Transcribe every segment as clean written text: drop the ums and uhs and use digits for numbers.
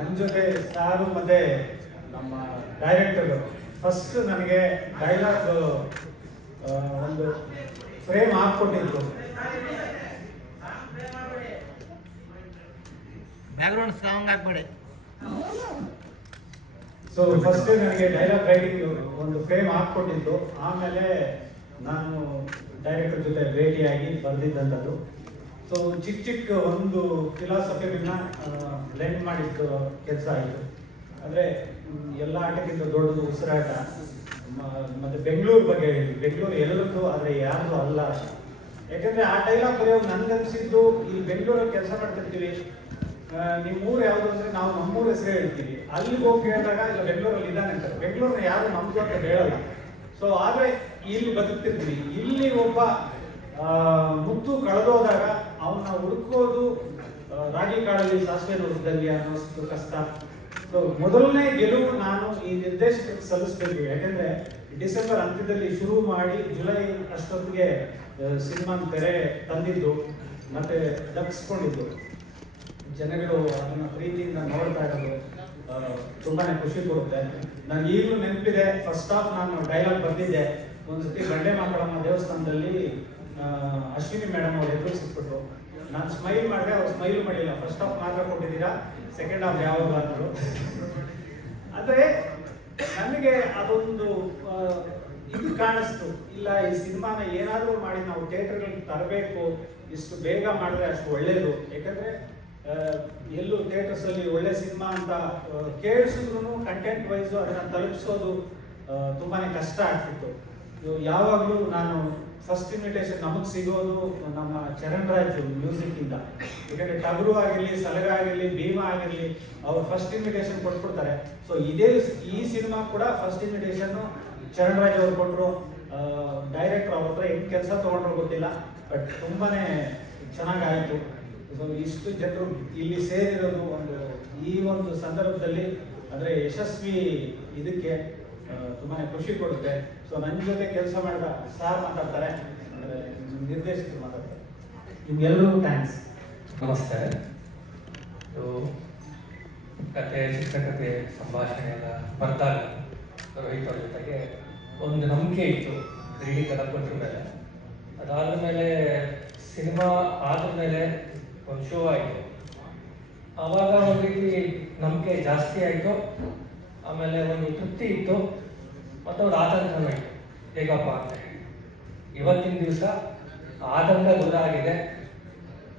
ನನ್ನ ಜೊತೆ ಸಾರು ಮತ್ತು ನಮ್ಮ ಡೈರೆಕ್ಟರು ಫಸ್ಟ್ ನನಗೆ ಡೈಲಾಗ್ ಒಂದು ಫ್ರೇಮ್ ಹಾಕ್ಕೊಟ್ಟಿದ್ರು. ಬ್ಯಾಕ್ಗ್ರೌಂಡ್ ಸಾಂಗ್ ಹಾಕ್ಬೇಡಿ. ಸೊ ಫಸ್ಟ್ ನನಗೆ ಡೈಲಾಗ್ ರೈಟಿಂಗ್ ಒಂದು ಫ್ರೇಮ್ ಹಾಕ್ಕೊಟ್ಟಿದ್ದು. ಆಮೇಲೆ ನಾನು ಡೈರೆಕ್ಟರ್ ಜೊತೆ ಭೇಟಿಯಾಗಿ ಬರೆದಿದ್ದಂಥದ್ದು. ಸೊ ಚಿಕ್ಕ ಚಿಕ್ಕ ಒಂದು ಫಿಲಾಸಫಿನ ಬ್ಲೆಂಡ್ ಮಾಡಿದ್ದು ಕೆಲಸ ಆಯಿತು. ಅಂದರೆ ಎಲ್ಲ ಆಟಕ್ಕಿಂತ ದೊಡ್ಡದು ಉಸಿರಾಟ. ಮತ್ತು ಬೆಂಗಳೂರು ಬಗ್ಗೆ ಹೇಳಿ, ಬೆಂಗಳೂರು ಎಲ್ಲರದ್ದು ಆದರೆ ಯಾರ್ದು ಅಲ್ಲ. ಯಾಕಂದರೆ ಆ ಡೈಲಾಗ್ ಬರೆಯೋದು ನನಗನ್ಸಿದ್ದು, ಈ ಬೆಂಗಳೂರಲ್ಲಿ ಕೆಲಸ ಮಾಡ್ತಿರ್ತೀವಿ, ನಿಮ್ಮ ಊರು ಯಾವುದು ಅಂದರೆ ನಾವು ನಮ್ಮೂರ ಹೆಸರೇ ಹೇಳ್ತೀವಿ. ಅಲ್ಲಿಗೆ ಹೋಗಿ ಕೇಳಿದಾಗ ಇಲ್ಲ ಬೆಂಗಳೂರಲ್ಲಿ ಇದ್ದಾನೆ ಅಂತಾರೆ. ಬೆಂಗಳೂರನ್ನ ಯಾರು ನಮ್ಮದು ಅಂತ ಹೇಳಲ್ಲ. ಸೊ ಆದರೆ ಇಲ್ಲಿ ಬದುಕ್ತಿರ್ತೀವಿ. ಇಲ್ಲಿ ಒಬ್ಬ ಮುತ್ತು ಕಳೆದೋದಾಗ ಅವನ್ನ ಹುಡುಕೋದು ರಾಗಿ ಕಾಳಲ್ಲಿ ಸಾಸಿವೆ ನೋಡಿದಲ್ಲಿ ಅನ್ನೋಷ್ಟು ಕಷ್ಟ. ಸೊ ಮೊದಲನೇ ಗೆಲುವು ನಾನು ಈ ನಿರ್ದೇಶಕರಿಗೆ ಸಲ್ಲಿಸಬೇಕು. ಯಾಕೆಂದರೆ ಡಿಸೆಂಬರ್ ಅಂತ್ಯದಲ್ಲಿ ಶುರು ಮಾಡಿ ಜುಲೈ ಅಷ್ಟೊತ್ತಿಗೆ ಸಿನಿಮಾನ ತೆರೆ ತಂದಿದ್ದು ಮತ್ತು ದಕ್ಸ್ಕೊಂಡಿದ್ದು. ಜನಗಳು ಅದನ್ನು ಪ್ರೀತಿಯಿಂದ ನೋಡ್ತಾ ಇರೋದು ತುಂಬಾ ಖುಷಿ ಕೊಡುತ್ತೆ. ನನಗೆ ಈಗಲೂ ನೆನಪಿದೆ, ಫಸ್ಟ್ ಹಾಫ್ ನಾನು ಡೈಲಾಗ್ ಬರೆದಿದ್ದೆ. ಒಂದ್ಸತಿ ಗಂಡೆ ಮಾಕಳಮ್ಮ ದೇವಸ್ಥಾನದಲ್ಲಿ ಅಶ್ವಿನಿ ಮೇಡಮ್ ಅವ್ರು ಎದುರು ಸಿಕ್ಬಿಟ್ರು. ನಾನು ಸ್ಮೈಲ್ ಮಾಡಿದೆ, ಅವ್ರು ಸ್ಮೈಲ್ ಮಾಡಿಲ್ಲ. ಫಸ್ಟ್ ಹಾಫ್ ಮಾತ್ರ ಕೊಟ್ಟಿದ್ದೀರಾ, ಸೆಕೆಂಡ್ ಹಾಫ್ ಯಾವಾಗ ಅಂದರು. ಆದರೆ ನನಗೆ ಅದೊಂದು ಇದು ಕಾಣಿಸ್ತು, ಇಲ್ಲ ಈ ಸಿನಿಮಾನ ಏನಾದರೂ ಮಾಡಿ ನಾವು ಥಿಯೇಟರ್ಗಳಿಗೆ ತರಬೇಕು, ಇಷ್ಟು ಬೇಗ ಮಾಡಿದ್ರೆ ಅಷ್ಟು ಒಳ್ಳೆಯದು. ಯಾಕಂದರೆ ಎಲ್ಲೂ ಥಿಯೇಟರ್ಸಲ್ಲಿ ಒಳ್ಳೆ ಸಿನಿಮಾ ಅಂತ ಕೇಳಿಸಿದ್ರು ಕಂಟೆಂಟ್ ವೈಸು ಅದನ್ನು ತಲುಪಿಸೋದು ತುಂಬಾ ಕಷ್ಟ ಆಗ್ತಿತ್ತು. ಯಾವಾಗಲೂ ನಾನು ಫಸ್ಟ್ ಇನ್ವಿಟೇಷನ್ ನಮಗೆ ಸಿಗೋದು ನಮ್ಮ ಚರಣ್ ರಾಜ್ ಮ್ಯೂಸಿಕ್ಕಿಂದ. ಯಾಕಂದರೆ ಟಗರು ಆಗಿರಲಿ, ಸಲಗ ಆಗಿರಲಿ, ಭೀಮಾ ಆಗಿರಲಿ, ಅವ್ರು ಫಸ್ಟ್ ಇನ್ವಿಟೇಷನ್ ಕೊಟ್ಬಿಡ್ತಾರೆ. ಸೊ ಈ ಸಿನಿಮಾ ಕೂಡ ಫಸ್ಟ್ ಇನ್ವಿಟೇಷನ್ನು ಚರಣ್ ರಾಜ್ ಅವ್ರು ಕೊಟ್ಟರು. ಡೈರೆಕ್ಟ್ರು ಅವ್ರ ಹತ್ರ ಹೆಂಗೆ ಕೆಲಸ ತೊಗೊಂಡ್ರು ಗೊತ್ತಿಲ್ಲ, ಬಟ್ ತುಂಬಾ ಚೆನ್ನಾಗಾಯಿತು. ಸೊ ಇಷ್ಟು ಜನರು ಇಲ್ಲಿ ಸೇರಿರೋದು ಈ ಒಂದು ಸಂದರ್ಭದಲ್ಲಿ ಅಂದರೆ ಯಶಸ್ವಿ ಇದಕ್ಕೆ ತುಂಬಾ ಖುಷಿ ಕೊಡುತ್ತೆ. ಸೊ ನನ್ನ ಜೊತೆ ಕೆಲಸ ಮಾಡಿದ ಸಾರ್ ಮಾತಾಡ್ತಾರೆ, ಅಂದರೆ ನಿರ್ದೇಶಕರು ಮಾತಾಡ್ತಾರೆ. ನಿಮ್ಗೆಲ್ಲರಿಗೂ ಥ್ಯಾಂಕ್ಸ್. ನಮಸ್ತೆ. ಕತೆ, ಚಿತ್ರಕಥೆ, ಸಂಭಾಷಣೆ ಎಲ್ಲ ಬರ್ದಾಗ ರೋಹಿತ್ ಅವ್ರ ಜೊತೆಗೆ ಒಂದು ನಂಬಿಕೆ ಇತ್ತು ದೃಢೀಕರಣ ಕೊಟ್ಟ ಮೇಲೆ. ಅದಾದ ಮೇಲೆ ಸಿನಿಮಾ ಆದ ಮೇಲೆ ಒಂದು ಶೋ ಆಯಿತು. ಆವಾಗ ಒಂದು ರೀತಿ ನಂಬಿಕೆ ಜಾಸ್ತಿ ಆಯಿತು. ಆಮೇಲೆ ಒಂದು ತೃಪ್ತಿ ಇತ್ತು ಮತ್ತು ಒಂದು ಆತಂಕನೂ ಇತ್ತು, ಹೇಗಪ್ಪ ಅಂತ ಹೇಳಿ. ಇವತ್ತಿನ ದಿವಸ ಆತಂಕ ದೂರ ಆಗಿದೆ,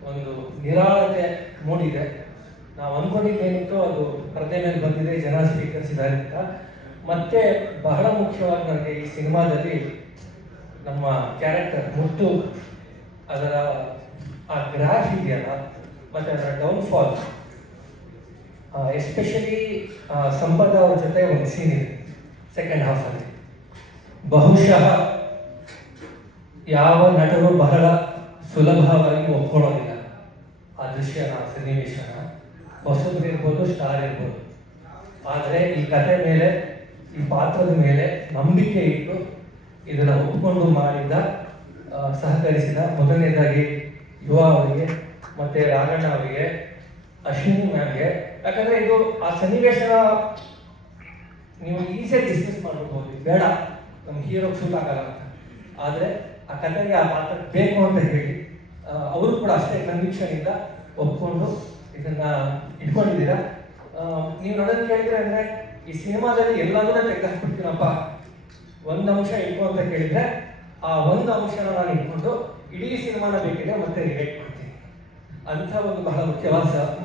ಒಂದು ನಿರಾಳತೆ ಮೂಡಿದೆ. ನಾವು ಅಂದ್ಕೊಂಡಿದ್ದೇನಿತ್ತು ಅದು ಪರದೆ ಮೇಲೆ ಬಂದಿದೆ, ಜನ ಸ್ವೀಕರಿಸಿದ್ದಾರೆ ಅಂತ. ಮತ್ತೆ ಬಹಳ ಮುಖ್ಯವಾಗಿ ನನಗೆ ಈ ಸಿನಿಮಾದಲ್ಲಿ ನಮ್ಮ ಕ್ಯಾರೆಕ್ಟರ್ ಮುತ್ತು, ಅದರ ಆ ಗ್ರಾಫ್ ಇದೆಯಲ್ಲ ಮತ್ತು ಅದರ ಡೌನ್ಫಾಲ್, ಎಸ್ಪೆಷಲಿ ಸಂಪದ ಅವ್ರ ಜೊತೆ ಒಂದು ಸೀನ್ ಇದೆ ಸೆಕೆಂಡ್ ಹಾಫಲ್ಲಿ. ಬಹುಶಃ ಯಾವ ನಟರು ಬಹಳ ಸುಲಭವಾಗಿ ಒಪ್ಕೊಳ್ಳೋದಿಲ್ಲ ಆ ದೃಶ್ಯನ, ಸನ್ನಿವೇಶನ. ಹೊಸಬ್ರು ಇರ್ಬೋದು, ಸ್ಟಾರ್ ಇರ್ಬೋದು. ಆದರೆ ಈ ಕಥೆ ಮೇಲೆ, ಈ ಪಾತ್ರದ ಮೇಲೆ ನಂಬಿಕೆ ಇಟ್ಟು ಇದನ್ನು ಒಪ್ಪಿಕೊಂಡು ಮಾಡಿದ, ಸಹಕರಿಸಿದ ಮೊದಲನೇದಾಗಿ ಯುವ ಅವರಿಗೆ ಮತ್ತು ರಾಘಣ್ಣ ಅವರಿಗೆ, ಅಶ್ವಿನಿ ಮ್ಯಾಮ್ಗೆ. ಯಾಕಂದರೆ ಇದು ಆ ಸನ್ನಿವೇಶನ ನೀವು ಈಸಿಯಾಗಿ ಡಿಸ್ಕಸ್ ಮಾಡ್ಬೋದು, ಬೇಡ ನಮ್ಮ ಹೀರೋಗೆ ಸೂಟ್ ಆಗಲ್ಲ ಅಂತ. ಆದರೆ ಆ ಕಥೆಗೆ ಆ ಪಾತ್ರ ಬೇಕು ಅಂತ ಹೇಳಿ ಅವರು ಕೂಡ ಅಷ್ಟೇ ಕನ್ವಿಕ್ಷನಿಂದ ಒಪ್ಕೊಂಡು ಇದನ್ನು ಇಟ್ಕೊಂಡಿದ್ದೀರಾ. ನೀವು ನೋಡೋದು ಕೇಳಿದ್ರೆ ಅಂದರೆ ಈ ಸಿನಿಮಾದಲ್ಲಿ ಎಲ್ಲದನ್ನ ತೆಗೆದುಹಾಕ್ಬಿಡ್ತೀನಪ್ಪ, ಒಂದು ಅಂಶ ಇಟ್ಕೊ ಅಂತ ಕೇಳಿದರೆ ಆ ಒಂದು ಅಂಶನ ನಾನು ಇಟ್ಕೊಂಡು ಇಡೀ ಸಿನಿಮಾನ ಬೇಕಿದೆ ಮತ್ತೆ ರಿಲೇಟ್ ಮಾಡ್ತೀನಿ ಅಂಥ ಒಂದು ಬಹಳ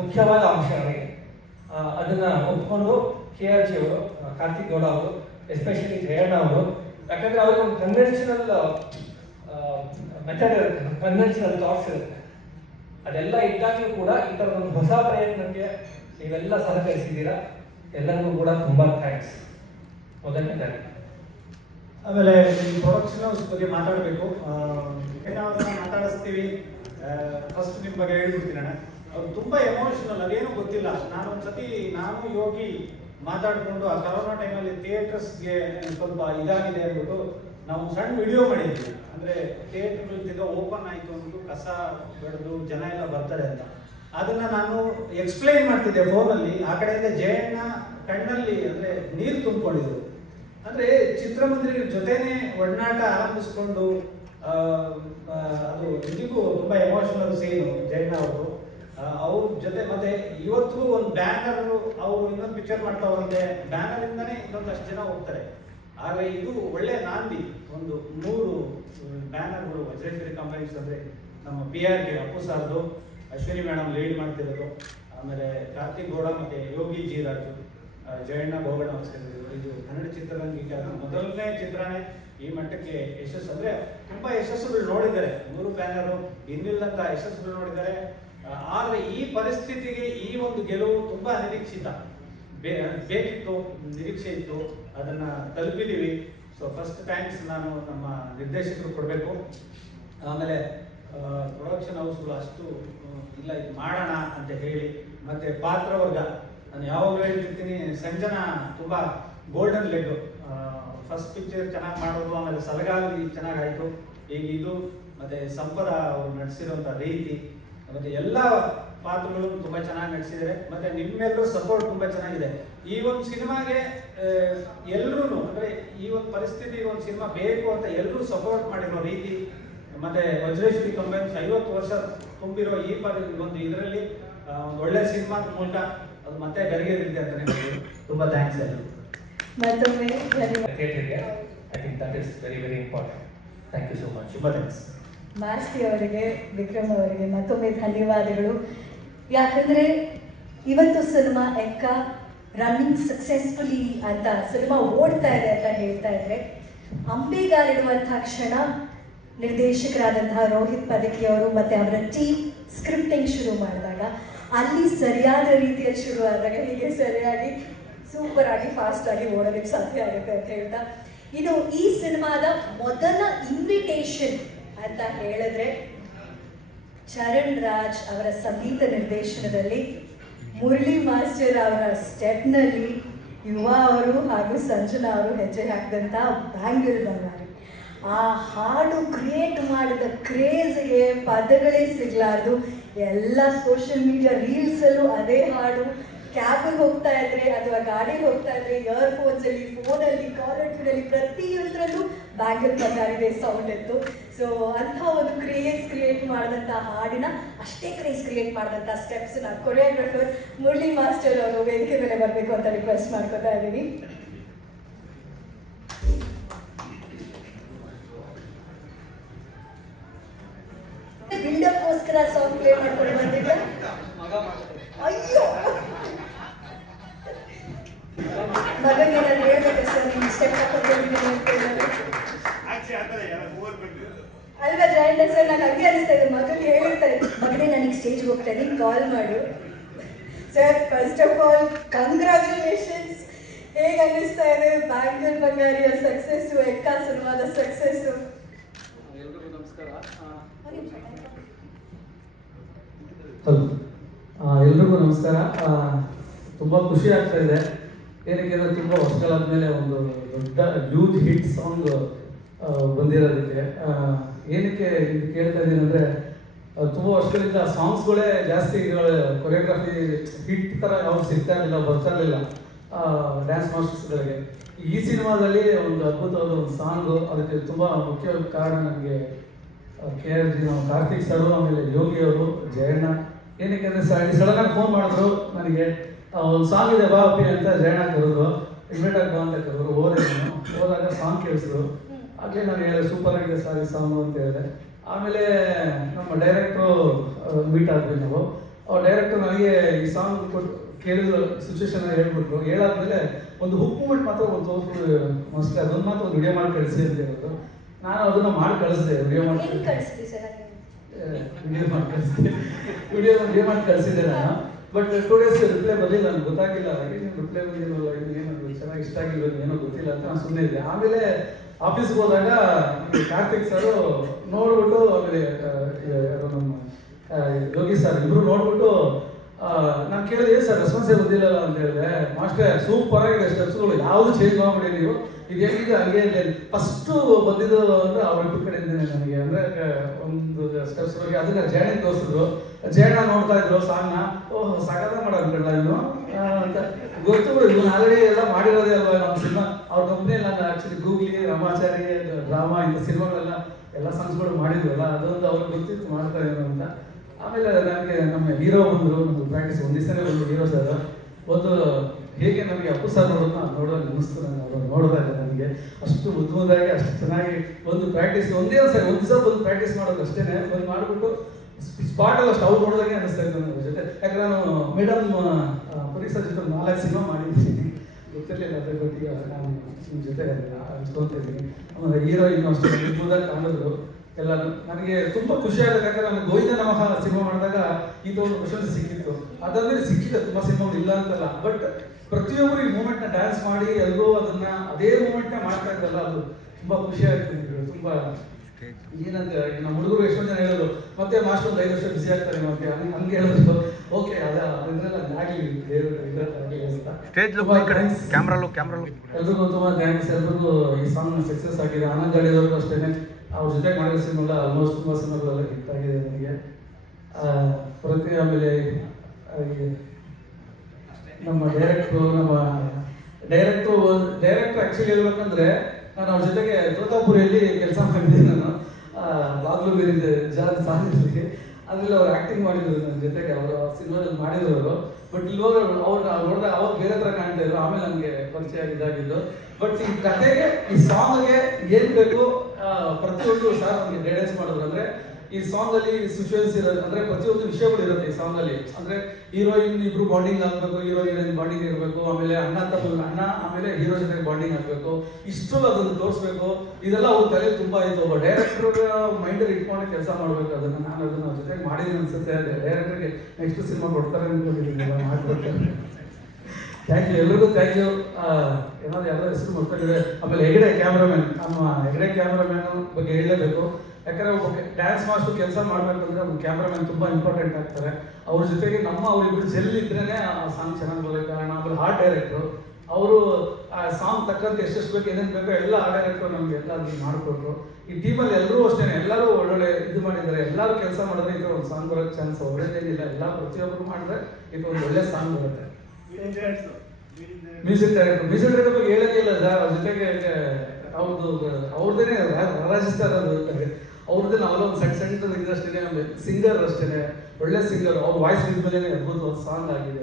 ಮುಖ್ಯವಾದ ಅಂಶ ನನಗೆ. ಅದನ್ನು ಒಪ್ಕೊಂಡು KRG ಅವರು, ಕಾರ್ತಿಕ್ ಗೌಡ ಅವರು, ಎಸ್ಪೆಷಲಿ ಜಯಣ್ಣ ಅವರು, ಯಾಕಂದರೆ ಅವ್ರಿಗೆ ಒಂದು ಕನ್ವೆನ್ಷನಲ್ ಮೆಥಡ್ ಇರುತ್ತೆ, ಕನ್ವೆನ್ಷನಲ್ ಥಾಟ್ಸ್ ಇರುತ್ತೆ. ಅದೆಲ್ಲ ಇದ್ದಾಗಲೂ ಕೂಡ ಈ ಥರದ ಒಂದು ಹೊಸ ಪ್ರಯತ್ನಕ್ಕೆ ನೀವೆಲ್ಲ ಸಹಕರಿಸಿದ್ದೀರಾ. ಎಲ್ಲರಿಗೂ ಕೂಡ ತುಂಬ ಥ್ಯಾಂಕ್ಸ್ ಮೊದಲನೇದಾಗಿ. ಆಮೇಲೆ ಈ ಪ್ರೊಡಕ್ಷನ್ ಹೌಸ್ ಬಗ್ಗೆ ಮಾತಾಡಬೇಕು. ಏನಾದ್ರು ಮಾತಾಡಿಸ್ತೀವಿ, ಫಸ್ಟ್ ನಿಮ್ಮ ಬಗ್ಗೆ ಹೇಳ್ಬಿಡ್ತೀನಿ ಅಣ್ಣ. ಅವ್ರು ತುಂಬ ಎಮೋಷನಲ್, ಅದೇನೂ ಗೊತ್ತಿಲ್ಲ. ನಾನು ಯೋಗಿ ಮಾತಾಡಿಕೊಂಡು ಆ ಕರೋನಾ ಟೈಮಲ್ಲಿ ಥಿಯೇಟರ್ಸ್ಗೆ ಸ್ವಲ್ಪ ಇದಾಗಿದೆ ಅಂದ್ಬಿಟ್ಟು ನಾವು ಸಣ್ಣ ವಿಡಿಯೋ ಮಾಡಿದ್ವಿ. ಅಂದರೆ ಥಿಯೇಟರ್ಗಳಿಂದ ಓಪನ್ ಆಯಿತು ಅಂದ್ಬಿಟ್ಟು ಕಸ ಬೆಳೆದು ಜನ ಎಲ್ಲ ಬರ್ತಾರೆ ಅಂತ. ಅದನ್ನ ನಾನು ಎಕ್ಸ್ಪ್ಲೈನ್ ಮಾಡ್ತಿದ್ದೆ ಫೋನಲ್ಲಿ. ಆ ಕಡೆಯಿಂದ ಜಯಣ್ಣ ಕಣ್ಣಲ್ಲಿ ಅಂದರೆ ನೀರು ತುಂಬಿಕೊಂಡಿದ್ರು. ಅಂದರೆ ಚಿತ್ರಮಂದಿರ ಜೊತೆನೇ ಒಡನಾಟ ಆರಂಭಿಸ್ಕೊಂಡು ಅದು ನಿಜಕ್ಕೂ ತುಂಬ ಎಮೋಷನಲ್ ಸೀನು ಜಯಣ್ಣ ಅವರು. ಅವ್ರ ಜೊತೆ ಮತ್ತೆ ಇವತ್ತು ಒಂದು ಬ್ಯಾನರ್ ಅವರು ಇನ್ನೊಂದು ಪಿಕ್ಚರ್ ಮಾಡ್ತಾವ್ರಂತೆ, ಬ್ಯಾನರಿಂದನೇ ಇನ್ನೊಂದಷ್ಟು ಜನ ಹೋಗ್ತಾರೆ. ಆಗ ಇದು ಒಳ್ಳೆ ನಾಂದಿ. ಒಂದು 3 ಬ್ಯಾನರ್ಗಳು ವಜ್ರೇಶ್ವರಿ ಕಂಪನೀಸ್ ಅಂದರೆ ನಮ್ಮ PR ಗೆ ಅಪ್ಪು ಸಾರ್ದು, ಅಶ್ವಿನಿ ಮೇಡಮ್ ಲೀಡ್ ಮಾಡ್ತಿರೋದು, ಆಮೇಲೆ ಕಾರ್ತಿಕ್ ಗೌಡ ಮತ್ತು ಯೋಗಿ ಜಿ ರಾಜು, ಜಯಣ್ಣ ಬೋಗಣ್ಣ ಅವ್ರು ಸೇರಿದ್ರು. ಇದು ಕನ್ನಡ ಚಿತ್ರರಂಗಕ್ಕೆ ಮೊದಲನೇ ಚಿತ್ರನೇ ಈ ಮಟ್ಟಕ್ಕೆ ಯಶಸ್ಸು. ಅಂದರೆ ತುಂಬ ಯಶಸ್ಸುಗಳು ನೋಡಿದ್ದಾರೆ, 3 ಬ್ಯಾನರು ಇನ್ನಿಲ್ಲಂತ ಯಶಸ್ಸುಗಳು ನೋಡಿದ್ದಾರೆ. ಆದರೆ ಈ ಪರಿಸ್ಥಿತಿಗೆ ಈ ಒಂದು ಗೆಲುವು ತುಂಬ ನಿರೀಕ್ಷಿತ, ಬೇಕಿತ್ತು, ನಿರೀಕ್ಷೆ ಇತ್ತು, ಅದನ್ನು ತಲುಪಿದ್ದೀವಿ. ಸೊ ಫಸ್ಟ್ ಥ್ಯಾಂಕ್ಸ್ ನಾನು ನಮ್ಮ ನಿರ್ದೇಶಕರು ಕೊಡಬೇಕು. ಆಮೇಲೆ ಪ್ರೊಡಕ್ಷನ್ ಹೌಸ್ಗಳು ಅಷ್ಟು ಇಲ್ಲ ಇದು ಮಾಡೋಣ ಅಂತ ಹೇಳಿ, ಮತ್ತು ಪಾತ್ರವರ್ಗ ನಾನು ಯಾವಾಗಲೂ ಹೇಳ್ತಿರ್ತೀನಿ, ಸಂಜನಾ ತುಂಬ ಗೋಲ್ಡನ್ ಲೆಗ್. ಫಸ್ಟ್ ಪಿಕ್ಚರ್ ಚೆನ್ನಾಗಿ ಮಾಡೋದು, ಆಮೇಲೆ ಸಲಗಾಲಿ ಚೆನ್ನಾಗಾಯಿತು, ಈಗ ಇದು, ಮತ್ತು ಸಂಪದ ಅವರು ನಡೆಸಿರೋಂಥ ರೀತಿ, ಮತ್ತು ಎಲ್ಲ ಪಾತ್ರಗಳು ತುಂಬ ಚೆನ್ನಾಗಿ ನಡೆಸಿದ್ದಾರೆ. ಮತ್ತು ನಿಮ್ಮೆಲ್ಲರೂ ಸಪೋರ್ಟ್ ತುಂಬ ಚೆನ್ನಾಗಿದೆ. ಈ ಒಂದು ಸಿನಿಮಾಗೆ ಎಲ್ಲರೂ ಅಂದರೆ ಈ ಒಂದು ಪರಿಸ್ಥಿತಿ ಒಂದು ಸಿನಿಮಾ ಬೇಕು ಅಂತ ಎಲ್ಲರೂ ಸಪೋರ್ಟ್ ಮಾಡಿರೋ ರೀತಿ, ಮತ್ತು ವಜ್ರೇಶ್ವರಿ ಕಂಪನೀಸ್ 50 ವರ್ಷ ತುಂಬಿರೋ ಈ ಒಂದು ಇದರಲ್ಲಿ ಒಂದು ಒಳ್ಳೆ ಸಿನಿಮಾ ಮೂಲಕ ಅದು ಮತ್ತೆ ಗರಿಗೆದಿದೆ ಅಂತಲೇ ಹೇಳ್ಬೋದು. ತುಂಬ ಥ್ಯಾಂಕ್ಸ್ ಎಲ್ಲರೂ. ಮತ್ತೊಮ್ಮೆ ಥಿಯೇಟರ್ಗೆ I think that is very very important. Thank you so much. ತುಂಬ ಥ್ಯಾಂಕ್ಸ್. ಮಾಸ್ತಿ ಅವರಿಗೆ, ವಿಕ್ರಮ್ ಅವರಿಗೆ ಮತ್ತೊಮ್ಮೆ ಧನ್ಯವಾದಗಳು. ಯಾಕಂದರೆ ಇವತ್ತು ಸಿನಿಮಾ ಎಕ್ಕ ರನ್ನಿಂಗ್ ಸಕ್ಸಸ್ಫುಲಿ ಅಂತ ಸಿನಿಮಾ ಓಡ್ತಾ ಇದೆ ಅಂತ ಹೇಳ್ತಾ ಇದ್ರೆ, ಅಂಬೆಗಾಲಿಡುವಂಥ ಕ್ಷಣ ನಿರ್ದೇಶಕರಾದಂತಹ ರೋಹಿತ್ ಪದಕಿಯವರು ಮತ್ತು ಅವರ ಟೀಮ್ ಸ್ಕ್ರಿಪ್ಟಿಂಗ್ ಶುರು ಮಾಡಿದಾಗ, ಅಲ್ಲಿ ಸರಿಯಾದ ರೀತಿಯಲ್ಲಿ ಶುರುವಾದಾಗ ಹೀಗೆ ಸರಿಯಾಗಿ ಸೂಪರ್ ಆಗಿ ಫಾಸ್ಟ್ ಆಗಿ ಓಡೋದಕ್ಕೆ ಸಾಧ್ಯ ಆಗುತ್ತೆ ಅಂತ ಹೇಳ್ತಾ, ಇನ್ನು ಈ ಸಿನಿಮಾದ ಮೊದಲ ಇನ್ವಿಟೇಷನ್ ಅಂತ ಹೇಳಿದ್ರೆ ಚರಣ್ ರಾಜ್ ಅವರ ಸಂಗೀತ ನಿರ್ದೇಶನದಲ್ಲಿ ಮುರಳಿ ಮಾಸ್ಟರ್ ಅವರ ಸ್ಟೆಪ್ನಲ್ಲಿ ಯುವ ಅವರು ಹಾಗೂ ಸಂಜನಾ ಅವರು ಹೆಜ್ಜೆ ಹಾಕಿದಂಥ ಬ್ಯಾಂಗಲ್ ಬಂಗಾರಿ. ಆ ಹಾಡು ಕ್ರಿಯೇಟ್ ಮಾಡಿದ ಕ್ರೇಜ್ಗೆ ಪದಗಳೇ ಸಿಗಲಾರ್ದು. ಎಲ್ಲ ಸೋಷಿಯಲ್ ಮೀಡಿಯಾ ರೀಲ್ಸಲ್ಲೂ ಅದೇ ಹಾಡು, ಕ್ಯಾಬಲ್ಲಿ ಹೋಗ್ತಾ ಇದ್ರೆ ಅಥವಾ ಗಾಡಿಗೆ ಹೋಗ್ತಾ ಇದ್ರೆ ಇಯರ್ಫೋನ್ಸಲ್ಲಿ, ಫೋನಲ್ಲಿ, ಕಾಲರ್ ಟ್ಯೂನಲ್ಲಿ ಪ್ರತಿಯೊಂದರಲ್ಲೂ ಬ್ಯಾಂಗಲ್ ಬಂಗಾರಿದೆ ಸೌಂಡ್ ಇತ್ತು. ಸೊ ಅಂಥ ಒಂದು ಕ್ರಿಯೇಟ್ ಮಾಡಿದಂಥ ಹಾಡಿನ ಅಷ್ಟೇ ಕ್ರಿಯೇಟ್ ಮಾಡಿದಂಥ ಸ್ಟೆಪ್ಸ್ನ ಕೊರಿಯೋಗ್ರಫರ್ ಮುರಳಿ ಮಾಸ್ಟರ್ ಅವರು ವೇದಿಕೆ ಮೇಲೆ ಬರಬೇಕು ಅಂತ ರಿಕ್ವೆಸ್ಟ್ ಮಾಡ್ಕೊತಾ ಇದ್ದೀನಿ. ಬಿಲ್ಡಪ್ಗೋಸ್ಕರ ಸಾಂಗ್ ಪ್ಲೇ ಮಾಡ್ಕೊಂಡು ಬಂದಿದ್ದ. ಅಯ್ಯೋ ಮಗನಿಗೆ ನಾನು ಹೇಳ್ಬೇಕು ಸರ್, ನಿಮ್ಮ ಸ್ಟೆಪ್ ಹಾಕೊಂಡು ಅಲ್ವಾ ಜಯಣ್ಣ ಸರ್, ನಾನು ಹಂಗೆ ಅನಿಸ್ತಾ ಇದೆ. ಮಗನಿಗೆ ಹೇಳಿರ್ತಾರೆ, ಮಗನೇ ನನಗೆ ಸ್ಟೇಜ್ಗೆ ಹೋಗ್ತಾ ಇದ್ದೀನಿ, ಕಾಲ್ ಮಾಡು. Sir first of all congratulations. ಹೇಗೆ ಅನ್ನಿಸ್ತಾ ಇದೆ ಬ್ಯಾಂಗಲ್ ಬಂಗಾರಿಯ ಸಕ್ಸಸ್ಸು, ಎಕ್ಕ ಸಿನಿಮಾದ ಸಕ್ಸಸ್ಸು? ಎಲ್ರಿಗೂ ನಮಸ್ಕಾರ. ಎಲ್ರಿಗೂ ನಮಸ್ಕಾರ. ತುಂಬ ಖುಷಿ ಆಗ್ತಾ ಇದೆ. ಏನಕ್ಕೆ ಅಂದರೆ ತುಂಬ ವರ್ಷಗಳಾದ್ಮೇಲೆ ಒಂದು ದೊಡ್ಡ ಹ್ಯೂಜ್ ಹಿಟ್ ಸಾಂಗ್ ಬಂದಿರೋದಕ್ಕೆ. ಏನಕ್ಕೆ ಇದು ಕೇಳ್ತಾ ಇದ್ದೀನಿ ಅಂದರೆ, ತುಂಬ ವರ್ಷಗಳಿಂದ ಸಾಂಗ್ಸ್ಗಳೇ ಜಾಸ್ತಿ ಕೊರಿಯೋಗ್ರಫಿ ಹಿಟ್ ಥರ ಯಾವ್ದು ಸಿಗ್ತಾ ಇರಲಿಲ್ಲ, ಬರ್ತಾ ಇರಲಿಲ್ಲ ಡ್ಯಾನ್ಸ್ ಮಾಸ್ಟರ್ಸ್ಗಳಿಗೆ. ಈ ಸಿನಿಮಾದಲ್ಲಿ ಒಂದು ಅದ್ಭುತವಾದ ಒಂದು ಸಾಂಗು, ಅದಕ್ಕೆ ತುಂಬ ಮುಖ್ಯ ಕಾರಣ ನನಗೆ KRG ನಾವು ಕಾರ್ತಿಕ್ ಸರು, ಆಮೇಲೆ ಯೋಗಿ ಅವರು, ಜಯಣ್ಣ. ಏನಕ್ಕೆ ಅಂದರೆ ಸಡನ್ನಾಗಿ ಫೋನ್ ಮಾಡಿದ್ರು ನನಗೆ, ಒಂದು ಸಾಂಗ್ ಇದೆ ಬಾ ಅಪ್ಪಿ ಅಂತ ಜಯಣ್ಣ ಕರೆದ್ರು, ಇನ್ವೈಟ್ ಆಗಿ ಬಾ ಅಂತ ಕರೆದ್ರು. ಹೋದಾಗ ಸಾಂಗ್ ಕೇಳಿಸಿದ್ರು. ಆಗಲೇ ನಾನು ಹೇಳಿದೆ ಸೂಪರ್ ಆಗಿದೆ ಸರ್ ಈ ಸಾಂಗು ಅಂತ ಹೇಳಿದೆ. ಆಮೇಲೆ ನಮ್ಮ ಡೈರೆಕ್ಟ್ರು ಮೀಟ್ ಆದ್ವಿ ನಾವು. ಅವ್ರ ಡೈರೆಕ್ಟ್ರು ನನಗೆ ಈ ಸಾಂಗ್ ಕೊಟ್ಟು ಕೇಳಿದ್ರು, ಸಿಚುವೇಶನ್ ಹೇಳ್ಬಿಟ್ರು. ಹೇಳಾದ್ಮೇಲೆ ಒಂದು ಹುಕ್ ಮೂಮೆಂಟ್ ಮಾತ್ರ ಒಂದು ತೋರಿಸ್ಬಿಟ್ಟು ಮೋಸ್ಟ್ಲಿ ಅದನ್ನು ಮಾತ್ರ ಒಂದು ವಿಡಿಯೋ ಮಾಡಿ ಕಳಿಸಿ ಅಂತ ಹೇಳಿದ್ರು. ನಾನು ಅದನ್ನು ಮಾಡಿ ಕಳಿಸಿದೆ, ವಿಡಿಯೋ ಮಾಡಿ ಕಳಿಸಿದ್ದೆ ನಾನು. ಬಟ್ 2 days ರಿಪ್ಲೈ ಬರಲಿಲ್ಲ, ನನಗೆ ಗೊತ್ತಾಗಿಲ್ಲ. ಏನು ರಿಪ್ಲೈ ಬಂದಿಲ್ಲವಲ್ಲ, ಇದು ಏನು ಚೆನ್ನಾಗಿ ಇಷ್ಟ ಆಗಿಲ್ಲ, ಏನೋ ಗೊತ್ತಿಲ್ಲ ಅಂತ ನಾನು ಸುಮ್ಮನೆ ಇದ್ದೆ. ಆಮೇಲೆ ಆಫೀಸ್ಗೆ ಹೋದಾಗ ಕಾರ್ತಿಕ್ ಸರು ನೋಡ್ಬಿಟ್ಟು, ಆಮೇಲೆ ನಮ್ಮ ಯೋಗಿ ಸರ್ ಇಬ್ಬರು ನೋಡ್ಬಿಟ್ಟು ನಾನು ಕೇಳಿದೆ, ಸರ್ ರೆಸ್ಪಾನ್ಸೇ ಬಂದಿಲ್ಲ ಅಂತ ಹೇಳಿದೆ. ಮಾಸ್ಟರ್ ಸೂಪರ್ ಆಗಿದೆ ಸ್ಟೆಪ್ಸ್ಗಳು, ಯಾವುದು ಚೇಂಜ್ ಮಾಡ್ಬಿಡಿ ನೀವು, ಇದು ಹೇಗಿದೆ ಹಂಗೆ ಇದೆ. ಫಸ್ಟು ಬಂದಿದ್ದು ಅಂದರೆ ಅವ್ರ ಇಬ್ಬರ ಕಡೆಯಿಂದನೇ ನನಗೆ. ಅಂದರೆ ಒಂದು ಸ್ಟೆಪ್ಸ್ ಬಗ್ಗೆ ಅದನ್ನ ಜರ್ನಿ ತೋರಿಸಿದ್ರು. ಜಯಣ್ಣ ನೋಡ್ತಾ ಇದ್ರು ಸಾಂಗ್ನ, ಓಹ್ ಸಕತ ಮಾಡೋ ಅನ್ಕೊಂಡ ಇವನು ಅಂತ ಗೊತ್ತು. ಇವನು ಆಲ್ರೆಡಿ ಎಲ್ಲ ಮಾಡಿರೋದೇ ಅಲ್ವಾ ನಮ್ಮ ಸಿನಿಮಾ. ಅವ್ರ ಕಂಪ್ನಿಯಲ್ಲಿ ನಾನು ಆ್ಯಕ್ಚುಲಿ ಗೂಗ್ಲಿ, ರಾಮಾಚಾರಿ, ಡ್ರಾಮಾ ಇಂಥ ಸಿನಿಮಾಗಳೆಲ್ಲ ಎಲ್ಲ ಸಾಂಗ್ಸ್ಗಳು ಮಾಡಿದ್ವಲ್ಲ, ಅದೊಂದು ಅವ್ರಿಗೆ ಗೊತ್ತಿತ್ತು ಮಾಡ್ತಾ ಇದ್ರು ಅಂತ. ಆಮೇಲೆ ನನಗೆ ನಮ್ಮ ಹೀರೋ ಬಂದರು, ನಮ್ಗೆ ಪ್ರಾಕ್ಟೀಸ್ ಒಂದು ದಿವಸನೇ ಬಂದು ಹೀರೋ ಸರ್ ಒಂದು ಹೇಗೆ ನಮಗೆ ಅಪ್ಪು ಸರ್ ನೋಡೋದು ಅನ್ನಿಸ್ತು. ನಾನು ಅವ್ರು ನೋಡ್ತಾ ಇದ್ದೆ, ನನಗೆ ಅಷ್ಟು ಮುದ್ದಾಗಿ ಅಷ್ಟು ಚೆನ್ನಾಗಿ ಒಂದು ಪ್ರಾಕ್ಟೀಸ್ ಒಂದೇ ಒಂದು ದಿವಸ ಬಂದು ಪ್ರಾಕ್ಟೀಸ್ ಮಾಡೋದು ಅಷ್ಟೇ. ಬಂದು ಮಾಡಿಬಿಟ್ಟು ಸ್ಪಾಟಲ್ಲಿ ಅಷ್ಟು ಅವ್ರು ನೋಡಿದಾಗೆ ಅನ್ನಿಸ್ತಾ ಇತ್ತು ನನ್ನ ಜೊತೆ. ಯಾಕಂದ್ರೆ ನಾನು ಮೇಡಮ್ ಪುರಿ ಸರ್ ಜೊತೆ 4 ಸಿನಿಮಾ ಮಾಡಿದ್ದೀನಿ, ಗೊತ್ತಿರಲಿಲ್ಲ ಅದ್ರ ಬಗ್ಗೆ. ನಾನು ನಿಮ್ಮ ಜೊತೆ ಹಂಚ್ಕೊಳ್ತಿದ್ದೀನಿ. ಆಮೇಲೆ ಹೀರೋಯಿನ್ ಅಷ್ಟೇ ಮುದ್ದಾಗಿ ಕಾಣಿದ್ರು ಎಲ್ಲ. ನನಗೆ ತುಂಬ ಖುಷಿ ಆಗುತ್ತೆ, ಯಾಕಂದ್ರೆ ನನಗೆ ಗೋವಿಂದ ನಮಃ ಸಿನಿಮಾ ಮಾಡಿದಾಗ ಇದು ಒಂದು ಪ್ರಶಂಸೆ ಸಿಕ್ಕಿತ್ತು. ಅದಾದ್ಮೇಲೆ ಸಿಕ್ಕಿದೆ ತುಂಬ ಸಿನಿಮಾಗಳು ಇಲ್ಲ ಅಂತಲ್ಲ, ಬಟ್ ಪ್ರತಿಯೊಬ್ಬರು ಈ ಮೂಮೆಂಟ್ನ ಡ್ಯಾನ್ಸ್ ಮಾಡಿ ಎಲ್ಲರೂ ಅದನ್ನ ಅದೇ ಮೂಮೆಂಟ್ನ ಮಾಡ್ತಾ ಇದ್ದಲ್ಲ, ಅದು ತುಂಬ ಖುಷಿ ಆಗುತ್ತೆ. ತುಂಬ ಏನಂತ ನಮ್ಮ ಹುಡುಗರು ಎಷ್ಟೊಂದು ಜನ ಹೇಳಿದ್ರು, ಮತ್ತೆ ಮಾಸ್ಟರ್ ಒಂದು 5 ವರ್ಷ ಬಿಸಿ ಆಗ್ತಾರೆ ಮತ್ತೆ ಹಂಗೆ ಹೇಳಿದ್ರು. ಓಕೆ, ಅದನ್ನೆಲ್ಲ ಆಗಲಿ ಆಗಲಿ ಅಂತ. ಎಲ್ರಿಗೂ ತುಂಬ ಥ್ಯಾಂಕ್ಸ್. ಎಲ್ರಿಗೂ ಈ ಸಾಂಗ್ ಸಕ್ಸಸ್ ಆಗಿದೆ. ಆನಂದ್ ಗಾಡಿಯವ್ರಿಗೂ ಅಷ್ಟೇ, ಅವ್ರ ಜೊತೆ ಮಾಡಿರೋ ಸಿನಿಮಾಗಳ ಆಲ್ಮೋಸ್ಟ್ ತುಂಬ ಸಿನಿಮಾಗಳೆಲ್ಲ ಹಿಟ್ ಆಗಿದೆ ನನಗೆ. ಆಮೇಲೆ ನಮ್ಮ ಡೈರೆಕ್ಟ್ರು ಆ್ಯಕ್ಚುಲಿ ಹೇಳ್ಬೇಕಂದ್ರೆ, ನಾನು ಅವ್ರ ಜೊತೆಗೆ ತೋತಾಪುರಿಯಲ್ಲಿ ಕೆಲಸ ಮಾಡಿದ್ದೀನಿ. ನಾನು ಬಾಗ್ಲು ಬೀರಿದ್ದೆ ಜಾನ್ ಸಾಂಗ್ಸ್ಗೆ, ಅದರಲ್ಲಿ ಅವ್ರು ಆ್ಯಕ್ಟಿಂಗ್ ಮಾಡಿದ್ರು ನನ್ನ ಜೊತೆಗೆ. ಅವರು ಸಿನಿಮಾದಲ್ಲಿ ಮಾಡಿದ್ರು ಅವರು. ಬಟ್ ಇವಾಗ ಅವ್ರು ನೋಡಿದಾಗ ಅವಾಗ ಬೇರೆ ಥರ ಕಾಣ್ತಾ ಇದ್ರು. ಆಮೇಲೆ ನನಗೆ ಪರಿಚಯ ಇದಾಗಿದ್ದು. ಬಟ್ ಈ ಕಥೆಗೆ, ಈ ಸಾಂಗ್ಗೆ ಏನು ಬೇಕು ಪ್ರತಿಯೊಂದು ಸರ್ ನಮಗೆ ಗೈಡೆನ್ಸ್ ಮಾಡಿದ್ರು. ಅಂದರೆ ಈ ಸಾಂಗಲ್ಲಿ ಸಿಚುವೇನ್ಸ್ ಇರೋದು, ಅಂದರೆ ಪ್ರತಿಯೊಂದು ವಿಷಯಗಳು ಇರುತ್ತೆ ಈ ಸಾಂಗಲ್ಲಿ. ಅಂದರೆ ಹೀರೋಯಿನ್ ಇಬ್ರು ಬಾಂಡಿಂಗ್ ಆಗಬೇಕು, ಹೀರೋಯಿನ್ ಬಾಂಡಿಂಗ್ ಇರಬೇಕು, ಆಮೇಲೆ ಅಣ್ಣ ಆಮೇಲೆ ಹೀರೋ ಜೊತೆಗೆ ಬಾಂಡಿಂಗ್ ಆಗಬೇಕು, ಇಷ್ಟು ಅದನ್ನು ತೋರಿಸ್ಬೇಕು. ಇದೆಲ್ಲ ಅವ್ರ ತಲೆ ತುಂಬ ಆಯಿತು. ಒಬ್ಬ ಡೈರೆಕ್ಟರ್ ಮೈಂಡಲ್ಲಿ ಇಟ್ಕೊಂಡು ಕೆಲಸ ಮಾಡಬೇಕು. ಅದನ್ನು ನಾನು ಅದನ್ನು ಜೊತೆಗೆ ಮಾಡಿದ್ದೀನಿ ಅನ್ಸುತ್ತೆ. ಡೈರೆಕ್ಟರ್ಗೆ ನೆಕ್ಸ್ಟ್ ಸಿನಿಮಾ ಕೊಡ್ತಾರೆ ಅಂದ್ಕೊಂಡಿದ್ದೀನಿ, ಮಾಡ್ಕೊಡ್ತಾರೆ. ಥ್ಯಾಂಕ್ ಯು, ಎಲ್ರಿಗೂ ಥ್ಯಾಂಕ್ ಯು. ಏನಾದ್ರು ಯಾವ್ದಾದ್ರು ಹೆಸರು ಮಾಡ್ಕೊಂಡಿದೆ. ಆಮೇಲೆ ಹೆಗಡೆ ಕ್ಯಾಮ್ರಾಮನ್, ನಮ್ಮ ಹೆಗಡೆ ಕ್ಯಾಮ್ರಾಮನ್ ಬಗ್ಗೆ ಹೇಳಲೇಬೇಕು. ಯಾಕಂದರೆ ಒಬ್ಬ ಡ್ಯಾನ್ಸ್ ಮಾಸ್ಟರ್ ಕೆಲಸ ಮಾಡಬೇಕಂದ್ರೆ ಒಂದು ಕ್ಯಾಮ್ರಾಮನ್ ತುಂಬ ಇಂಪಾರ್ಟೆಂಟ್ ಆಗ್ತಾರೆ. ಅವ್ರ ಜೊತೆಗೆ ಅವ್ರಿಬ್ರು ಜೆಲ್ ಇದ್ರೇ ಆ ಸಾಂಗ್ ಚೆನ್ನಾಗಿ ಬರೋಕ್ಕೆ ಕಾರಣ. ಆಮೇಲೆ ಆರ್ಟ್ ಡೈರೆಕ್ಟ್ರು ಅವರು ಆ ಸಾಂಗ್ ತಕ್ಕಂತೆ ಎಷ್ಟೆಷ್ಟು ಬೇಕು, ಏನೇನು ಬೇಕೋ ಎಲ್ಲ ಆರ್ಟ್ ಡೈರೆಕ್ಟ್ರು ನಮಗೆ ಎಲ್ಲ ಅದನ್ನು ಮಾಡಿಕೊಟ್ರು. ಈ ಟೀಮಲ್ಲಿ ಎಲ್ಲರೂ ಅಷ್ಟೇ, ಎಲ್ಲರೂ ಒಳ್ಳೊಳ್ಳೆ ಇದು ಮಾಡಿದ್ದಾರೆ. ಎಲ್ಲರೂ ಕೆಲಸ ಮಾಡಿದ್ರೆ ಇದು ಒಂದು ಸಾಂಗ್ ಬರೋಕ್ಕೆ ಚಾನ್ಸ್ ಒಳ್ಳೇದೇನಿಲ್ಲ. ಎಲ್ಲ ಪ್ರತಿಯೊಬ್ಬರು ಮಾಡಿದ್ರೆ ಇದು ಒಂದು ಒಳ್ಳೆ ಸಾಂಗ್ ಬರುತ್ತೆ. ಮ್ಯೂಸಿಕ್ ಡೈರೆಕ್ಟರ್ ಬಗ್ಗೆ ಹೇಳೋದೇ ಇಲ್ಲ ಸರ್. ಅವ್ರ ಜೊತೆಗೆ ಅವ್ರದ್ದೇ ರಾಜಿಸ್ತಾರ ಅವ್ರದ್ದೇ ನಾವೆಲ್ಲ ಒಂದು ಸಣ್ಣ ಇದಷ್ಟೇ. ಆಮೇಲೆ ಸಿಂಗರ್ ಅಷ್ಟೇ, ಒಳ್ಳೆ ಸಿಂಗರ್. ಅವ್ರ ವಾಯ್ಸ್ ಇದ್ಮೇಲೆ ಅದ್ಭುತವಾದ ಸಾಂಗ್ ಆಗಿದೆ.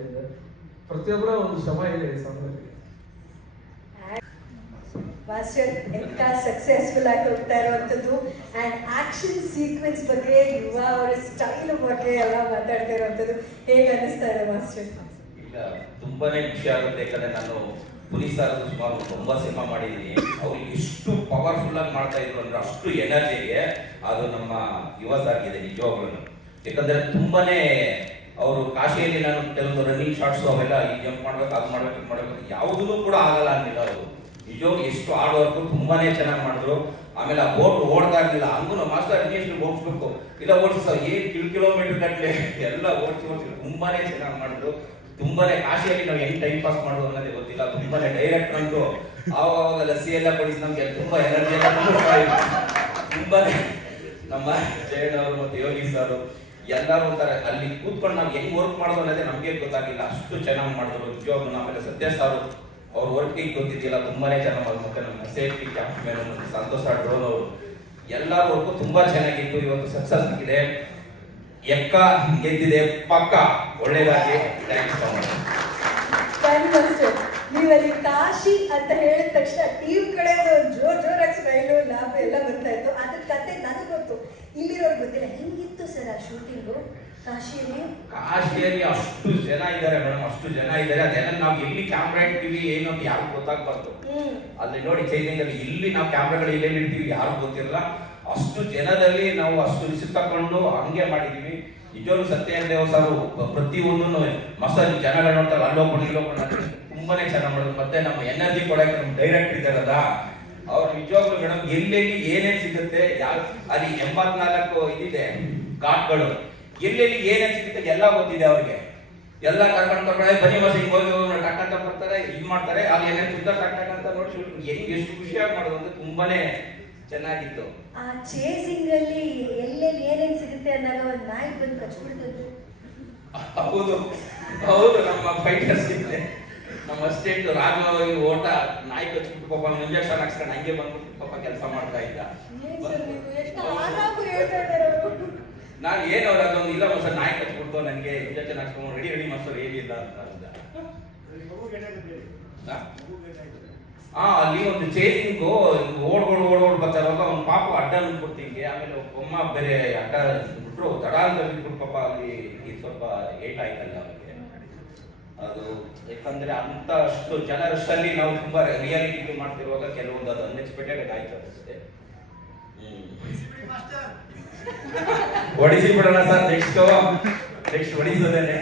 ಪ್ರತಿಯೊಬ್ಬರ ಒಂದು ಶ್ರಮ ಇದೆ ಈ ಸಾಂಗಲ್ಲಿ. ಮಾಸ್ಟರ್ ಎಂತ ಸಕ್ಸಸ್ಫುಲ್ ಆಗಿ ಹೋಗ್ತಾ ಇರುವಂಥದ್ದು. ಆ್ಯಂಡ್ ಆಕ್ಷನ್ ಸೀಕ್ವೆನ್ಸ್ ಬಗ್ಗೆ, ಯುವ ಅವರ ಸ್ಟೈಲ್ ಬಗ್ಗೆ ಎಲ್ಲ ಮಾತಾಡ್ತಾ ಇರುವಂಥದ್ದು ಹೇಗೆ ಅನ್ನಿಸ್ತಾ ಇದೆ ಮಾಸ್ಟರ್? ಈಗ ತುಂಬಾನೇ ಖುಷಿ ಆಗುತ್ತೆ. ಯಾಕಂದ್ರೆ ನಾನು ಪೊಲೀಸ್ ಆಗೋದು ಸುಮಾರು 9 ಸಿನಿಮಾ ಮಾಡಿದ್ದೀನಿ. ಅವ್ರು ಎಷ್ಟು ಪವರ್ಫುಲ್ ಆಗಿ ಮಾಡ್ತಾ ಇದ್ರು ಅಂದ್ರೆ ಅಷ್ಟು ಎನರ್ಜಿಗೆ ಅದು ನಮ್ಮ ಯುವ ಸಾಗಿದೆ ನಿಜವಾಗ್ಲೂ. ಯಾಕಂದ್ರೆ ತುಂಬಾನೇ ಅವರು ಕಾಶಿಯಲ್ಲಿ ನಾನು ಕೆಲವೊಂದು ರನ್ನಿಂಗ್ ಶಾರ್ಟ್ಸ್ ಅವೆಲ್ಲ ಈ ಜಂಪ್ ಮಾಡ್ಬೇಕು, ಅದು ಮಾಡ್ಬೇಕು, ಇದು ಮಾಡ್ಬೇಕು, ಯಾವುದೂ ಕೂಡ ಆಗಲ್ಲ ಅಂದಿಲ್ಲ. ಅವರು ನಿಜವಾಗ್ಲೂ ಎಷ್ಟು ಹಾರ್ಡ್ ವರ್ಕ್, ತುಂಬಾನೇ ಚೆನ್ನಾಗಿ ಮಾಡಿದ್ರು. ಆಮೇಲೆ ಆ ಬೋಟ್ ಓಡ್ತಾ ಇರಲಿಲ್ಲ, ಹಂಗೂ ನಾವು ಮಾಸ್ಟರ್ ಇನ್ನೆಷ್ಟು ಓಡಿಸ್ಬೇಕು, ಇಲ್ಲ ಓಡಿಸ್ತಾವ ಏನು ಕಿಲೋಮೀಟರ್ ಗಟ್ಟಲೆ ಎಲ್ಲ ಓಡಿಸಿ ತುಂಬಾನೇ ಚೆನ್ನಾಗಿ ಮಾಡಿದ್ರು. ತುಂಬಾನೇ ಕಾಶಿಯಲ್ಲಿ ನಾವು ಹೆಂಗ್ ಟೈಮ್ ಪಾಸ್ ಮಾಡೋದು ಅನ್ನೋದೇ ಗೊತ್ತಿಲ್ಲ. ತುಂಬಾನೇ ಡೈರೆಕ್ಟ್ ಅಂತೂ ಆವಾಗ ಲಸ್ಸಿ ಎಲ್ಲ ಕೊಡಿಸಿ ನಮ್ಗೆ ತುಂಬಾ ಎನರ್ಜಿ ಎಲ್ಲ ತುಂಬಾನೇ. ನಮ್ಮ ಜಯಣ್ಣ ಅವರು ಮತ್ತು ಯೋಗಿ ಸರ್ ಎಲ್ಲರೂ ಒಂಥರ ಅಲ್ಲಿ ಕೂತ್ಕೊಂಡು ನಾವು ಹೆಂಗ್ ವರ್ಕ್ ಮಾಡೋದು ಅನ್ನೋದೇ ನಮ್ಗೆ ಗೊತ್ತಾಗಿಲ್ಲ, ಅಷ್ಟು ಚೆನ್ನಾಗಿ ಮಾಡಿದ್ರು ನಿಜವಾಗ್ಲೂ. ಆಮೇಲೆ ಸತ್ಯ ಸಾರು ಅವ್ರ ವರ್ಕಿಗೆ ಗೊತ್ತಿದ್ದಿಲ್ಲ, ತುಂಬಾನೇ ಚೆನ್ನಾಗಿ ಮಾಡಿದ್ರು. ಮತ್ತೆ ನಮ್ಮ ಸೇಫ್ಟಿ ಕ್ಯಾಮ್ರಾಮನ್ ಮತ್ತು ಸಂತೋಷ್ ಡ್ರೋನ್ ಅವರು ಎಲ್ಲರ ವರ್ಕು ತುಂಬಾ ಚೆನ್ನಾಗಿತ್ತು. ಇವತ್ತು ಸಕ್ಸಸ್ ಆಗಿದೆ, ಎಕ್ಕ ಗೆದ್ದಿದೆ ಪಕ್ಕ. ಒಳ್ಳೇದಾಗಿ ಥ್ಯಾಂಕ್ಸ್ ಸೊ ಮಚ್. ನೀವಲ್ಲಿ ಕಾಶಿ ಅಂತ ಹೇಳಿದ ತಕ್ಷಣ ಟೀಮ್ ಕಡೆ ಜೋರಾಗಿ ಸ್ಮೈಲು ಲಾಭ ಎಲ್ಲ ಬರ್ತಾ ಇತ್ತು. ಅದ್ರ ಕತೆ ನನಗೆ ಗೊತ್ತು, ಇಲ್ಲಿರೋರು ಗೊತ್ತಿಲ್ಲ. ಹೆಂಗಿತ್ತು ಸರ್ ಆ ಶೂಟಿಂಗು ಕಾಶಿಯಲ್ಲಿ? ಕಾಶಿಯಲ್ಲಿ ಅಷ್ಟು ಜನ ಇದ್ದಾರೆ ಮೇಡಮ್, ಅಷ್ಟು ಜನ ಇದ್ದಾರೆ. ಅದೆಲ್ಲ ನಾವು ಎಲ್ಲಿ ಕ್ಯಾಮ್ರಾ ಇಡ್ತೀವಿ ಏನು ಅಂತ ಯಾರು ಗೊತ್ತಾಗ್ಬಾರ್ದು. ಅಲ್ಲಿ ನೋಡಿ ಚೈನಿಂಗಲ್ಲಿ ಇಲ್ಲಿ ನಾವು ಕ್ಯಾಮ್ರಾಗಳು ಎಲ್ಲೆಲ್ಲಿ ಇಡ್ತೀವಿ ಯಾರು ಗೊತ್ತಿರಲ್ಲ. ಅಷ್ಟು ಜನದಲ್ಲಿ ನಾವು ಅಷ್ಟು ರಿಸ್ಕ್ ತಗೊಂಡು ಹಂಗೆ ಮಾಡಿದೀವಿ. ನಿಜವಾಗ್ಲೂ ಸತ್ಯದೇವ್ ಸಾರು ಪ್ರತಿಯೊಂದನ್ನು ಮಸ್ತ್ ಜನಗಳು ನೋಡ್ತಾರೆ, ಅಲ್ಲೋಗ್ಕೊಂಡು ಇಲ್ಲೋಗ್ಕೊಂಡು ತುಂಬಾನೇ ಚೆನ್ನಾಗಿ ಮಾಡಿದ್ರು. ಮತ್ತೆ ನಮ್ಮ ಎನರ್ಜಿ ಕೊಡಕ್ಕೆ ನಮ್ಮ ಡೈರೆಕ್ಟರ್ ಇದ್ದಾರಲ್ಲ ಅವ್ರು ನಿಜವಾಗ್ಲೂ ಮೇಡಮ್ ಎಲ್ಲೆಲ್ಲಿ ಏನೇನ್ ಸಿಗುತ್ತೆ, ಅಲ್ಲಿ 84 ಇದಿದೆ ಘಾಟ್ಗಳು, ಎಲ್ಲೆಲ್ಲಿ ಏನೇನ್ ಸಿಗುತ್ತೆ ಎಲ್ಲ ಗೊತ್ತಿದೆ ಅವ್ರಿಗೆ. ಎಲ್ಲ ಕರ್ಕೊಂಡು ಬನ್ನಿ ಬಸ್ ಹಿಂಗ್ ಹೋಗಿ ಟಕ್ ಅಂತ ಬರ್ತಾರೆ, ಇದು ಮಾಡ್ತಾರೆ. ಅಲ್ಲಿ ಏನೇನು ಶುದ್ಧ ಟಕ್ ಟಕ್ ಅಂತ ನೋಡಿ ಶೂಟಿಂಗ್ ಹೆಂಗ್ ಎಷ್ಟು ಖುಷಿಯಾಗಿ ಮಾಡೋದು ಅಂದ್ರೆ ತುಂಬಾನೇ ಚೆನ್ನಾಗಿತ್ತು. ಆ ಚೇಸಿಂಗ್ ಅಲ್ಲಿ ಎಲ್ಲೆಲ್ಲಿ ಏನೇನ್ ಸಿಗುತ್ತೆ ಅಂದಾಗ ಒಂದು ನಾಯಿ ಬಂದು ಕಚ್ಬಿಡ್ತದ್ದು. ಹೌದು ಹೌದು, ನಮ್ಮ ಫೈಟರ್ಸ್ ಇದೆ, ನಮ್ಮ ಸ್ಟೇಟ್ ರಾಜು ಓಟ ನಾಯಿ ಕಚ್ಬಿಟ್ಟು ಪಾಪ ಇಂಜೆಕ್ಷನ್ ಹಾಕ್ಸ್ಕೊಂಡು ಹಂಗೆ ಬಂದ್ಬಿಟ್ಟು ಪಾಪ ಕೆಲಸ ಮಾಡ್ತಾ ಇದ್ದ. ನಾನು ಏನು ಅವ್ರು ಅದೊಂದು ಇಲ್ಲ ಸರ್ ನಾಯಿ ಕಚ್ಬಿಡ್ತು ನನಗೆ ಇಂಜೆಕ್ಷನ್ ಹಾಕ್ಸ್ಕೊಂಡು ರೆಡಿ ಮಾಸ್ಟರ್ ಏನಿಲ್ಲ ಅಂತ ಅಂದ. ಅಲ್ಲಿ ಒಂದು ಚೇಸಿಂಗು ಓಡ್ ಬರ್ತಾರಲ್ಲ ಅವ್ನು ಪಾಪ ಅಡ್ಡ ನಿಂತ್ಬಿಡ್ತೀನಿ. ಆಮೇಲೆ ಒಮ್ಮ ಬೇರೆ ಅಡ್ಡ ಬಿಟ್ರು ತಡ ಅಂತ ಬಿಟ್ಬಿಟ್ಟು ಪಾಪ ಅಲ್ಲಿ ಸ್ವಲ್ಪ ಏಟ್ ಆಯ್ತಲ್ಲ ಅವರಿಗೆ. ಅದು ಯಾಕಂದ್ರೆ ಅಂತ ಅಷ್ಟು ಜನರಷ್ಟಲ್ಲಿ ನಾವು ತುಂಬಾ ರಿಯಾಲಿಟಿ ಮಾಡ್ತಿರುವಾಗ ಕೆಲವೊಂದು ಅದು ಅನ್ಎಕ್ಸ್ಪೆಕ್ಟೆಡ್ ಆಯ್ತು ಅನಿಸುತ್ತೆ. ಹೊಡಿಸಿ ಬಿಡೋಣ ಸರ್, ನೆಕ್ಸ್ಟ್ ಹೊಡಿಸೋದೇನೆ.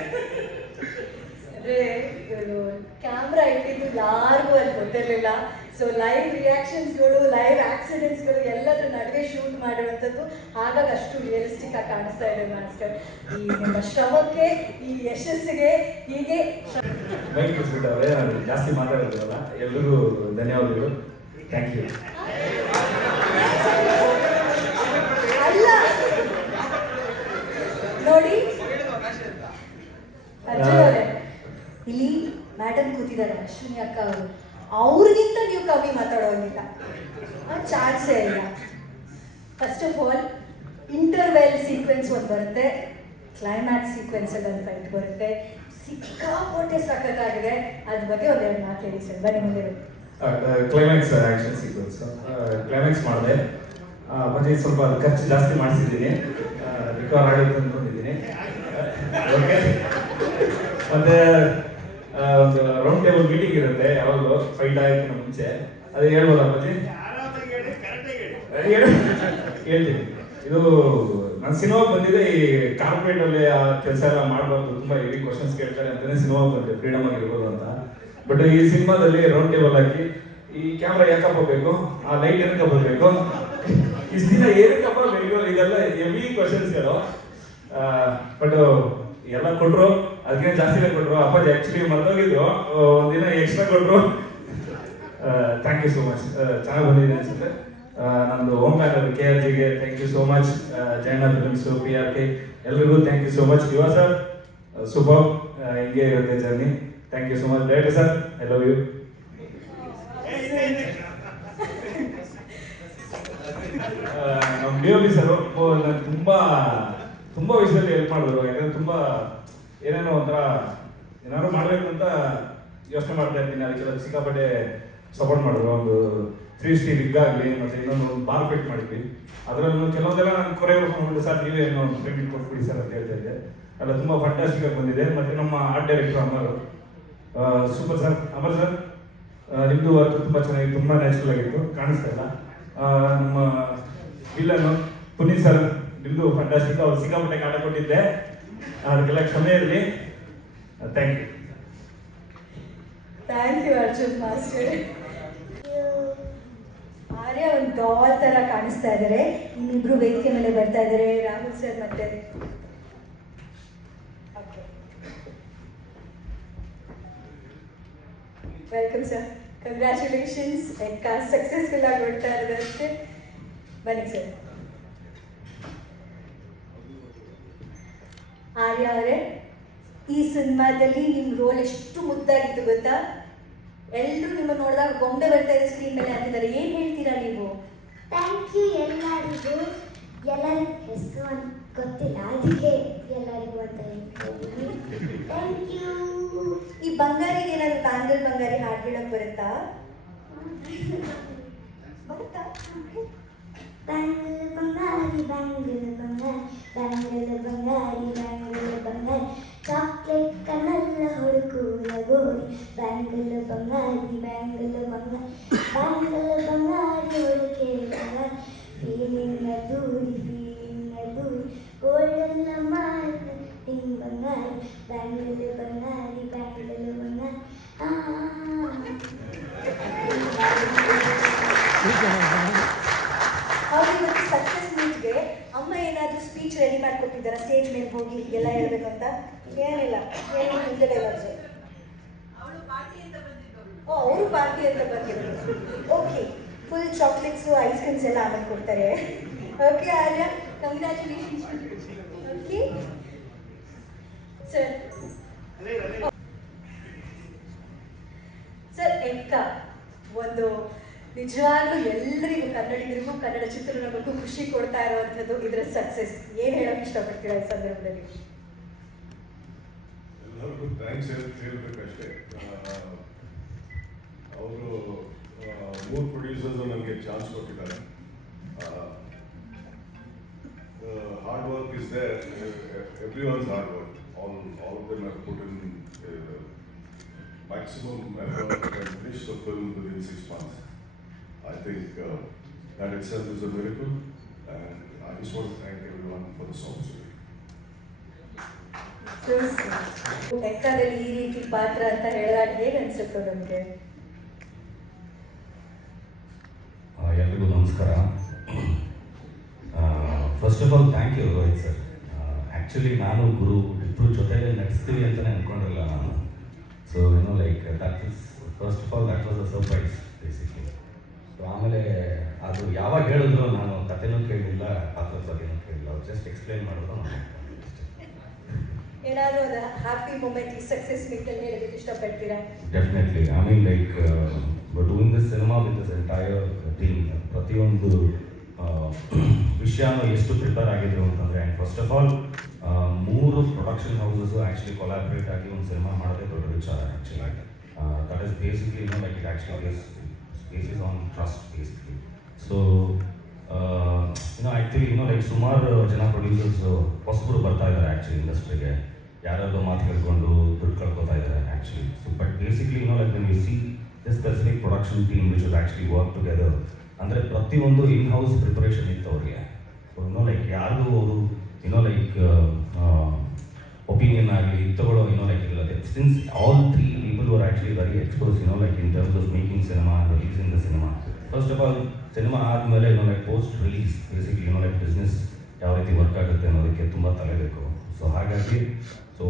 ಕ್ಯಾಮ್ರಾ ಇಟ್ಟಿದ್ದು ಯಾರಿಗೂ ಅಲ್ಲಿ ಗೊತ್ತಿರಲಿಲ್ಲ. ಸೊ ಲೈವ್ ರಿಯಾಕ್ಷನ್ಸ್ಗಳು, ಲೈವ್ ಆಕ್ಸಿಡೆಂಟ್ಸ್ಗಳು ಎಲ್ಲದರ ನಡುವೆ ಶೂಟ್ ಮಾಡಿರುವಂಥದ್ದು. ಹಾಗಾಗಿ ಅಷ್ಟು ರಿಯಲಿಸ್ಟಿಕ್ ಆಗಿ ಕಾಣಿಸ್ತಾ ಇದೆ ಮಾಸ್ಟರ್. ಈ ನಿಮ್ಮ ಶ್ರಮಕ್ಕೆ, ಈ ಯಶಸ್ಸಿಗೆ ಹೀಗೆ ಜಾಸ್ತಿ ಮಾತಾಡೋದಿಲ್ಲ. ಎಲ್ರಿಗೂ ಧನ್ಯವಾದಗಳು. Thank you. ಅಲ್ಲ ನೋಡಿ ಅರ್ಜುನ್ ಅವರೇ, ಇಲ್ಲಿ ಮೇಡಮ್ ಕೂತಿದ್ದಾರೆ ಅಶ್ವಿನಿ ಅಕ್ಕ ಅವರು, ಅವ್ರಿಗಿಂತ ನೀವು ಕಮ್ಮಿ ಮಾತಾಡೋಂಗಿಲ್ಲ, ಚಾನ್ಸೇ ಇಲ್ಲ. First of all interval sequence ಒಂದು ಬರುತ್ತೆ, ಕ್ಲೈಮ್ಯಾಕ್ಸ್ ಸೀಕ್ವೆನ್ಸ್ ಅಲ್ಲಿ ಒಂದು ಫೈಟ್ ಬರುತ್ತೆ, ಸಿಕ್ಕಾಪಟ್ಟೆ ಸಖತ್ತಾಗಿದೆ. ಅದ್ರ ಬಗ್ಗೆ ಒಂದೆರಡು ಮಾತು ಹೇಳಿ ಸರ್, ಬನ್ನಿ ಮುಂದೆ. ಕ್ಲೈಮ್ಯಾಕ್ಸ್ ಆಕ್ಷನ್ ಸೀಕ್ವೆನ್ಸ್ ಕ್ಲೈಮ್ಯಾಕ್ಸ್ ಮಾಡಿದೆ, ಮತ್ತೆ ಸ್ವಲ್ಪ ಖರ್ಚು ಜಾಸ್ತಿ ಮಾಡಿಸಿದ್ದೀನಿ, ರಿಕವರ್ ಆಗುತ್ತೆ ಅಂದ್ಕೊಂಡಿದ್ದೀನಿ. ಓಕೆ, ಮತ್ತೆ ಒಂದು ರೌಂಡ್ ಟೇಬಲ್ ಮೀಟಿಂಗ್ ಇರುತ್ತೆ ಯಾವಾಗಲೂ ಫೈಟ್ ಆಗೋಕ್ಕಿಂತ ಮುಂಚೆ. ಅದು ಹೇಳ್ಬೋದಾ ಅಪ್ಪಾಜಿ? ಹೇಳ್ತೀನಿ. ಇದು ನನ್ನ ಸಿನಿಮಾಗೆ ಬಂದಿದೆ. ಈ ಕಾರ್ಪೊರೇಟ್ ಅಲ್ಲಿ ಆ ಕೆಲಸ ಎಲ್ಲ ಮಾಡಬಾರ್ದು, ತುಂಬಾ ಹೆವಿ ಕ್ವಶನ್ಸ್ ಕೇಳ್ತಾರೆ ಅಂತಾನೆ ಸಿನಿಮಾಗೆ ಬಂದಿದೆ, ಫ್ರೀಡಮ್ ಆಗಿರ್ಬೋದು ಅಂತ. ಬಟ್ ಈ ಸಿನಿಮಾದಲ್ಲಿ ರೌಂಡ್ ಟೇಬಲ್ ಹಾಕಿ ಈ ಕ್ಯಾಮ್ರಾ ಯಾಕಪ್ಪ ಬೇಕು, ಆ ಲೈಟ್ ಏನಕ್ಕಪ್ಪ ಬೇಕು, ಇಷ್ಟು ದಿನ ಏನಕ್ಕಪ್ಪ ಬೇಕು, ಇದೆಲ್ಲ ಹೆವಿ ಕ್ವಶನ್ಸ್ಗಳು. ಬಟ್ ಎಲ್ಲ ಕೊಟ್ರು, ಅದಕ್ಕೆ ಜಾಸ್ತಿನೇ ಕೊಟ್ರು. ಅಪ್ಪಾಜಿ ಆಕ್ಚುಲಿ ಮರ್ತೋಗಿದ್ರು, ಒಂದಿನ ಎಕ್ಸ್ಟ್ರಾ ಕೊಟ್ರು. Thank you so much. ಚೆನ್ನಾಗಿ ಬಂದಿದೆ ಅನ್ಸುತ್ತೆ. ನಮ್ಮದು ಹೋಮ್ ಬ್ಯಾನರ್ KRGಗೆ thank you so much. Jaina films, PRK ಎಲ್ರಿಗೂ thank you so much. Yuva sir super, ಹಿಂಗೆ ಇರುತ್ತೆ journey. Thank you so much. Director sir, I love you. ನಮ್ಮ DOP ಸರ್ ತುಂಬಾ ವಿಷಯದಲ್ಲಿ ಹೆಲ್ಪ್ ಮಾಡಿದ್ರು. ಯಾಕಂದ್ರೆ ತುಂಬಾ ಏನೇನೋ ಒಂಥರ ಏನಾದ್ರು ಮಾಡಬೇಕು ಅಂತ ಯೋಚನೆ ಮಾಡ್ತಾ ಇರ್ತೀನಿ, ಅದಕ್ಕೆಲ್ಲ ಸಿಕ್ಕಾಪಟ್ಟೆ ಸಪೋರ್ಟ್ ಮಾಡಿದ್ರು. ಒಂದು 360 ರಿಗ್ ಆಗಲಿ, ಮತ್ತೆ ಇನ್ನೊಂದು ಬಾರ್ ಫಿಟ್ ಮಾಡಿದ್ವಿ. ಅದರಲ್ಲೂ ಕೆಲವೊಂದೆಲ್ಲ ನಾನು ಕೊರಿಯೋಗ್ರಾಫರ್ ಸರ್ ನೀವೇ ಒಂದು ಫ್ರೆಂಡ್ ಕೊಟ್ಬಿಡಿ ಸರ್ ಅಂತ ಹೇಳ್ತಾ ಇದ್ದೆ. ಎಲ್ಲ ತುಂಬ ಫ್ಯಾಂಟಾಸ್ಟಿಕ್ ಆಗಿ ಬಂದಿದೆ. ಮತ್ತೆ ನಮ್ಮ art director Amar, super sir. Amar sir, ನಿಮ್ಮದು ವರ್ಕ್ ತುಂಬ ಚೆನ್ನಾಗಿ, ತುಂಬ ನ್ಯಾಚುರಲ್ ಆಗಿತ್ತು, ಕಾಣಿಸ್ತಾ ಇಲ್ಲ. ನಮ್ಮ ವಿಲ್ಲನ್ನು ಪುನೀತ್ ಸರ್, ನಿಮ್ಮದು ಫ್ಯಾಂಟಾಸ್ಟಿಕ್. ಅವ್ರು ಸಿಕ್ಕಾಪಟ್ಟೆ ಕಾಟ ಕೊಟ್ಟಿದ್ದೆ, ಅದಕ್ಕೆಲ್ಲ ಕ್ಷಮೆ ಇರಲಿ. Thank you. Thank you Arjun master. Arya ಒಂದು ಡಾಲ್ ತರ ಕಾಣಿಸ್ತಾ ಇದ್ದಾರೆ. ಇನ್ನಿಬ್ರು ವೇದಿಕೆ ಮೇಲೆ ಬರ್ತಾ ಇದ್ದಾರೆ, ರಾಹುಲ್ ಸರ್ ಮತ್ತೆ. Welcome sir, congratulations. ಸಕ್ಸಸ್ಫುಲ್ ಆಗಿ ಹೊಡ್ತಾ ಇರೋದಕ್ಕೆ ಬನ್ನಿ ಸರ್. ಆರ್ಯ ಅವರೇ, ಈ ಸಿನಿಮಾದಲ್ಲಿ ನಿಮ್ಮ ರೋಲ್ ಎಷ್ಟು ಮುದ್ದಾಗಿತ್ತು ಗೊತ್ತಾ? ಎಲ್ಲರೂ ನಿಮ್ಮ ನೋಡಿದಾಗ ಗೊಂಬೆ ಬರ್ತಾ ಇದೆ ಸ್ಕ್ರೀನ್ ಮೇಲೆ ಅಂತಿದ್ದಾರೆ. ಏನು ಹೇಳ್ತೀರಾ ನೀವು? ಥ್ಯಾಂಕ್ ಯು ಎಲ್ಲರಿಗೂ. ಎಲ್ಲರಿಗೂ ಹೆಸರು ಅಂತ ಗೊತ್ತಿಲ್ಲ, ಅದಕ್ಕೆ ಎಲ್ಲರಿಗೂ ಅಂತ ಹೇಳ್ತಿದ್ದೀನಿ. Thank you. ಈ ಬಂಗಾರಿಗೆ ಏನಾದ್ರು ಬ್ಯಾಂಗಲ್ ಬಂಗಾರಿ ಹಾಡು ಹೇಳಕ್ ಬರುತ್ತಾ? ಬರುತ್ತಾ? ಬ್ಯಾಂಗಲ್ ಬಂಗಾರಿ, ಬ್ಯಾಂಗಲ್ ಬಂಗಾರಿ, ಬ್ಯಾಂಗಲ್ ಬಂಗಾರಿ, ಬ್ಯಾಂಗಲ್ ಬಂಗಾರಿ, ಚಾಕ್ಲೇಟ್ ಕಣ್ಣಲ್ಲ ಹುಡುಕುವ ಗೋರಿ, ಬ್ಯಾಂಗಲ್ ಬಂಗಾರಿ, ಬ್ಯಾಂಗಲ್ ಬಂಗಾರಿ, ಬ್ಯಾಂಗಲ್ ಬಂಗಾರಿ ಹುಡುಕೆ ಬಂಗಾರಿ, ಫೀಲಿಂಗ್ ದೂರಿ, ಫೀಲಿಂಗ್ ದೂರಿ, ಗೋಲ್ಡನ್ನ ಮಾಡಿ ಹಿಂಗ್ ಬಂಗಾರಿ, ಬ್ಯಾಂಗಲ್ ಬಂಗಾರಿ, ಬ್ಯಾಂಗಲ್ ಬಂಗಾರಿ. ಅವ್ರು ಇವತ್ತು ಸಕ್ಸಸ್ ಮೀಟ್ಗೆ ಅಮ್ಮ ಏನಾದರೂ ಸ್ಪೀಚ್ ರೆಡಿ ಮಾಡಿಕೊಟ್ಟಿದ್ದಾರಾ? ಸ್ಟೇಜ್ ಮೇಲೆ ಹೋಗಿ ಹೀಗೆಲ್ಲ ಹೇಳ್ಬೇಕು ಅಂತ? ಏನಿಲ್ಲ, ಏನು ಹಿಂದೆ ಡೈಲಾಗ್ಸ್. ಓ, ಅವರು ಪಾರ್ಟಿ ಅಂತ ಬಂದಿರೋದು. Okay, full chocolates ice creams ಎಲ್ಲ ಆಮೇಲೆ ಕೊಡ್ತಾರೆ. ಓಕೆ ಆರ್ಯ, ಕಂಗ್ರ್ಯಾಚುಲೇಷನ್ಸ್. Okay sir. ಸರ್, ಎಕ್ಕ ಒಂದು ನಿಜವಾಗ್ಲೂ ಎಲ್ಲರಿಗೂ, ಕನ್ನಡಿಗರಿಗೂ ಕನ್ನಡ ಚಿತ್ರರಂಗಕ್ಕೂ ಖುಷಿ ಕೊಡ್ತಾ ಇರುವಂಥದ್ದು. ಇದರ ಸಕ್ಸಸ್ ಏನು ಹೇಳೋಕೆ ಇಷ್ಟಪಡ್ತೀರಾ ಈ ಸಂದರ್ಭದಲ್ಲಿ? ಎಲ್ಲರಿಗೂ ಥ್ಯಾಂಕ್ಸ್ ಹೇಳ್ಬೇಕಷ್ಟೇ. ಅವರು 3 ಪ್ರೊಡ್ಯೂಸರ್ಸು ನನಗೆ ಚಾನ್ಸ್ ಕೊಟ್ಟಿದ್ದಾರೆ. Hard work is there, everyone's hard work. All of them have put in maximum effort and finished the film within 6 months. I think that itself is a miracle, and I just want to thank everyone for the support. ಎಕ್ಕದಲ್ಲಿ ಈ ರೀತಿ ಪಾತ್ರ ಅಂತ ಹೇಳಿದಾಗ ಹೇಗೆ ಅನ್ಸುತ್ತೋ ನಮಗೆ? ಎಲ್ರಿಗೂ ನಮಸ್ಕಾರ. First of all thank you Rohit sir. Actually ನಾನು ಗುರು ಇಬ್ಬರು ಜೊತೆಗೆ ನಡೆಸ್ತೀವಿ ಅಂತಲೇ ಅಂದ್ಕೊಂಡಿರಲಿಲ್ಲ ನಾನು. So like that is first of all that was a surprise basically. So ಆಮೇಲೆ ಅದು ಯಾವಾಗ ಹೇಳಿದ್ರು ನಾನು ಕಥೆನೂ ಕೇಳಲಿಲ್ಲ, ಪಾತ್ರದ ಬಗ್ಗೆನೂ ಕೇಳಿಲ್ಲ. ಅವ್ರು ಜಸ್ಟ್ ಎಕ್ಸ್ಪ್ಲೈನ್ ಮಾಡಿದ್ರು. ಏನಾದರೂ ಒಂದು ಹ್ಯಾಪಿ ಮೂಮೆಂಟ್ ಈ ಸಕ್ಸಸ್ ಮೀಟಲ್ಲಿ ಹೇಳೋದಕ್ಕೆ ಇಷ್ಟಪಡ್ತೀರಾ? Definitely. I mean like doing this cinema with this entire team, ಪ್ರತಿಯೊಂದು ವಿಷಯನೂ ಎಷ್ಟು ಪ್ರಿಪೇರ್ ಆಗಿದ್ರು ಅಂತಂದರೆ, and first of all 3 production houses actually collaborate ಆಗಿ ಒಂದು ಸಿನಿಮಾ ಮಾಡೋದೇ ದೊಡ್ಡ ವಿಚಾರ. Actually that is basically like it actually basis on trust basically. So actually like ಸುಮಾರು ಜನ ಪ್ರೊಡ್ಯೂಸರ್ಸ್ ಹೊಸಬರು ಬರ್ತಾ ಇದ್ದಾರೆ ಆ್ಯಕ್ಚುಲಿ ಇಂಡಸ್ಟ್ರಿಗೆ. ಯಾರ್ಯಾರೋ ಮಾತು ಕೇಳ್ಕೊಂಡು ದುಡ್ಡು ಕಳ್ಕೊತಾ ಇದ್ದಾರೆ actually. So but basically like when U see this specific production team which was actually work together, ಅಂದರೆ ಪ್ರತಿಯೊಂದು ಇನ್ ಹೌಸ್ ಪ್ರಿಪರೇಷನ್ ಇತ್ತು ಅವ್ರಿಗೆ. ಸೊ ಲೈಕ್ ಯಾರಿಗೂ ಅವರು ಲೈಕ್ ಒಪಿನಿಯನ್ ಆಗಲಿ ತಗೊಳ್ಳೋ ಲೈಕ್ ಇಲ್ಲದೆ, since all 3 people were actually very exposed like in terms of making cinema and releasing the cinema. First of all, cinema ಆದಮೇಲೆ like post release basically like business ಯಾವ ರೀತಿ work ಆಗುತ್ತೆ ಅನ್ನೋದಕ್ಕೆ ತುಂಬ ತಲೆಬೇಕು. So ಹಾಗಾಗಿ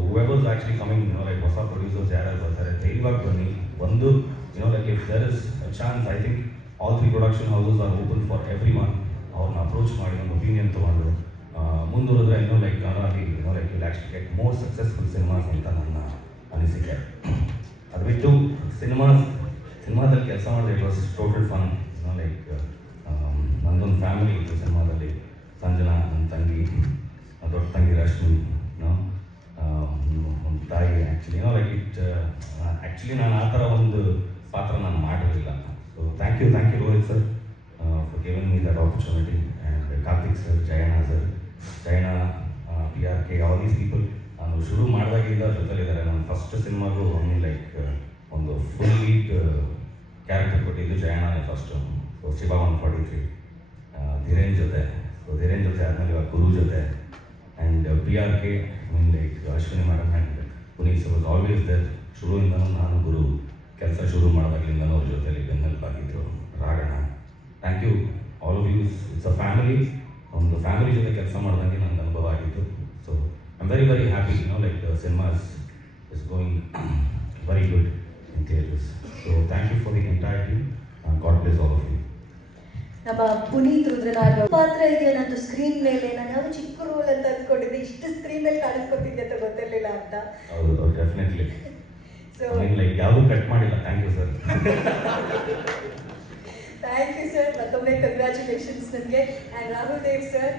whoever's actually coming ಲೈಕ್ ಹೊಸ producers ಯಾರ್ಯಾರು ಬರ್ತಾರೆ ಧೈರ್ಯವಾಗಿ ಬನ್ನಿ. ಒಂದು like if there is a chance, I think all 3 production houses are open for everyone. ಅವ್ರನ್ನ ಅಪ್ರೋಚ್ ಮಾಡಿ ಒಂದು ಒಪಿನಿಯನ್ ತೊಗೊಂಡು ಮುಂದುವರೆದ್ರೆ like like will actually get more successful cinemas ಅಂತ ನನ್ನ ಅನಿಸಿಕೆ. ಅದು ಬಿಟ್ಟು ಸಿನಿಮಾದಲ್ಲಿ ಕೆಲಸ ಮಾಡಿದ್ರೆ it was total fun. Like ನಂದೊಂದು ಫ್ಯಾಮಿಲಿ ಇತ್ತು ಸಿನಿಮಾದಲ್ಲಿ. ಸಂಜನಾ, ನನ್ನ ತಂಗಿ, ದೊಡ್ಡ ತಂಗಿ ರಶ್ಮಿ, ಒಂದು ತಾಯಿ. ಆ್ಯಕ್ಚುಲಿ ಲೈಕ್ ಇಟ್ ಆ್ಯಕ್ಚುಲಿ ನಾನು ಆ ಥರ ಒಂದು ಪಾತ್ರ ನಾನು ಮಾಡಿರಲಿಲ್ಲ. So thank you Rohit sir for giving me that opportunity. And Karthik sir, Jayanna sir, PRK, all these people ನಾನು ಶುರು ಮಾಡಿದಾಗಿಂದ ಜೊತೆಲಿದ್ದಾರೆ. ನನ್ನ ಫಸ್ಟ್ ಸಿನಿಮಾಗೂ ಲೈಕ್ ಒಂದು ಫುಲ್ ಲೀಡ್ ಕ್ಯಾರೆಕ್ಟರ್ ಕೊಟ್ಟಿದ್ದು ಜಯಣ್ಣನೇ ಫಸ್ಟು. ಸೊ ಶಿವ 143, ಧೀರೇನ್ ಜೊತೆ. ಸೊ ಧೀರೇನ್ ಜೊತೆ ಆದಮೇಲೆ ಇವಾಗ ಗುರು ಜೊತೆ. And PRK like Ashwini madam and Puneeth was always there. ಶುರುವಿಂದನೂ ನಾನು ಗುರು ಕೆಲಸ ಶುರು ಮಾಡಿದಾಗಲಿಂದನೂ ಅವ್ರ ಜೊತೆಲಿ ಬೆನ್ನೆಲುಬಾಗಿದ್ದರು. Raganna, thank you all of you. It's a family. ಒಂದು ಫ್ಯಾಮಿಲಿ ಜೊತೆ ಕೆಲಸ ಮಾಡಿದಂಗೆ ನನಗೆ ಅನುಭವ ಆಗಿತ್ತು. So I am very happy like the cinema is going very good in theatres. So thank you for the entire team. God bless all of you. ನಮ್ಮ ಪುನೀತ್ ರುದ್ರನಾಥ್ ಪಾತ್ರ ಇದೆಯಾ ನಂದು ಸ್ಕ್ರೀನ್ ಮೇಲೆ? ನಾನು ಯಾವ ಚಿಕ್ಕ ರೋಲ್ ಅಂತ ಅಂದ್ಕೊಂಡಿದ್ದೆ, ಇಷ್ಟು ಸ್ಕ್ರೀನ್ ಮೇಲೆ ಕಾಣಿಸ್ಕೊತಿದ್ದೆ ಅಂತ ಗೊತ್ತಿರಲಿಲ್ಲ ಅಂತ. ಹೌದು, ಡೆಫಿನೆಟ್ಲಿ. ಲೈಕ್ ಯಾವುದು ಕಟ್ ಮಾಡಿಲ್ಲ. Thank you sir. Thank you sir. ಮತ್ತೊಮ್ಮೆ ಕಂಗ್ರ್ಯಾಚುಲೇಷನ್ಸ್ ನನಗೆ. ಆ್ಯಂಡ್ ರಾಹುಲ್ ದೇವ್ ಸರ್,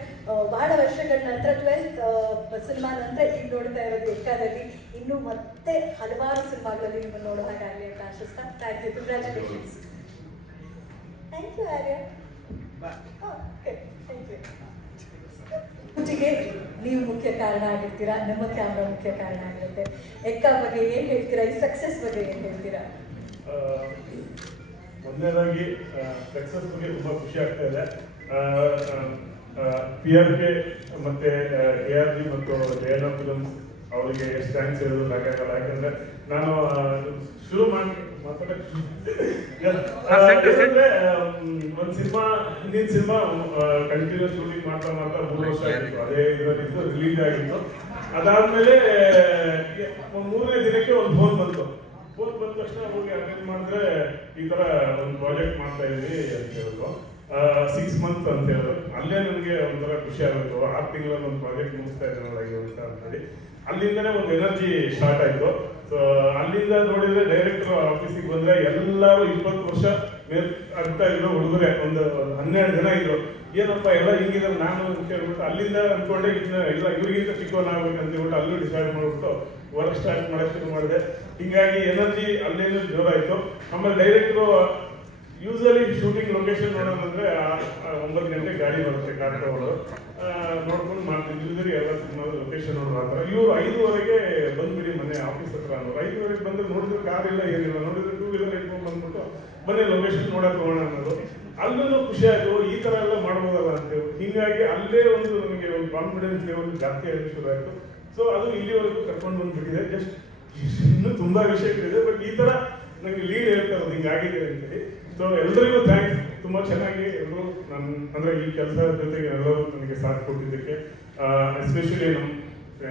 ಭಾಳ ವರ್ಷಗಳ ನಂತರ 12th ಸಿನಿಮಾ ನಂತರ ಈಗ ನೋಡ್ತಾ ಇರೋದು ಎಕ್ಕಾದಲ್ಲಿ. ಇನ್ನೂ ಮತ್ತೆ ಹಲವಾರು ಸಿನಿಮಾಗಳಲ್ಲಿ ನಿಮ್ಮನ್ನು ನೋಡೋ ಹಾಗಾಗಲಿ ಅಂತ ಆಶಿಸ್ತಾ thank you. Congratulations. Thank you Arya. Okay, thank you. ಪೂಜೆಗೆ ನೀವು ಮುಖ್ಯ ಕಾರಣ ಆಗಿರ್ತೀರಾ, ನಮ್ಮ ಕ್ಯಾಮ್ರಾ ಮುಖ್ಯ ಕಾರಣ ಆಗಿರುತ್ತೆ. ಎಕ್ಕ ಬಗ್ಗೆ ಏನು ಹೇಳ್ತೀರಾ? ಈ ಸಕ್ಸಸ್ ಬಗ್ಗೆ ಏನು ಹೇಳ್ತೀರಾ? ಮೊದಲನೇದಾಗಿ ಸಕ್ಸಸ್ ಬಗ್ಗೆ ತುಂಬ ಖುಷಿ ಆಗ್ತಾ ಇದೆ. PRK ಮತ್ತು ARG ಮತ್ತು ಜಯಣ್ಣ ಫಿಲಮ್ಸ್ ಅವರಿಗೆ ಎಷ್ಟು ಥ್ಯಾಂಕ್ಸ್ ಹೇಳೋದು ಸಾಕಾಗಲ್ಲ. ಯಾಕಂದರೆ ನಾನು ಶುರು ಮಾಡಿ ಒಂದು ಸಿನಿಮಾ ಹಿಂದಿನ ಸಿನಿಮಾ ಕಂಟಿನ್ಯೂಸ್ ಶೂಟಿಂಗ್ ಮಾಡ್ತಾ 3 ವರ್ಷ ಆಗಿತ್ತು. ಅದೇ ಇದರಲ್ಲಿದ್ದು ರಿಲೀಸ್ ಆಗಿತ್ತು. ಅದಾದಮೇಲೆ 3ನೇ ದಿನಕ್ಕೆ ಒಂದು ಫೋನ್ ಬಂತು. ಫೋನ್ ಬಂದ ತಕ್ಷಣ ಹೋಗಿ ಅಟೆಂಡ್ ಮಾಡಿದ್ರೆ ಈ ಥರ ಒಂದು ಪ್ರಾಜೆಕ್ಟ್ ಮಾಡ್ತಾ ಇದ್ವಿ ಅಂತ ಹೇಳಿದ್ರು. 6 months ಅಂತ ಹೇಳಿದ್ರು. ಅಲ್ಲೇ ನನಗೆ ಒಂಥರ ಖುಷಿ ಆಗೋದು. 6 ತಿಂಗಳಲ್ಲಿ ಒಂದು ಪ್ರಾಜೆಕ್ಟ್ ಮುಗಿಸ್ತಾ ಇದ್ದೆ ನೋಡಾಗಿ ಅಂತ ಹೇಳಿ ಅಲ್ಲಿಂದನೇ ಒಂದು ಎನರ್ಜಿ ಸ್ಟಾರ್ಟ್ ಆಯಿತು. ಸೊ ಅಲ್ಲಿಂದ ನೋಡಿದ್ರೆ ಡೈರೆಕ್ಟರ್ ಆಫೀಸಿಗೆ ಬಂದರೆ ಎಲ್ಲರೂ 20 ವರ್ಷ ಮೇಲ್ ಆಗ್ತಾ ಇದ್ರು ಹುಡುಗರೆ, ಒಂದು 12 ಜನ ಇದ್ರು. ಏನಪ್ಪ ಎಲ್ಲ ಹಿಂಗಿದ್ರೆ ನಾನು ಅಂತ ಹೇಳ್ಬಿಟ್ಟು ಅಲ್ಲಿಂದ ಅಂದ್ಕೊಂಡೆ ಇಲ್ಲ ಇವ್ರಿಗಿಂತ ಚಿಕ್ಕವನಾಗಬೇಕು ಅಂತ ಹೇಳ್ಬಿಟ್ಟು ಅಲ್ಲೂ ಡಿಸೈಡ್ ಮಾಡಿಬಿಟ್ಟು ವರ್ಕ್ ಸ್ಟಾರ್ಟ್ ಮಾಡೋಕ್ಕೆ ಶುರು ಮಾಡಿದೆ. ಹಿಂಗಾಗಿ ಎನರ್ಜಿ ಅಲ್ಲೇನೂ ಜೋರಾಯಿತು. ಆಮೇಲೆ ಡೈರೆಕ್ಟ್ರು ಯೂಸಲಿ ಶೂಟಿಂಗ್ ಲೊಕೇಶನ್ ನೋಡೋದಂದ್ರೆ 9 ಗಂಟೆ ಗಾಡಿ ಬರುತ್ತೆ, ಕಾರ್ ತಗೊಂಡು ನೋಡ್ಕೊಂಡು ಮಾಡ್ತೀನಿ. ಯೂಸಲಿ ಎಲ್ಲ ಸಿನಿಮಾ ಲೊಕೇಶನ್ ನೋಡೋ ಆ ಥರ. ಇವರು 5:30ಗೆ ಬಂದ್ಬಿಡಿ ಮನೆ ಆಫೀಸ್ ಹತ್ರ ಅನ್ನೋರು. 5:30ಗೆ ಬಂದ್ರೆ ನೋಡಿದ್ರೆ ಕಾರ್ ಇಲ್ಲ ಏನಿಲ್ಲ, ನೋಡಿದ್ರೆ 2 ವೀಲರ್ ಇಟ್ಕೊಂಡು ಬಂದ್ಬಿಟ್ಟು ಮನೆ ಲೊಕೇಶನ್ ನೋಡಕ್ಕೆ ಹೋಗೋಣ ಅನ್ನೋದು. ಅಲ್ಲೂ ಖುಷಿ ಆಯಿತು, ಈ ಥರ ಎಲ್ಲ ಮಾಡ್ಬೋದಲ್ಲ ಅಂತೇಳಿ. ಹೀಗಾಗಿ ಅಲ್ಲೇ ಒಂದು ನಮಗೆ ಒಂದು ಕಾನ್ಫಿಡೆನ್ಸ್ ಲೆವೆಲ್ ಜಾಸ್ತಿ ಆಗಕ್ಕೆ ಶುರು ಆಯಿತು. ಸೊ ಅದು ಇಲ್ಲಿವರೆಗೂ ಕರ್ಕೊಂಡು ಬಂದ್ಬಿಟ್ಟಿದೆ. ಜಸ್ಟ್ ಇನ್ನೂ ತುಂಬ ವಿಷಯಗಳಿದೆ, ಬಟ್ ಈ ಥರ ನನಗೆ ಲೀಡ್ ಹೇಳ್ತಾ ಇರೋದು ಹಿಂಗಾಗಿದೆ ಅಂತೇಳಿ. ಸೊ ಎಲ್ಲರಿಗೂ ಥ್ಯಾಂಕ್ಸ್. ತುಂಬ ಚೆನ್ನಾಗಿ ಎಲ್ಲರೂ ನನ್ನ ಅಂದರೆ ಈ ಕೆಲಸ ಜೊತೆಗೆ ಎಲ್ಲರೂ ನನಗೆ ಸಾಥ್ ಕೊಟ್ಟಿದ್ದಕ್ಕೆ, ಎಸ್ಪೆಷಲಿ ನಮ್ಮ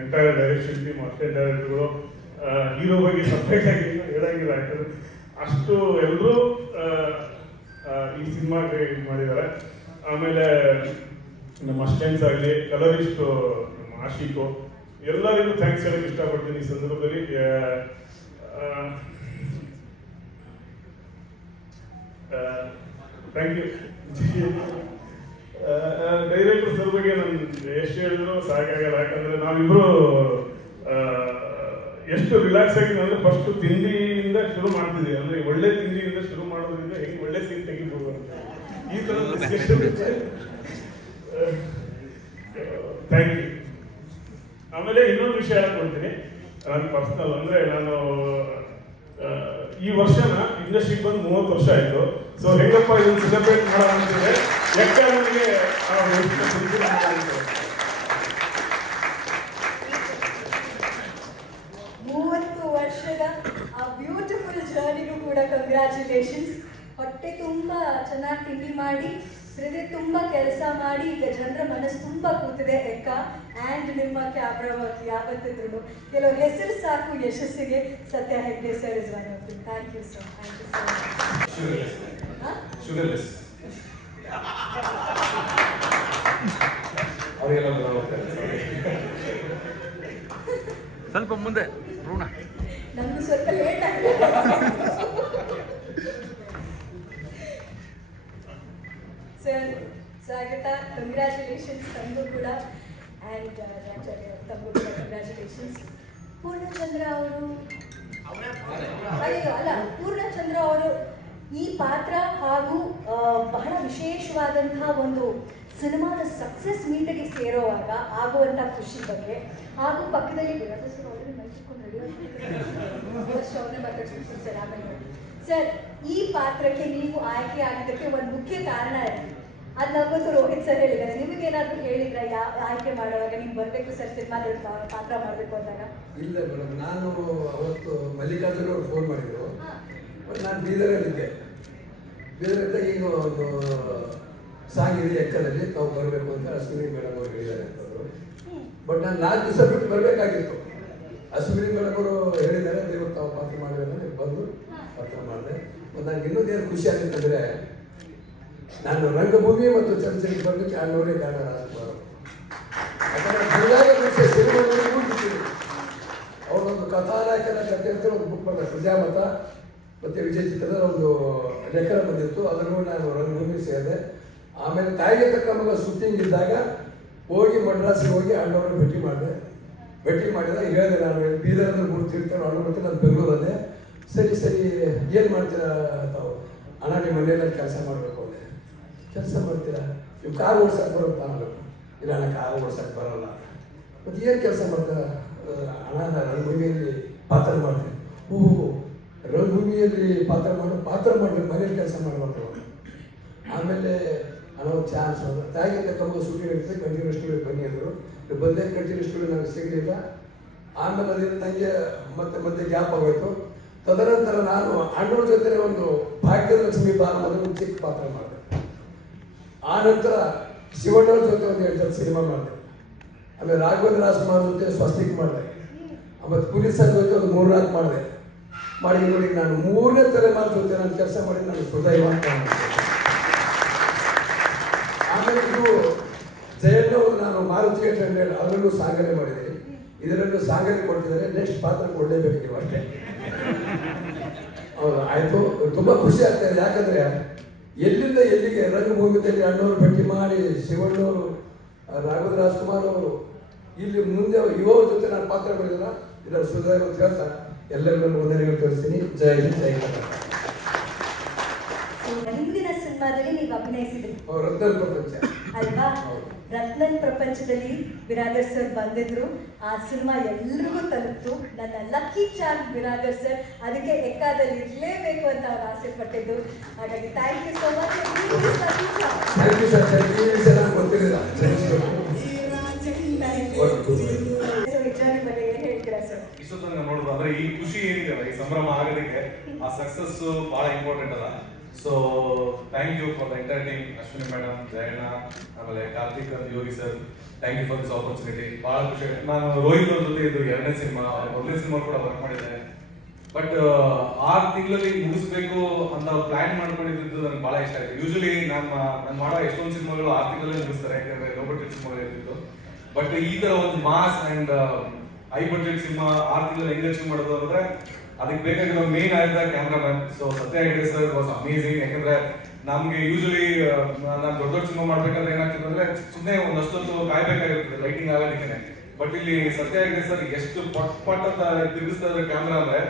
ಎಂಟೈರ್ ಡೈರೆಕ್ಷನ್ ಟೀಮ್, ಅಸಿಸ್ಟೆಂಟ್ ಡೈರೆಕ್ಟರ್ಗಳು, ಹೀರೋ ಬಗ್ಗೆ ಸಪ್ರೇಟಾಗಿ ಹೇಳಂಗಿಲ್ಲ. ಯಾಕಂದರೆ ಅಷ್ಟು ಎಲ್ಲರೂ ಈ ಸಿನಿಮಾಗೆ ಇದು ಮಾಡಿದ್ದಾರೆ. ಆಮೇಲೆ ನಮ್ಮ ಅಸಿಸ್ಟೆಂಟ್ಸ್ ಆಗಲಿ, ಕಲರಿಸ್ಟು ನಮ್ಮ ಆಶಿಕು, ಎಲ್ಲರಿಗೂ ಥ್ಯಾಂಕ್ಸ್ ಹೇಳಕ್ಕೆ ಇಷ್ಟಪಡ್ತೀನಿ ಈ ಸಂದರ್ಭದಲ್ಲಿ. Thank you. ಡೈರೆಕ್ಟರ್ ಸರ್ ಬಗ್ಗೆ ನಾನು ಎಷ್ಟು ಹೇಳಿದ್ರು ಸಾಕಾಗಲ್ಲ. ಯಾಕಂದರೆ ನಾವಿಬ್ಬರು ಎಷ್ಟು ರಿಲ್ಯಾಕ್ಸ್ ಆಗಿದೆ ಅಂದರೆ ಫಸ್ಟ್ ತಿಂಡಿಯಿಂದ ಶುರು ಮಾಡ್ತಿದ್ವಿ. ಅಂದರೆ ಒಳ್ಳೆ ತಿಂಡಿಯಿಂದ ಶುರು ಮಾಡೋದ್ರಿಂದ ಹೆಂಗೆ ಒಳ್ಳೆ ಸೀನ್ ತೆಗಿಬೋದು ಅಂತ ಈ ಥರ ಡಿಸ್ಕಷನ್. Thank you. ಆಮೇಲೆ ಇನ್ನೊಂದು ವಿಷಯ ಹೇಳ್ಕೊಡ್ತೀನಿ, ನಾನು ಪರ್ಸ್ನಲ್. ಅಂದರೆ ನಾನು ಈ ವರ್ಷನ ಇಂಡಸ್ಟ್ರಿಗೆ ಬಂದು 30 ವರ್ಷ ಆಯಿತು. ಸೊ ಹೆಂಗಪ್ಪ ಇದನ್ನು ಸೆಲೆಬ್ರೇಟ್ ಮಾಡೋಣ ಅಂತಿದ್ರೆ ಲೆಕ್ಕ ನನಗೆ 30 ವರ್ಷದ ಆ ಬ್ಯೂಟಿಫುಲ್ ಜರ್ನಿಗೂ ಕೂಡ ಕಂಗ್ರ್ಯಾಚುಲೇಷನ್ಸ್. ಹೊಟ್ಟೆ ತುಂಬ ಚೆನ್ನಾಗಿ ತಿಂಡಿ ಮಾಡಿ, ಹೃದಯ ತುಂಬ ಕೆಲಸ ಮಾಡಿ, ಈಗ ಜನರ ಮನಸ್ಸು ತುಂಬ ಕೂತಿದೆ ಎಕ್ಕ. ಆ್ಯಂಡ್ ನಿಮ್ಮ ಕ್ಯಾಮ್ರಾ ವರ್ಕ್ ಯಾವತ್ತಿದ್ರು ಕೆಲವು ಹೆಸರು ಸಾಕು ಯಶಸ್ಸಿಗೆ. Satya Hegde sir is one of them. Thank you sir, thank you so much. Sugarless ಅವರಿಗೆಲ್ಲ ಸ್ವಲ್ಪ ಮುಂದೆ ಋಣ ನಮ್ಗೆ ಸ್ವಲ್ಪ ಲೇಟ್ ಆಗಿದೆ. ಸರ್ ಸ್ವಾಗತ, ಕಂಗ್ರ್ಯಾಚುಲೇಷನ್ಸ್ ತಮಗೂ ಕೂಡ. ಆ್ಯಂಡ್ ತಮಗೂ ಕೂಡ ಕಂಗ್ರ್ಯಾಚುಲೇಷನ್ಸ್. ಪೂರ್ಣಚಂದ್ರ ಅವರು ಅಲ್ಲ ಪೂರ್ಣಚಂದ್ರ ಅವರು ಈ ಪಾತ್ರ ಹಾಗೂ ಬಹಳ ವಿಶೇಷವಾದಂತಹ ಒಂದು ಸಿನಿಮಾದ ಸಕ್ಸಸ್ ಮೀಟಿಗೆ ಸೇರೋವಾಗ ಆಗುವಂಥ ಖುಷಿ ಬಗ್ಗೆ, ಹಾಗೂ ಪಕ್ಕದಲ್ಲಿ ಸರ್ ಈ ಪಾತ್ರಕ್ಕೆ ನೀವು ಆಯ್ಕೆ ಆಗಿದ್ದಕ್ಕೆ ಒಂದು ಮುಖ್ಯ ಕಾರಣ ಇದೆ. ಅದು ನಮ್ಮದು ರೋಹಿತ್ ಸರ್ ಹೇಳಿದ್ದಾರೆ. ನಿಮಗೇನಾದರೂ ಹೇಳಿದ್ರ ಆಯ್ಕೆ ಮಾಡುವಾಗ ನೀವು ಬರಬೇಕು ಸರ್ ಸಿನಿಮಾದಲ್ಲಿ ಪಾತ್ರ ಮಾಡಬೇಕು ಅಂದಾಗ? ಇಲ್ಲ ಮೇಡಮ್, ನಾನು ಅವತ್ತು ಮಲ್ಲಿಕಾರ್ಜುನ್ ಅವರು ಫೋನ್ ಮಾಡಿದ್ರು. ನಾನು ಬೀದರಲ್ಲಿದ್ದೆ. ಬೀದರಿಂದ ಈಗ ಒಂದು ಸಾಂಗ್ ಇದೆ ಎಕ್ಕದಲ್ಲಿ, ತಾವು ಬರಬೇಕು ಅಂತ ಅಶ್ವಿನಿ ಮೇಡಮ್ ಅವರು ಹೇಳಿದ್ದಾರೆ ಅಂತಂದರು. ಬಟ್ ನಾನು 4 ದಿವಸ ಬಿಟ್ಟು ಬರಬೇಕಾಗಿತ್ತು. ಅಶ್ವಿನಿ ಮೇಡಮ್ ಅವರು ಹೇಳಿದ್ದಾರೆ, ನೀವು ತಾವು ಪಾತ್ರ ಮಾಡಬೇಕು, ನೀವು ಬಂದು ಪಾತ್ರ ಮಾಡಿದೆ. ಮತ್ತು ನನಗೆ ಇನ್ನೊಂದೇನು ಖುಷಿ ಆಗಿತ್ತಂದರೆ, ನಾನು ರಂಗಭೂಮಿ ಮತ್ತು ಚಲನಚಿತ್ರ ಬರಲಿಕ್ಕೆ 200 ಕಾರಣ ರಾಜ್ಕುಮಾರ್. ಯಾಕಂದರೆ ಸಿನಿಮಾ ಅವರೊಂದು ಕಥಾನಾಯಕನ ಕಥೆ ಅಂತ ಒಂದು ಬುಕ್ ಬಂದ ಪ್ರಜಾಮತ ಮತ್ತು ವಿಜಯ ಚಿತ್ರದ ಒಂದು ಲೇಖನ ಬಂದಿತ್ತು. ಅದನ್ನು ನಾನು ರಂಗಭೂಮಿ ಸೇರಿದೆ. ಆಮೇಲೆ ತಾಯಿಗೆ ತಕ್ಕ ಮಗ ಶೂಟಿಂಗ್ ಇದ್ದಾಗ ಹೋಗಿ ಮಡ್ರಾಸಿಗೆ ಹೋಗಿ ಅಣ್ಣವ್ರನ್ನ ಭೇಟಿ ಮಾಡಿದಾಗ ಹೇಳಿದೆ, ನಾನು ಬೀದರ್ ಅಂದ್ರೆ ಗುರುತಿರ್ತಾನೆ, ಅಣ್ಣ ಮತ್ತೆ ನಾನು ಬೆಂಗಳೂರಲ್ಲೇ. ಸರಿ ಏನು ಮಾಡ್ತೀರಾ ತಾವು? ಅಣ್ಣ ನಿಮ್ಮ ಮನೆಯಲ್ಲಿ ಕೆಲಸ ಮಾಡಬೇಕು ಅಂದೆ. ಕೆಲಸ ಮಾಡ್ತೀರಾ? ನೀವು ಕಾರ್ ಓಡ್ಸಕ್ಕೆ ಬರುತ್ತಾ? ಇಲ್ಲ ಅಣ್ಣ, ಕಾರ್ ಓಡ್ಸಕ್ಕೆ ಬರೋಲ್ಲ. ಮತ್ತು ಏನು ಕೆಲಸ ಮಾಡ್ತೀರಾ? ಅಣ್ಣ ನಾನು ರಂಗಭೂಮಿಯಲ್ಲಿ ಪಾತ್ರ ಮಾಡ್ತೀನಿ. ರಂಗಭೂಮಿಯಲ್ಲಿ ಪಾತ್ರ ಮಾಡಬೇಕು, ಮನೇಲಿ ಕೆಲಸ ಮಾಡಬಾರ್ದು. ಆಮೇಲೆ ಅನ್ನೋ ಚಾನ್ಸ್ ಅದು ತಾಯಿಗೆ ತಕ್ಕ ಮಗ ಶೂಟಿಂಗ್ ಇರ್ತದೆ, ಕಂಟಿನ್ಯೂ ಸ್ಟುಡಿಯೋ ಬನ್ನಿ ಅಂದರು. ಬಂದೇ ಕಂಟಿನ್ಯೂ ಸ್ಟುಡಿಯೋ ನನಗೆ ಸಿಗಲಿಲ್ಲ. ಆಮೇಲೆ ಅದರಿಂದ ನನಗೆ ಮತ್ತೆ ಗ್ಯಾಪ್ ಆಗೋಯ್ತು. ತದನಂತರ ನಾನು ಅಣ್ಣವ್ರ ಜೊತೆ ಒಂದು ಭಾಗ್ಯಲಕ್ಷ್ಮಿ ಬಾಲಮದ ಒಂದು ಚಿಕ್ಕ ಪಾತ್ರ ಮಾಡಿದೆ. ಆ ನಂತರ ಶಿವಣ್ಣವ್ರ ಜೊತೆ ಒಂದು 2 ಸಿನಿಮಾ ಮಾಡಿದೆ. ಆಮೇಲೆ ರಾಘವೇಂದ್ರ ರಾಜ್ಕುಮಾರ್ ಜೊತೆ ಸ್ವಸ್ತಿಕ್ ಮಾಡಿದೆ. ಆಮೇಲೆ ಪೊಲೀಸರ ಜೊತೆ ಒಂದು 3-4 ಮಾಡಿದೆ. ಮಾಡಿ ನೋಡಿ ನಾನು 3ನೇ ತಲೆಮಾರು ಜೊತೆ ನಾನು ಕೆಲಸ ಮಾಡಿ ನಾನು ಸುದೈವ ಅಂತ ಆಮೇಲೆ ಇದು ಜಯಣ್ಣವರು ನಾನು ಮಾರುತಿ ಥಿಯೇಟರ್ ಮೇಲೆ ಅದರಲ್ಲೂ ಸಾಂಗನೆ ಮಾಡಿದ್ದೀನಿ, ಇದರಲ್ಲೂ ಸಾಂಗನೆ ಕೊಡ್ತಿದ್ದಾರೆ. ನೆಕ್ಸ್ಟ್ ಪಾತ್ರ ಕೊಡಲೇಬೇಕು ನೀವು ಅಷ್ಟೇ. ಹೌದು, ಆಯಿತು. ತುಂಬ ಖುಷಿ ಆಗ್ತಾ ಇದೆ. ಯಾಕಂದರೆ ಎಲ್ಲಿಂದ ಎಲ್ಲಿಗೆ ರಂಗಭೂಮಿಯಲ್ಲಿ ಅಣ್ಣವರು ಭೇಟಿ ಮಾಡಿ, ಶಿವಣ್ಣವರು, ರಾಘವೇಂದ್ರ ರಾಜ್ಕುಮಾರ್ ಅವರು, ಇಲ್ಲಿ ಮುಂದೆ ಯುವರ ಜೊತೆ ನಾನು ಪಾತ್ರ ಮಾಡಿಲ್ಲ, ಇದರ ಸುದೈವ ಅಂತ ಹೇಳ್ತಾ ಎಲ್ಲರಿಗೂ ವಂದನೆಗಳು ತೋರಿಸ್ತೀನಿ. ಜೈ ಹಿಂದ್, ಜೈ ಕರ್ನಾಟಕ. ಹಿಂದಿನ ಸಿನಿಮಾದಲ್ಲಿ ನೀವು ಅಭಿನಯಿಸಿದ್ರಿ ರತ್ನನ್ ಪ್ರಪಂಚ ಅಲ್ವಾ? ರತ್ನನ್ ಪ್ರಪಂಚದಲ್ಲಿ ಬಿರಾದರ್ ಸರ್ ಬಂದಿದ್ರು. ಆ ಸಿನಿಮಾ ಎಲ್ರಿಗೂ ತಲುಪ್ತು. ನನ್ನ ಲಕ್ಕಿ ಚಾರ್ಮ್ ಬಿರಾದರ್ ಸರ್, ಅದಕ್ಕೆ ಎಕ್ಕಾದಲ್ಲಿ ಇರಲೇಬೇಕು ಅಂತ ಅವ್ರು ಆಸೆ ಪಟ್ಟಿದ್ದು. ಹಾಗಾಗಿ thank you so much. Thank you sir. ಈ ವಿಷಯ ನಾನು ಗೊತ್ತಿರಲಿಲ್ಲ. ವಿಚಾರ ಬಗ್ಗೆ ಏನು ಹೇಳ್ತೀರಾ ಸರ್? ಇಷ್ಟೊತ್ತಂಗ ನೋಡೋದು ಅಂದ್ರೆ ಈ ಖುಷಿ ಏನಿದೆಯಲ್ಲ, ಈ ಸಂಭ್ರಮ ಆಗೋದಕ್ಕೆ ಆ ಸಕ್ಸಸ್ ಬಹಳ ಇಂಪಾರ್ಟೆಂಟ್ ಅಲ್ಲ. So thank you for the entire team. Ashwini madam, Jayanna, ಆಮೇಲೆ Karthik and Yogi sir, thank you for this opportunity. ಬಹಳ ಖುಷಿ ಆಗುತ್ತೆ. ನಾನು ರೋಹಿತ್ ಅವ್ರ ಜೊತೆ ಇದು 2ನೇ ಸಿನಿಮಾ, ಮೊದಲನೇ ಸಿನಿಮಾ ಕೂಡ ವರ್ಕ್ ಮಾಡಿದ್ದೆ. ಬಟ್ 6 ತಿಂಗಳಲ್ಲಿ ಮುಗಿಸ್ಬೇಕು ಅಂತ ಪ್ಲಾನ್ ಮಾಡ್ಕೊಂಡಿದ್ದು ನನಗೆ ಬಹಳ ಇಷ್ಟ ಆಯ್ತು. ಯೂಶಲಿ ನಾನು ಮಾಡೋ ಎಷ್ಟೊಂದು ಸಿನಿಮಾಗಳು 6 ತಿಂಗಳಲ್ಲಿ ಮುಗಿಸ್ತಾರೆ, ಯಾಕಂದ್ರೆ ಲೋ ಬಡ್ಜೆಟ್ ಸಿನಿಮಾಗಳು ಇರ್ತಿತ್ತು. ಬಟ್ ಈ ತರ ಒಂದು mass and high budget cinema 6 ತಿಂಗಳಲ್ಲಿ ಹೆಂಗ್ ಅಚೀವ್ ಮಾಡೋದು ಅಂದ್ರೆ ಅದಕ್ಕೆ ಬೇಕಾಗಿರೋ ಮೇನ್ ಆದ ಕ್ಯಾಮ್ರಾಮನ್. ಸೊ ಸತ್ಯ ಹೆಗ್ಡೆ ಸರ್ ವಾಸ್ ಅಮೇಸಿಂಗ್. ಯಾಕಂದ್ರೆ ನಮ್ಗೆ ಯೂಶಲಿ ನಾನು ದೊಡ್ಡ ಸಿನಿಮಾ ಮಾಡ್ಬೇಕಂದ್ರೆ ಏನಾಗ್ತದೆ ಅಂದ್ರೆ ಸುಮ್ಮನೆ ಒಂದಷ್ಟೊತ್ತು ಕಾಯ್ಬೇಕಾಗಿರ್ತದೆ ಲೈಟಿಂಗ್ ಆಗೋದಕ್ಕೆ. ಬಟ್ ಇಲ್ಲಿ ಸತ್ಯ ಹೆಗ್ಡೆ ಸರ್ ಎಷ್ಟು ಪಟ್ ಅಂತ ತಿರುಗಿಸ್ತಾ ಇದ್ರೆ ಕ್ಯಾಮ್ರಾ ಅಂದ್ರೆ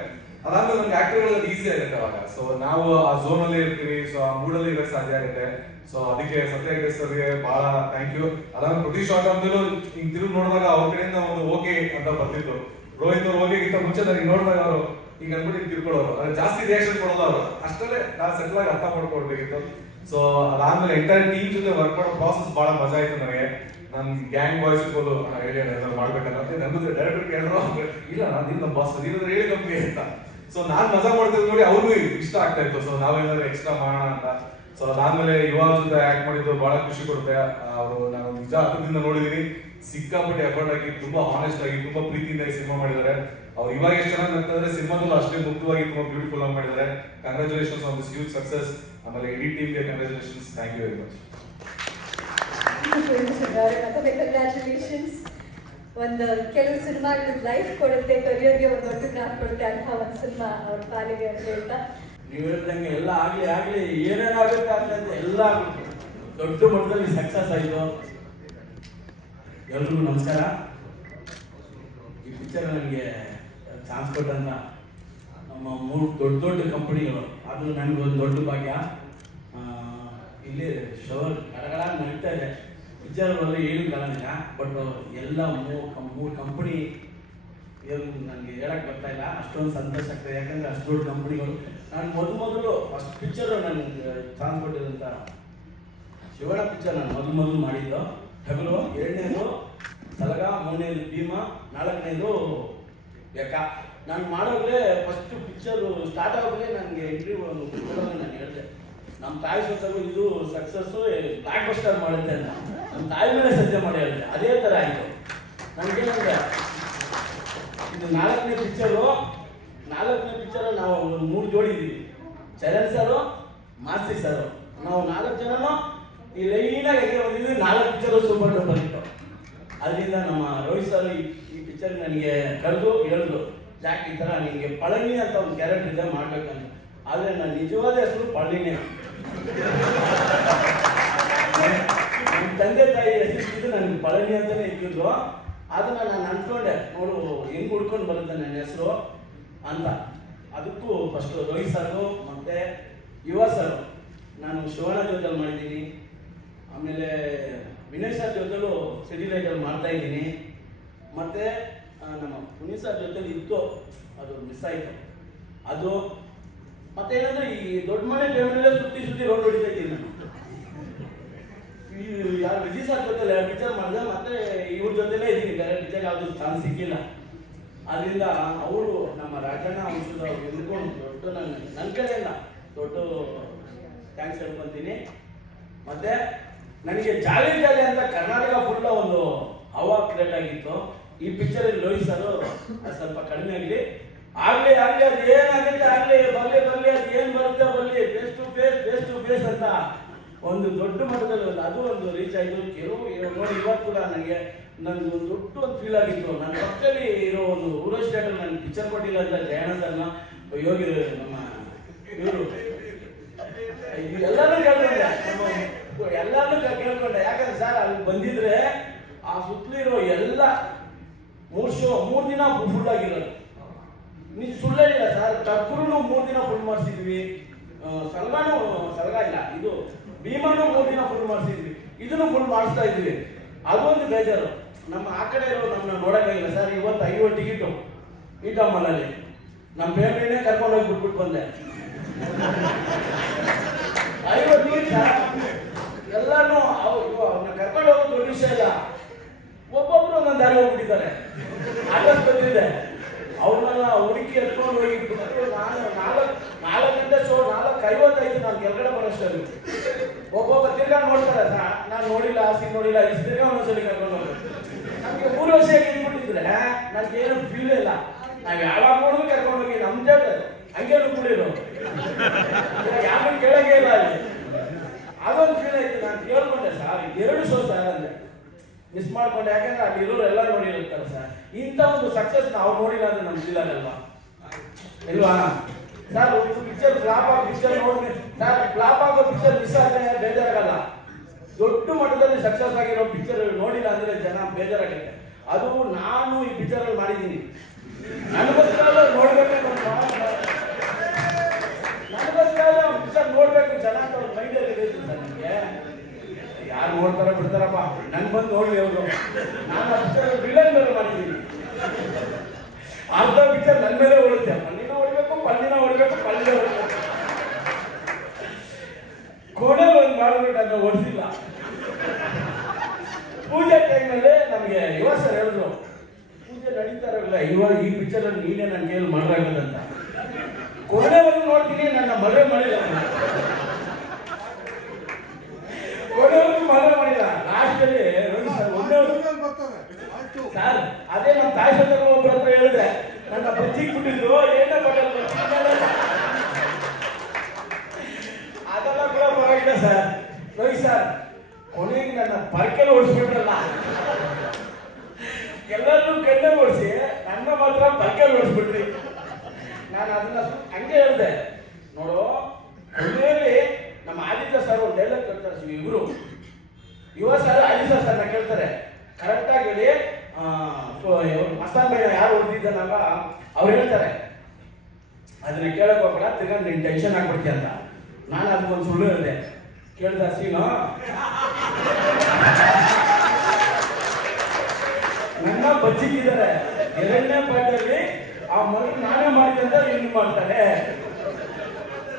ಅದಾದ್ಮೇಲೆ ನಮ್ಗೆ ಆಕ್ಟರ್ಗಳು ಈಸಿ ಆಗುತ್ತೆ ಅವಾಗ. ಸೊ ನಾವು ಆ ಝೋನ್ ಅಲ್ಲಿ ಇರ್ತೀವಿ, ಸೊ ಆ ಮೂಡಲ್ಲಿ ಇರಕ್ಕೆ ಸಾಧ್ಯ ಆಗುತ್ತೆ. ಸೊ ಅದಕ್ಕೆ ಸತ್ಯ ಹೆಗ್ಡೆ ಸರ್ಗೆ ಬಹಳ ಥ್ಯಾಂಕ್ ಯು. ಅದಾದ್ಮೇಲೆ ಪ್ರತಿ ಶಾರ್ಟ್ ಆದ್ಮೇಲೂ ಹಿಂಗ್ ತಿರುಗಿ ನೋಡಿದಾಗ ಅವ್ರ ಕಡೆಯಿಂದ ಒಂದು ಓಕೆ ಅಂತ ಬರ್ತಿತ್ತು. ರೋಹಿತ್ ಅವ್ರು ಓಕೆಗಿಂತ ಮುಂಚೆ ನನಗೆ ನೋಡಿದಾಗ ಅವರು ಈಗ ಅಂದ್ಬಿಟ್ಟು ತಿಳ್ಕೊಳ್ಳೋರು, ಅದ್ರ ಜಾಸ್ತಿ ರಿಯಾಕ್ಷನ್ ಕೊಡೋದು ಅವರು. ಅಷ್ಟೇ ನಾನು ಸೆಟ್ಲ್ ಆಗಿ ಅರ್ಥ ಮಾಡ್ಕೊಳ್ಬೇಕಿತ್ತು. ಸೊ ಅದಾದ್ಮೇಲೆ ಎಂಟೈರ್ ಟೀಮ್ ಜೊತೆ ವರ್ಕ್ ಮಾಡೋ ಪ್ರಾಸೆಸ್ ಬಹಳ ಮಜಾ ಆಯ್ತು ನನಗೆ. ನನ್ ಗ್ಯಾಂಗ್ ಬಾಯ್ಸ್ ಇರ್ಬೋದು, ಹೇಳಿ ಮಾಡ್ಬೇಕಂತ ನನಗೂ ಡೈರೆಕ್ಟರ್ ಕೇಳಿದ್ರು, ಇಲ್ಲ ನಾನು ನಮ್ಮ ಬಾಸ್ ಹೇಳಿ ಕಂಪ್ನಿ ಅಂತ. ಸೊ ನಾನ್ ಮಜಾ ಮಾಡ್ತಿದ್ ನೋಡಿ ಅವ್ರಿಗೂ ಇಷ್ಟ ಆಗ್ತಾ ಇತ್ತು. ಸೊ ನಾವೇನಾದ್ರು ಎಕ್ಸ್ಟ್ರಾ ಮಾಡೋಣ ಅಂತ. ಸೊ ಅದಾದ್ಮೇಲೆ ಯುವ ಜೊತೆ ಆಕ್ಟ್ ಮಾಡಿದ್ದು ಬಹಳ ಖುಷಿ ಕೊಡುತ್ತೆ. ಅವರು ನಾನು ನಿಜ ಹತ್ರದಿಂದ ನೋಡಿದೀನಿ, ಸಿಕ್ಕಾಪಟ್ಟೆ ಎಫರ್ಟ್ ಆಗಿ, ತುಂಬಾ ಹಾನೆಸ್ಟ್ ಆಗಿ, ತುಂಬಾ ಪ್ರೀತಿಯಿಂದ ಈ ಸಿನಿಮಾ ಮಾಡಿದ್ದಾರೆ. ಅವ್ರು ಇವಾಗ ಎಷ್ಟು ಚೆನ್ನಾಗಿ ಆಗ್ತಂದ್ರೆ ಸಿನಿಮಾದಲ್ಲೂ ಅಷ್ಟೇ ಮುಕ್ತವಾಗಿ ತುಂಬಾ ಬ್ಯೂಟಿಫುಲ್ ಆಗಿ ಮಾಡಿದ್ದಾರೆ. Congratulations on this huge success. ಆಮೇಲೆ ಇಡೀ ಟೀಮ್ಗೆ congratulations. Thank you very much. Congratulations. ಒಂದು ಕೆಲವು ಸಿನಿಮಾಗಳು ಲೈಫ್ ಕೊಡುತ್ತೆ, ಕರಿಯರ್ಗೆ ಒಂದು ದೊಡ್ಡ ಗ್ರಾಫ್ ಕೊಡುತ್ತೆ ಅಂತ ಒಂದು ಸಿನಿಮಾ ಅವ್ರ ಪಾಲಿಗೆ ಅಂತ ಹೇಳ್ತಾ ನೀವು ಹೇಳ್ದಂಗೆ ಎಲ್ಲ ಆಗ್ಲಿ ಏನೇನಾಗುತ್ತೆ ಆಗ್ಲಿ ಅಂತ ಎಲ್ಲ ದೊಡ್ಡ ಮಟ್ಟದಲ್ಲಿ ಸಕ್ಸಸ್ ಆಯಿತು. ಎಲ್ರಿಗೂ ನಮಸ್ಕಾರ. ಈ ಪಿಕ್ಚರ್ ನನಗೆ ಚಾನ್ಸ್ ಕೊಟ್ಟಂತ ನಮ್ಮ 3 ದೊಡ್ಡ ಕಂಪನಿಗಳು, ಅದು ನನಗೊಂದು ದೊಡ್ಡ ಭಾಗ್ಯ. ಇಲ್ಲಿ ಶೋರ್ ಕಡಗಡ ನಡೀತಾ ಇದೆ. ಪಿಕ್ಚರ್ಗಳಲ್ಲಿ ಏನು ಕಾಣೋದಿಲ್ಲ, ಬಟ್ ಎಲ್ಲ 3 ಕಂಪನಿ ಏನು ನನಗೆ ಹೇಳಕ್ಕೆ ಬರ್ತಾ ಇಲ್ಲ. ಅಷ್ಟೊಂದು ಸಂತೋಷ ಆಗ್ತದೆ, ಯಾಕಂದರೆ ಅಷ್ಟು ದೊಡ್ಡ ಕಂಪನಿಗಳು. ನಾನು ಮೊದಲು ಫಸ್ಟ್ ಪಿಕ್ಚರು ನನಗೆ ಚಾನ್ಸ್ ಕೊಟ್ಟಿದ್ದಂಥ ಶಿವಣ್ಣ ಪಿಕ್ಚರ್ ನಾನು ಮೊದಲು ಮಾಡಿದ್ದು. ಹಗಲು, 2ನೇದು ಸಲಗ, 3ನೇದು ಭೀಮ, 4ನೇದು ಬೇಕಾ. ನಾನು ಮಾಡೋದೇ ಫಸ್ಟ್ ಪಿಕ್ಚರು ಸ್ಟಾರ್ಟ್ ಆಗೋದೇ ನನಗೆ ಇಂಟರ್ವ್ಯೂ ನಾನು ಹೇಳಿದೆ, ನಮ್ಮ ತಾಯಿ ಸೊತ್ತಾಗೂ ಇದು ಸಕ್ಸಸ್ಸು ಬ್ಲಾಕ್ ಬಸ್ಟರ್ ಮಾಡುತ್ತೆ ಅಂತ ನಮ್ಮ ತಾಯಿ ಮೇಲೆ ಸತ್ಯ ಮಾಡಿ ಹೇಳಿದೆ. ಅದೇ ಥರ ಆಯಿತು. ನನಗೇನಂದ್ರೆ ಇದು 4ನೇ ಪಿಕ್ಚರು ನಾವು 3 ಜೋಡಿ ಇದ್ದೀವಿ. ಚರಣ್ ಸರು, ಮಾಸ್ತಿ ಸರು, ನಾವು 4 ಜನನು ಈ ಲೈನಾಗಿ ಹೇಗೆ ಬಂದಿದ್ವಿ. 4 ಪಿಕ್ಚರು ಸೂಪರ್ ಡೂಪರ್ ಇತ್ತು. ಅದರಿಂದ ನಮ್ಮ ರೋಹಿತ್ ಸರ್ ಈ ಪಿಕ್ಚರ್ ನನಗೆ ಕರೆದು ಹೇಳಿದ್ರು, ಯಾಕೆ ಈ ಥರ ನಿಮಗೆ ಪಳನಿ ಅಂತ ಒಂದು ಕ್ಯಾರೆಕ್ಟರ್ ಇದೆ ಮಾಡ್ಬೇಕಂತ. ಆದರೆ ನನ್ನ ನಿಜವಾದ ಹೆಸರು ಪಳನಿನೇ. ನಮ್ಮ ತಂದೆ ತಾಯಿ ಹೆಸರು ನನಗೆ ಪಳನಿ ಅಂತಲೇ ಇಟ್ಟಿದ್ರು. ಅದನ್ನ ನಾನು ಅನ್ಕೊಂಡೆ, ನೋಡು ಹೆಂಗೆ ಹುಡ್ಕೊಂಡು ಬರುತ್ತೆ ನನ್ನ ಹೆಸರು ಅಂತ. ಅದಕ್ಕೂ ಫಸ್ಟು ರೋಹಿತ್ ಸರು ಮತ್ತು ಯುವ ಸರ್ ನಾನು ಶಿವಣ್ಣ ಜೊತೆಲಿ ಮಾಡಿದ್ದೀನಿ. ಆಮೇಲೆ ವಿನಯ್ ಸರ್ ಜೊತೆಲೂ ಸಿಟಿ ಲೈಟಲ್ಲಿ ಮಾಡ್ತಾಯಿದ್ದೀನಿ. ಮತ್ತು ನಮ್ಮ ಪುನೀತ್ ಸರ್ ಜೊತೆಲಿ ಇತ್ತು, ಅದು ಮಿಸ್ ಆಯಿತು. ಅದು ಮತ್ತೇನಂದರೆ ಈ ದೊಡ್ಡ ಮನೆ ಫ್ಯಾಮಿಲಿಯಲ್ಲೇ ಸುತ್ತಿ ರೋಡ್ ಹೊಡಿತಾ ಇದ್ದೀನಿ ನಾನು. ಯಾರು ವಿಜಯ್ ಸರ್ ಜೊತೆಲೆ ಪಿಕ್ಚರ್ ಮಾಡಿದೆ, ಮತ್ತು ಇವ್ರ ಜೊತೆಲೇ ಇದ್ದೀನಿ. ಬೇರೆ ಪಿಕ್ಚರ್ ಯಾವುದು ಚಾನ್ಸ್ ಸಿಕ್ಕಿಲ್ಲ. ಅದರಿಂದ ಅವರು ನಮ್ಮ ರಾಜಣ್ಣ ವಂಶದ ಎದ್ಕೊಂಡು ದೊಡ್ಡ ನನ್ನ ಕಡೆಯಿಂದ ದೊಡ್ಡ ಥ್ಯಾಂಕ್ಸ್ ಹೇಳ್ಕೊತೀನಿ. ಮತ್ತು ನನಗೆ ಜಾಲಿ ಅಂತ ಕರ್ನಾಟಕ ಫುಲ್ಲ ಒಂದು ಹವಾ ಕ್ರಿಯೇಟ್ ಆಗಿತ್ತು. ಈ ಪಿಕ್ಚರಲ್ಲಿ ರೋಹಿತ್ ಸರ್ ಸ್ವಲ್ಪ ಕಡಿಮೆ ಆಗಲಿ, ಆಗ್ಲಿ ಆಗ್ಲಿ ಅದು ಏನಾಗುತ್ತೆ ಆಗ್ಲಿ ಬರ್ಲಿ ಬರ್ಲಿ ಅದು ಏನ್ ಬರುತ್ತೆ ಬರ್ಲಿ ಫೇಸ್ ಟು ಫೇಸ್ ಅಂತ ಒಂದು ದೊಡ್ಡ ಮಟ್ಟದಲ್ಲಿ ಅದು ಒಂದು ರೀಚ್ ಆಯ್ತು. ಕೆಲವು ನೋಡಿ ಇವತ್ತು ಕೂಡ ನನಗೆ ಒಂದು ದೊಡ್ಡ ಒಂದು ಫೀಲ್ ಆಗಿತ್ತು. ನನ್ನ ಪಕ್ಕದಲ್ಲಿ ಇರೋ ಒಂದು ಊರ್ವಶಿ ಥಿಯೇಟರ್ ನಾನು ಪಿಕ್ಚರ್ ಕೊಟ್ಟಿಲ್ಲ ಅಂತ ಜಯಣ್ಣ ಸರ್ನ ಯೋಗಿ ನಮ್ಮ ಇವರು ಎಲ್ಲಾನು ಕೇಳ್ಕೊಂಡೆ, ಎಲ್ಲಾನು ಕೇಳ್ಕೊಂಡೆ. ಯಾಕಂದ್ರೆ ಸರ್ ಅಲ್ಲಿ ಬಂದಿದ್ರೆ ಆ ಸುತ್ತಲಿರೋ ಎಲ್ಲ 3 ದಿನ ಫುಲ್ ಆಗಿರೋದು. ನೀವು ಸುಳ್ಳು ಹೇಳಿಲ್ಲ ಸರ್, ಟಕ್ಕರೂ 3 ದಿನ ಫುಲ್ ಮಾಡಿಸಿದ್ವಿ, ಸಲ್ಗ ಇಲ್ಲ ಇದು ಭೀಮಾನು 3 ದಿನ ಫುಲ್ ಮಾಡಿಸಿದ್ವಿ, ಇದನ್ನು ಫುಲ್ ಮಾಡಿಸ್ತಾ ಇದ್ವಿ. ಅದೊಂದು ಬೇಜಾರು. ನಮ್ಮ ಆ ಕಡೆ ಇರೋ ನಮ್ಮನ್ನ ನೋಡೋಕ್ಕಾಗಿಲ್ಲ ಸರ್. ಇವತ್ತು 50 ಟಿಕೆಟು ಈಟಮ್ಮಲ್ಲಿ ನಮ್ಮ ಫ್ಯಾಮಿಲಿನೇ ಕರ್ಕೊಂಡು ಹೋಗಿ ಬಿಟ್ಬಿಟ್ಟು ಬಂದೆ. 50 ಟಿಕೆಟ್ ಸರ್. ಎಲ್ಲಾನು ಅವ್ರನ್ನ ಕರ್ಕೊಂಡು ಹೋಗೋದು ದೊಡ್ಡ ವಿಷಯ ಇಲ್ಲ. ಒಬ್ಬೊಬ್ರು ಒಂದೊಂದು ದಾರಿ ಹೋಗ್ಬಿಟ್ಟಿದ್ದಾರೆ. ಅಡ್ರೆಸ್ ಬಂದಿದೆ, ಅವ್ರನ್ನೆಲ್ಲ ಹುಡುಕಿ ಎತ್ಕೊಂಡು ಹೋಗಿ ನಾನು 4 ಗಂಟೆ ಶೋ 4:55 ನಾನು ಕೆಳಗಡೆ ಬರೋಷ್ಟಲ್ಲಿ ಒಬ್ಬೊಬ್ಬ ತಿರ್ಗಾ ನೋಡ್ತಾರೆ ಸರ್. ನಾನು ನೋಡಿಲ್ಲ, ಆಸೆ ನೋಡಿಲ್ಲ, ಇಷ್ಟು ತಿರ್ಗಾ ಒಂದೊಂದ್ಸಲಿ ಕರ್ಕೊಂಡು ಹೋಗಿ ನಮಗೆ 3 ವರ್ಷ ಇಟ್ಬಿಟ್ಟಿದ್ರೆ ನನಗೆ ಏನು ಫೀಲ್ ಇಲ್ಲ. ನಾವು ಯಾವಾಗ ನೋಡಿದ್ರು ಕರ್ಕೊಂಡು ಹೋಗಿ ನಮ್ಮ ಜಾಗ ಹಂಗೆ ನುಗ್ಬಿಡಿರೋ ಯಾರು ಕೇಳಂಗೇ ಇಲ್ಲ ಅಲ್ಲಿ. ಅದೊಂದು ಫೀಲ್ ಆಯ್ತು. ನಾನು ಕೇಳ್ಕೊಂಡೆ ಸರ್ 2 ಶೋ ಸರ್ ಅಂದ್ರೆ ಮಿಸ್ ಮಾಡ್ಕೊಂಡೆ. ಯಾಕಂದ್ರೆ ಅಲ್ಲಿ ಇರೋರು ಎಲ್ಲ ನೋಡಿರ್ತಾರೆ ಸರ್. ಇಂಥ ಒಂದು ಸಕ್ಸಸ್ ನಾವು ನೋಡಿಲ್ಲ ಅಂದ್ರೆ ನಮ್ಗೆ ಇಲ್ಲಲ್ವಾ ಇಲ್ವಾ ಸರ್? ಒಂದು ಪಿಕ್ಚರ್ ಫ್ಲಾಪ್ ಆಗೋ ಪಿಕ್ಚರ್ ನೋಡಿ ಸರ್, ಫ್ಲಾಪ್ ಆಗೋ ಪಿಕ್ಚರ್ ಮಿಸ್ ಆದರೆ ಬೇಜಾರಾಗಲ್ಲ. ದೊಡ್ಡ ಮಟ್ಟದಲ್ಲಿ ಸಕ್ಸಸ್ ಆಗಿರೋ ಪಿಕ್ಚರ್ ನೋಡಿಲ್ಲ ಅಂದ್ರೆ ಜನ ಬೇಜಾರಾಗುತ್ತೆ. ಅದು ನಾನು ಈ ಪಿಕ್ಚರ್ ಅಲ್ಲಿ ಮಾಡಿದ್ದೀನಿ. ನನಗೋಸ್ಕರ ನೋಡ್ಬೇಕು, ನನಗೋಸ್ಕರ ಪಿಕ್ಚರ್ ನೋಡ್ಬೇಕು ಜನ ಅಂತ ಅವ್ರ ಮೈಂಡಲ್ಲಿ ಇರುತ್ತೆ ಸರ್. ನನಗೆ ಯಾರು ನೋಡ್ತಾರ ಬಿಡ್ತಾರಪ್ಪ, ನನ್ ಬಂದು ನೋಡ್ಲಿ ಅವರು. ನಾನು ಆ ಪಿಕ್ಚರ್ ವಿಲನ್ ಮೇಲೆ ಮಾಡಿದ್ದೀನಿ. ಅರ್ಧ ಪಿಕ್ಚರ್ ನನ್ನ ಮೇಲೆ ಓಡುತ್ತೆ. ಪಲ್ಲಿನ ಹೊಡಿಬೇಕು, ಪಲ್ಲಿನ ಹೊಡಿಬೇಕು, ಪಲ್ಲಿನ ಹೊಡಿಬೇಕು. ಕೊನೆ ಒಂದು ಮಾಡ್ಬಿಟ್ಟು ಅದನ್ನ ಓಡಿಸಿಲ್ಲ. ಪೂಜೆ ಟೈಮಲ್ಲಿ ನಮಗೆ ಯುವ ಸರ್ ಹೇಳಿದ್ರು, ಪೂಜೆ ನಡೀತಾ ಇರೋಲ್ಲ ಇವಾಗ ಈ ಪಿಕ್ಚರ್ ಅಲ್ಲಿ ನೀನೇ ನನ್ನ ಕೈಯಲ್ಲಿ ಮಾಡ್ರಾಗದಂತ. ಕೊನೆವರೆಗೂ ನೋಡ್ತೀನಿ, ನನ್ನ ಮದುವೆ ಮಾಡಿಲ್ಲ, ಕೊನೆವರೆಗೂ ಮದುವೆ ಮಾಡಿಲ್ಲ. ಲಾಸ್ಟ್ ಅಲ್ಲಿ ಸರ್ ಅದೇ ನಮ್ಮ ತಾಯಿ ಸತ್ರ ಒಬ್ಬರ ಹತ್ರ ಹೇಳಿದೆ, ನನ್ನ ಬಜ್ಜಿಗೆ ಬಿಟ್ಟಿದ್ರು ಏನೇ ಬರಲ್ಲ ಅದೆಲ್ಲ ಕೂಡ ಪರವಾಗಿಲ್ಲ ಸರ್. ನೋಡಿ ಸರ್, ಕೊನೆಗೆ ನನ್ನ ಪರ್ಕೆಲ್ಲ ಓಡಿಸ್ಬಿಟ್ರಲ್ಲ, ಎಲ್ಲರನ್ನೂ ಕಣ್ಣೆ ಓಡಿಸಿ ನನ್ನ ಮಾತ್ರ ಪರ್ಕೆಲ್ಲ ಓಡಿಸ್ಬಿಟ್ರಿ. ನಾನು ಅದನ್ನ ಹಂಗೆ ಹೇಳಿದೆ, ನೋಡು ಕೊನೆಯಲ್ಲಿ ನಮ್ಮ ಆದಿತ್ಯ ಸರ್ ಒಂದು ಡೈಲಾಗ್ ಕೇಳ್ತಾರೆ ಇವರು. ಯುವ ಸರ್ ಆದಿತ್ಯ ಸರ್ನ ಕೇಳ್ತಾರೆ, ಕರೆಕ್ಟಾಗಿ ಹೇಳಿ ಮಸ್ತಾನ್ ಬೈ ಯಾರು ಹೊಡೆದಿದ್ದಾನಲ್ಲ ಅವ್ರು ಹೇಳ್ತಾರೆ, ಅದನ್ನ ಕೇಳಕ್ ಹೋಗ್ಬೇಡ, ತಿರ್ಗಾ ನೀನು ಟೆನ್ಷನ್ ಆಗ್ಬಿಡ್ತೀಯ ಅಂತ. ನಾನು ಅದಕ್ಕೊಂದು ಸುಳ್ಳು ಹೇಳಿದೆ. ಕೇಳ್ದ ಸೀನು ನನ್ನ ಬಚ್ಚಿಕ್ಕಿದ್ದಾರೆ 2ನೇ ಪಾಠದಲ್ಲಿ ಆ ಮಗು ನಾನೇ ಮಾಡಿದೆ ಅಂತ ಇನ್ನು ಮಾಡ್ತಾರೆ.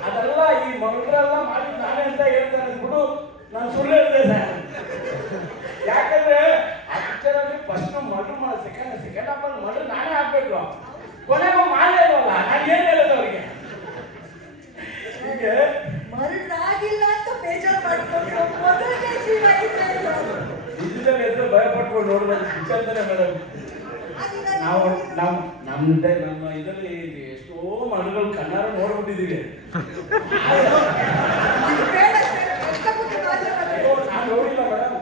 ಅದೆಲ್ಲ ಈ ಮಗಳೆಲ್ಲ ಮಾಡಿದ್ ನಾನೇ ಅಂತ ಹೇಳ್ತಾರೆ ಅಂದ್ಬಿಟ್ಟು ನಾನು ಸುಳ್ಳು ಹೇಳಿದೆ ಸರ್. ಯಾಕಂದ್ರೆ ಆ ಪಿಕ್ಚರ್ ಅಲ್ಲಿ ಫಸ್ಟ್ ಮರ್ಡರ್ ಮಾಡಿ ಸೆಕೆಂಡ್ ಹಾಫ್ ಅಲ್ಲಿ ಮರ್ಡರ್ ನಾನೇ ಆಗ್ಬೇಕು, ಕೊನೆಗೂ ಮಾಡೇ ಇಲ್ವಲ್ಲ. ನಾನು ಏನ್ ಹೇಳೋದು ಅವ್ರಿಗೆ? ಹೀಗೆ ಮರ್ಡರ್ ಆಗಿಲ್ಲ ಅಂತ ಬೇಜಾರು ಮಾಡ್ಕೊಂಡು ಮೊದಲನೇ ಜೀವ ಇದೆ ಸರ್. ಡಿಜಿಟಲ್ ಎದ್ದು ಭಯ ಪಟ್ಕೊಂಡು ನೋಡ್ಬೇಕು ಪಿಕ್ಚರ್ ತಾನೆ ಮೇಡಮ್. ನಾವು ನಮ್ಮ ಇದರಲ್ಲಿ ಎಷ್ಟೋ ಮರಗಳು ಕಣ್ಣಾರ ನೋಡ್ಬಿಟ್ಟಿದ್ದೀವಿ. ನಾನು ನೋಡಿಲ್ಲ ಮೇಡಮ್.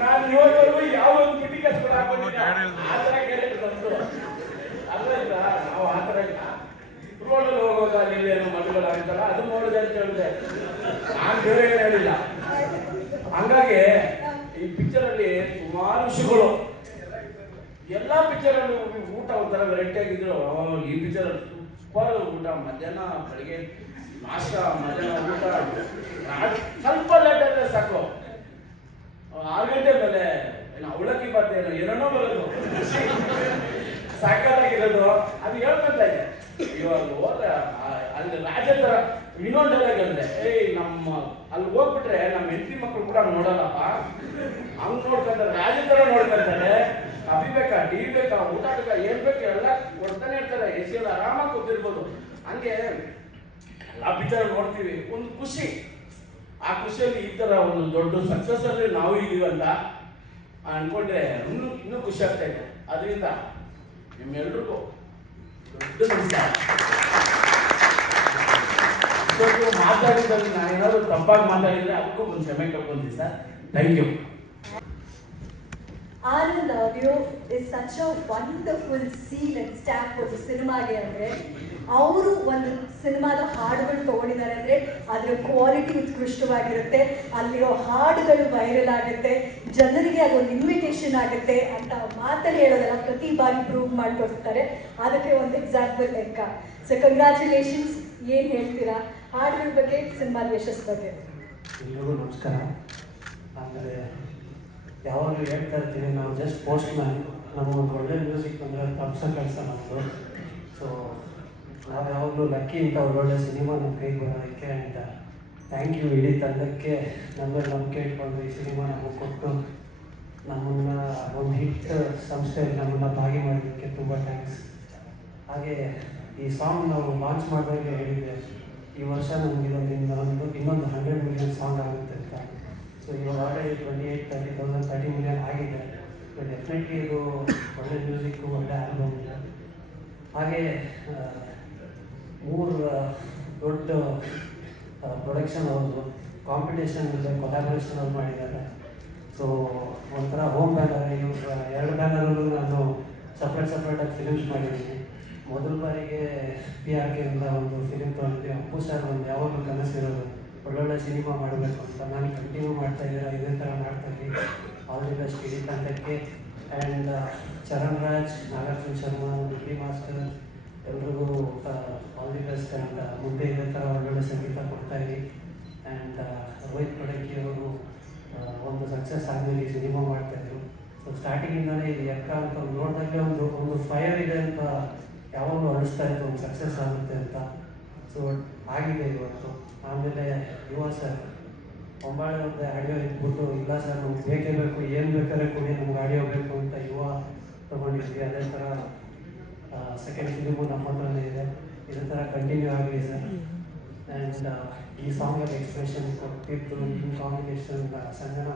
ನಾನು ಇವಾಗವರೆಗೂ ಯಾವ ಒಂದು ಪಿಟಿ ಕಷ್ಟ ಹಾಕೊಂಡಿಲ್ಲ. ಆ ಥರ ಕ್ಯಾರೆಕ್ಟರ್ ಬಂತು ಅಲ್ಲ ಇಲ್ಲ. ನಾವು ಆ ಥರ ಇಲ್ಲ. ರೋಡಲ್ಲಿ ಹೋಗುವಾಗ ಅಲ್ಲಿ ಏನೋ ಮರಗಳು ಆಗ್ತಲ್ಲ ಅದನ್ನ ನೋಡಿದೆ ಅಂತ ಹೇಳಿದೆ. ನಾನು ಬೇರೆ ಏನು ಹೇಳಿಲ್ಲ. ಹಂಗಾಗಿ ಈ ಪಿಕ್ಚರ್ ಅಲ್ಲಿ ಸುಮಾರು ವಿಷಯಗಳು, ಎಲ್ಲಾ ಪಿಕ್ಚರ್ ಅಲ್ಲಿ ಊಟ ಒಂಥರ ವೆರೈಟಿ ಆಗಿದ್ರು. ಈ ಪಿಕ್ಚರ್ ಸೂಪರ್ ಊಟ, ಮಧ್ಯಾಹ್ನ ಬೆಳಿಗ್ಗೆ ನಾಷ್ಟ, ಮಧ್ಯಾಹ್ನ ಊಟ, ಸ್ವಲ್ಪ ಲೇಟ್ ಆದರೆ ಸಾಕು 6 ಗಂಟೆ ಮೇಲೆ ಏನೋ ಅವಲಕ್ಕಿ ಬರ್ತೇನೋ ಏನೋ ಬರೋದು ಸಾಕಾಗಿರೋದು. ಅದು ಹೇಳ್ಕೊಂತ ಇದೆ. ಇವಾಗ ಹೋದ್ರೆ ಅಲ್ಲಿ ರಾಜೇಂದ್ರ ಇನ್ನೊಂದು ಡೈಲಾಗ್ ಅಂದ್ರೆ, ನಮ್ಮ ಅಲ್ಲಿ ಹೋಗ್ಬಿಟ್ರೆ ನಮ್ಮ ಹೆಂಡತಿ ಮಕ್ಕಳು ಕೂಡ ನೋಡಲ್ಲಪ್ಪ, ಹಂಗ್ ನೋಡ್ಕೊಂತಾರೆ, ರಾಜೇಂದ್ರ ನೋಡ್ಕೊಂತಾರೆ. ಕಾಫಿ ಬೇಕಾ, ಟೀ ಬೇಕಾ, ಊಟ ಬೇಕಾ, ಏನ್ ಬೇಕು ಎಲ್ಲ ಕೊಡ್ತಾನೆ ಇರ್ತಾರೆ. ಎಸಿ ಎಲ್ಲ ಆರಾಮಾಗಿ ಕೂತಿರ್ಬೋದು. ಹಂಗೆ ಎಲ್ಲ ಪಿಕ್ಚರ್ ನೋಡ್ತೀವಿ, ಒಂದು ಖುಷಿ. ಆ ಖುಷಿಯಲ್ಲಿ ಈ ತರ ಒಂದು ದೊಡ್ಡ ಸಕ್ಸಸ್ ಅಲ್ಲಿ ನಾವು ಇದೀವಿ ಅಂತ ಅಂದ್ಕೊಂಡ್ರೆ ಇನ್ನೂ ಖುಷಿ ಆಗ್ತಾ ಇದೆ. ಅದರಿಂದ ನಿಮ್ಮೆಲ್ರಿಗೂ ದೊಡ್ಡ ನಮಸ್ಕಾರ. ಮಾತಾಡಿದಲ್ಲಿ ನಾನೇನಾದ್ರು ತಪ್ಪಾಗಿ ಮಾತಾಡಿದ್ರೆ ಅದಕ್ಕೂ ಒಂದು ಕ್ಷಮೆ ಕೇಳ್ಕೊಂತೀನಿ sir. Thank you. Anand audio is such a wonderful seal and stamp ಒಂದು ಸಿನಿಮಾಗೆ. ಅಂದರೆ ಅವರು ಒಂದು ಸಿನಿಮಾದ ಹಾಡುಗಳು ತೊಗೊಂಡಿದ್ದಾರೆ ಅಂದರೆ ಅದರ ಕ್ವಾಲಿಟಿ ಉತ್ಕೃಷ್ಟವಾಗಿರುತ್ತೆ, ಅಲ್ಲಿರೋ ಹಾಡುಗಳು ವೈರಲ್ ಆಗುತ್ತೆ, ಜನರಿಗೆ ಅದೊಂದು ಇನ್ವಿಟೇಷನ್ ಆಗುತ್ತೆ ಅಂತ ಮಾತಲ್ಲಿ ಹೇಳೋದಲ್ಲ, ಪ್ರತಿ ಬಾರಿ ಪ್ರೂವ್ ಮಾಡಿಕೊಡ್ತಾರೆ. ಅದಕ್ಕೆ ಒಂದು ಎಕ್ಸಾಂಪಲ್ ಲೆಕ್ಕ. So congratulations. ಏನು ಹೇಳ್ತೀರಾ ಹಾಡುಗಳ ಬಗ್ಗೆ, ಸಿನಿಮಾದ ಯಶಸ್ಸು ಬಗ್ಗೆ? ಎಲ್ರಿಗೂ ನಮಸ್ಕಾರ. ಆಮೇಲೆ ಯಾವಾಗಲೂ ಹೇಳ್ತಾ ಇರ್ತೀನಿ, ನಾವು ಜಸ್ಟ್ ಪೋಸ್ಟ್ ಮ್ಯಾನ್. ನಮಗೊಂದು ಒಳ್ಳೆ ಮ್ಯೂಸಿಕ್ ಬಂದರೆ ತಪ್ಸೋ ಕೆಲಸ ನಮ್ಮದು. ಸೊ ನಾವು ಯಾವಾಗಲೂ ಲಕ್ಕಿ ಅಂತ ಒಳ್ಳೊಳ್ಳೆ ಸಿನಿಮಾ ನಮ್ಮ ಕೈಗೆ ಬರೋದಕ್ಕೆ. ಆ್ಯಂಡ್ ಥ್ಯಾಂಕ್ ಯು ಇಡೀ ತಂಡಕ್ಕೆ. ನಮ್ಮಲ್ಲಿ ನಂಬಿಕೆ ಇಟ್ಕೊಂಡು ಈ ಸಿನಿಮಾ ನಮಗೆ ಕೊಟ್ಟು ನಮ್ಮನ್ನು ಒಂದು ಹಿಟ್ ಸಂಸ್ಥೆಯಲ್ಲಿ ನಮ್ಮನ್ನು ಭಾಗಿ ಮಾಡೋದಕ್ಕೆ ತುಂಬ ಥ್ಯಾಂಕ್ಸ್. ಹಾಗೆ ಈ ಸಾಂಗ್ ನಾವು ಲಾಂಚ್ ಮಾಡಿದಾಗ ಹೇಳಿದ್ದೆ, ಈ ವರ್ಷ ನಮಗೆ ಇನ್ನೊಂದು 100 ಮಿಲಿಯನ್ ಸಾಂಗ್ ಆಗುತ್ತೆ ಅಂತ. ಸೊ ಇವಾಗ ಆಲ್ರೆಡಿ 28-30 ಮಿಲಿಯನ್ ಆಗಿದೆ. ಸೊ ಡೆಫಿನೆಟ್ಲಿ ಇದು ಒಳ್ಳೆ ಮ್ಯೂಸಿಕ್ಕು, ಒಳ್ಳೆ ಆಲ್ಬಮ್ ಇದೆ. ಹಾಗೆ 3 ದೊಡ್ಡ ಪ್ರೊಡಕ್ಷನ್ ಹೌದು ಕಾಂಪಿಟೇಷನ್ ಇದೆ, ಕೊಲಾಬ್ರೇಷನ್ ಅವ್ರು ಮಾಡಿದ್ದಾರೆ. ಸೊ ಒಂಥರ ಹೋಮ್ ಬ್ಯಾನರ್, ಇವ್ರು 2 ಬ್ಯಾನರಲ್ಲೂ ನಾನು ಸಪ್ರೇಟಾಗಿ ಫಿಲಿಮ್ಸ್ ಮಾಡಿದ್ದೀನಿ. ಮೊದಲ ಬಾರಿಗೆ PRK ಇಂದ ಒಂದು ಫಿಲಿಮ್ ತೊಗೊಂಡಿದ್ದೆ. ಅಪ್ಪು ಸರ್ ಒಂದು ಯಾವಾಗಲೂ ಕನಸಿರೋದು ಒಳ್ಳೊಳ್ಳೆ ಸಿನಿಮಾ ಮಾಡಬೇಕು ಅಂತ. ನಾನು ಕಂಟಿನ್ಯೂ ಮಾಡ್ತಾಯಿದ್ದೀರಾ, ಇದೇ ಥರ ಮಾಡ್ತಾಯಿದ್ದೀನಿ. ಆಲ್ ದಿ ಬೆಸ್ಟ್ ಇಡೀ ತಂಡಕ್ಕೆ. And Charan Raj, Nagarjuna Sharma, D master ಎಲ್ರಿಗೂ ಆಲ್ ದಿ ಬೆಸ್ಟ್. ಆ್ಯಂಡ್ ಮುಂದೆ ಇದೇ ಥರ ಒಳ್ಳೊಳ್ಳೆ ಸಂಗೀತ ಕೊಡ್ತಾಯಿರಿ. ಆ್ಯಂಡ್ ರೋಹಿತ್ ಪಡಕಿ ಅವರು ಒಂದು ಸಕ್ಸಸ್ ಆದಮೇಲೆ ಈ ಸಿನಿಮಾ ಮಾಡ್ತಾಯಿದ್ರು. ಸೊ ಸ್ಟಾರ್ಟಿಂಗಿಂದಲೇ ಇದು ಎಕ್ಕ ಅಂತ ನೋಡಿದಾಗಲೇ ಒಂದು ಫೈರ್ ಇದೆ ಅಂತ ಯಾವಾಗಲೂ ಅನಿಸ್ತಾ ಇತ್ತು, ಒಂದು ಸಕ್ಸಸ್ ಆಗುತ್ತೆ ಅಂತ. ಸೊ ಆಗಿದೆ ಇವತ್ತು. ಆಮೇಲೆ ಯುವ ಸರ್ ಒಂಬಾಳೆ ಅವ್ರದ್ದೇ ಆಡಿಯೋ ಇಟ್ಬಿಟ್ಟು, ಇಲ್ಲ ಸರ್ ನಮ್ಗೆ ಬೇಕೇ ಬೇಕು, ಏನು ಬೇಕಾದ್ರೆ ಕೊಡಿ, ನಮ್ಗೆ ಆಡಿಯೋ ಬೇಕು ಅಂತ ಯುವ ತೊಗೊಂಡಿದ್ವಿ. ಅದೇ ಥರ ಸೆಕೆಂಡ್ ಫಿಲಿಮು ನಮ್ಮ ಹತ್ರನೇ ಇದೆ. ಇದೇ ಥರ ಕಂಟಿನ್ಯೂ ಆಗಲಿ ಸರ್. ಆ್ಯಂಡ್ ಈ ಸಾಂಗಲ್ಲಿ ಎಕ್ಸ್ಪ್ರೆಷನ್ ಕೊಟ್ಟಿದ್ದು ಇನ್ ಕಾಂಬಿನೇಷನ್ ಸಂಜನಾ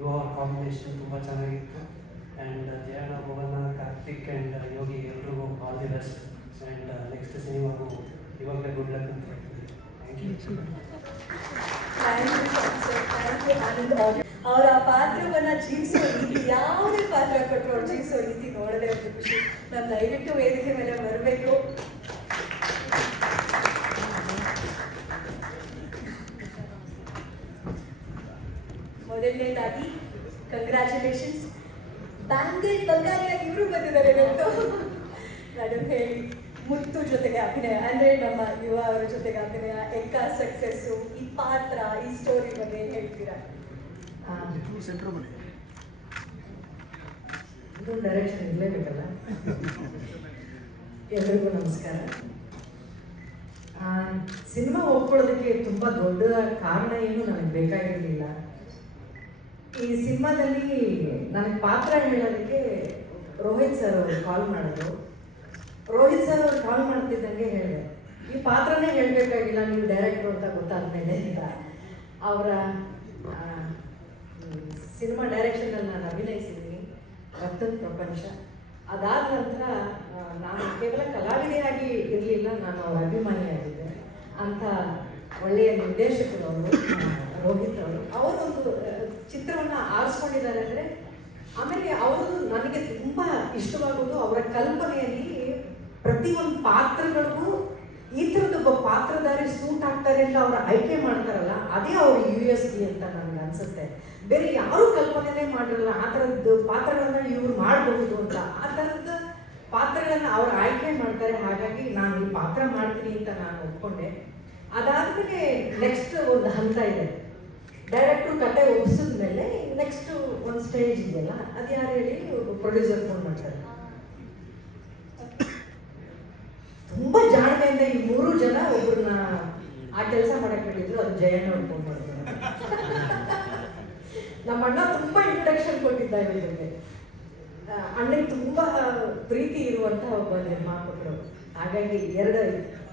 ಯುವ ಕಾಂಬಿನೇಷನ್ ತುಂಬ ಚೆನ್ನಾಗಿತ್ತು. ಆ್ಯಂಡ್ ಜಯಣ್ಣ, ಭುವನ, ಕಾರ್ತಿಕ್ ಆ್ಯಂಡ್ ಯೋಗಿ ಎಲ್ರಿಗೂ all the best. And next ಸಿನಿಮಾಗೂ ಇವಾಗಲೇ ಗುಡ್ ಲಕ್ ಅಂತ ಹೇಳ್ತೀನಿ. Thank you. ಅವರ ಪಾತ್ರವನ್ನ ಜೀವಿಸೋ ರೀತಿ, ಯಾವುದೇ ಪಾತ್ರ ಕೊಟ್ಟರು ಅವ್ರು ಜೀವಿಸೋ ರೀತಿ ನೋಡದೆ ಒಂದು ಖುಷಿ. ನಾನು ದಯವಿಟ್ಟು ವೇದಿಕೆ ಮೇಲೆ ಬರಬೇಕು. ಮೊದಲನೇದಾಗಿ ಕಂಗ್ರ್ಯಾಚುಲೇಷನ್ಸ್. ಬಂಗಾರಿಯಾಗಿ ಇವರು ಬಂದಿದ್ದಾರೆ ಇವತ್ತು. ಮೇಡಮ್ ಹೇಳಿ, ಮುತ್ತು ಜೊತೆಗೆ ಅಭಿನಯ ಅಂದರೆ ನಮ್ಮ ಯುವ ಅವರ ಜೊತೆಗೆ ಅಭಿನಯ, ಎಕ್ಕ ಸಕ್ಸಸ್ಸು, ಈ ಪಾತ್ರ, ಈ ಸ್ಟೋರಿ ಬಗ್ಗೆ ಹೇಳ್ತೀರಾ? ಇದು ಡೈರೆಕ್ಷನ್ ಇರಲೇಬೇಕಲ್ಲ. ಎಲ್ರಿಗೂ ನಮಸ್ಕಾರ. ಸಿನಿಮಾ ಒಪ್ಕೊಳ್ಳೋದಕ್ಕೆ ತುಂಬ ದೊಡ್ಡ ಕಾರಣ ಏನು ನನಗೆ ಬೇಕಾಗಿರಲಿಲ್ಲ. ಈ ಸಿನಿಮಾದಲ್ಲಿ ನನಗೆ ಪಾತ್ರ ಹೇಳೋದಕ್ಕೆ ರೋಹಿತ್ ಸರ್ ಅವರು ಕಾಲ್ ಮಾಡಿದ್ರು. ರೋಹಿತ್ ಸರ್ ಅವ್ರು ಕಾಲ್ ಮಾಡ್ತಿದ್ದಂಗೆ ಹೇಳಿದೆ, ಈ ಪಾತ್ರನೇ ಹೇಳಬೇಕಾಗಿಲ್ಲ, ನೀವು ಡೈರೆಕ್ಟ್ರು ಅಂತ ಗೊತ್ತಾದ್ಮೇಲೆ ಅಂತ. ಅವರ ಸಿನಿಮಾ ಡೈರೆಕ್ಷನಲ್ಲಿ ನಾನು ಅಭಿನಯಿಸಿದ್ದೀನಿ, ರಕ್ತದ ಪ್ರಪಂಚ. ಅದಾದ ನಂತರ ನಾನು ಕೇವಲ ಕಲಾವಿದೆಯಾಗಿ ಇರಲಿಲ್ಲ, ನಾನು ಅವರ ಅಭಿಮಾನಿಯಾಗಿದ್ದೆ. ಅಂಥ ಒಳ್ಳೆಯ ನಿರ್ದೇಶಕರು ಅವರು, ರೋಹಿತ್ ಅವರು. ಅವರೊಂದು ಚಿತ್ರವನ್ನು ಆರಿಸ್ಕೊಂಡಿದ್ದಾರೆ ಅಂದರೆ, ಆಮೇಲೆ ಅವರು ನನಗೆ ತುಂಬ ಇಷ್ಟವಾಗೋದು ಅವರ ಕಲ್ಪನೆಯಲ್ಲಿ ಪ್ರತಿಯೊಂದು ಪಾತ್ರಗಳಿಗೂ ಈ ಥರದೊಬ್ಬ ಪಾತ್ರಧಾರಿ ಸೂಟ್ ಆಗ್ತಾರೆ ಅಂತ ಅವರು ಆಯ್ಕೆ ಮಾಡ್ತಾರಲ್ಲ, ಅದೇ ಅವ್ರ USP ಅಂತ ನನಗೆ ಅನಿಸುತ್ತೆ. ಬೇರೆ ಯಾರೂ ಕಲ್ಪನೆನೇ ಮಾಡಿರಲ್ಲ ಆ ಥರದ್ದು ಪಾತ್ರಗಳನ್ನ ಇವ್ರು ಮಾಡಬಹುದು ಅಂತ. ಆ ಥರದ ಪಾತ್ರಗಳನ್ನು ಅವ್ರು ಆಯ್ಕೆ ಮಾಡ್ತಾರೆ. ಹಾಗಾಗಿ ನಾನು ಈ ಪಾತ್ರ ಮಾಡ್ತೀನಿ ಅಂತ ನಾನು ಒಪ್ಕೊಂಡೆ. ಅದಾದಮೇಲೆ ನೆಕ್ಸ್ಟ್ ಒಂದು ಹಂತ ಇದೆ. ಡೈರೆಕ್ಟ್ರು ಕತೆ ಒಪ್ಸಿದ ಮೇಲೆ ನೆಕ್ಸ್ಟ್ ಒಂದು ಸ್ಟೇಜ್ ಇದೆಯಲ್ಲ, ಅದು ಯಾರು ಹೇಳಿ, ಪ್ರೊಡ್ಯೂಸರ್ ಫೋನ್ ಮಾಡ್ತಾರೆ. ತುಂಬ ಜಾಣ್ಮೆಯಿಂದ ಈ 3 ಜನ ಒಬ್ಬರನ್ನ ಆ ಕೆಲಸ ಮಾಡಕ್ಕೆ ಹೇಳಿದ್ರು. ಅದು ಜಯಣ್ಣ ಅವ್ರು ಫೋನ್ ಮಾಡಿದ್ರು. ನಮ್ಮ ಅಣ್ಣ ತುಂಬ ಇಂಟ್ರೊಡಕ್ಷನ್ ಕೊಟ್ಟಿದ್ದ ಇವರಿಗೆ. ಅಣ್ಣಗೆ ತುಂಬ ಪ್ರೀತಿ ಇರುವಂಥ ಒಬ್ಬ ನಿರ್ಮಾಪಕರು. ಹಾಗಾಗಿ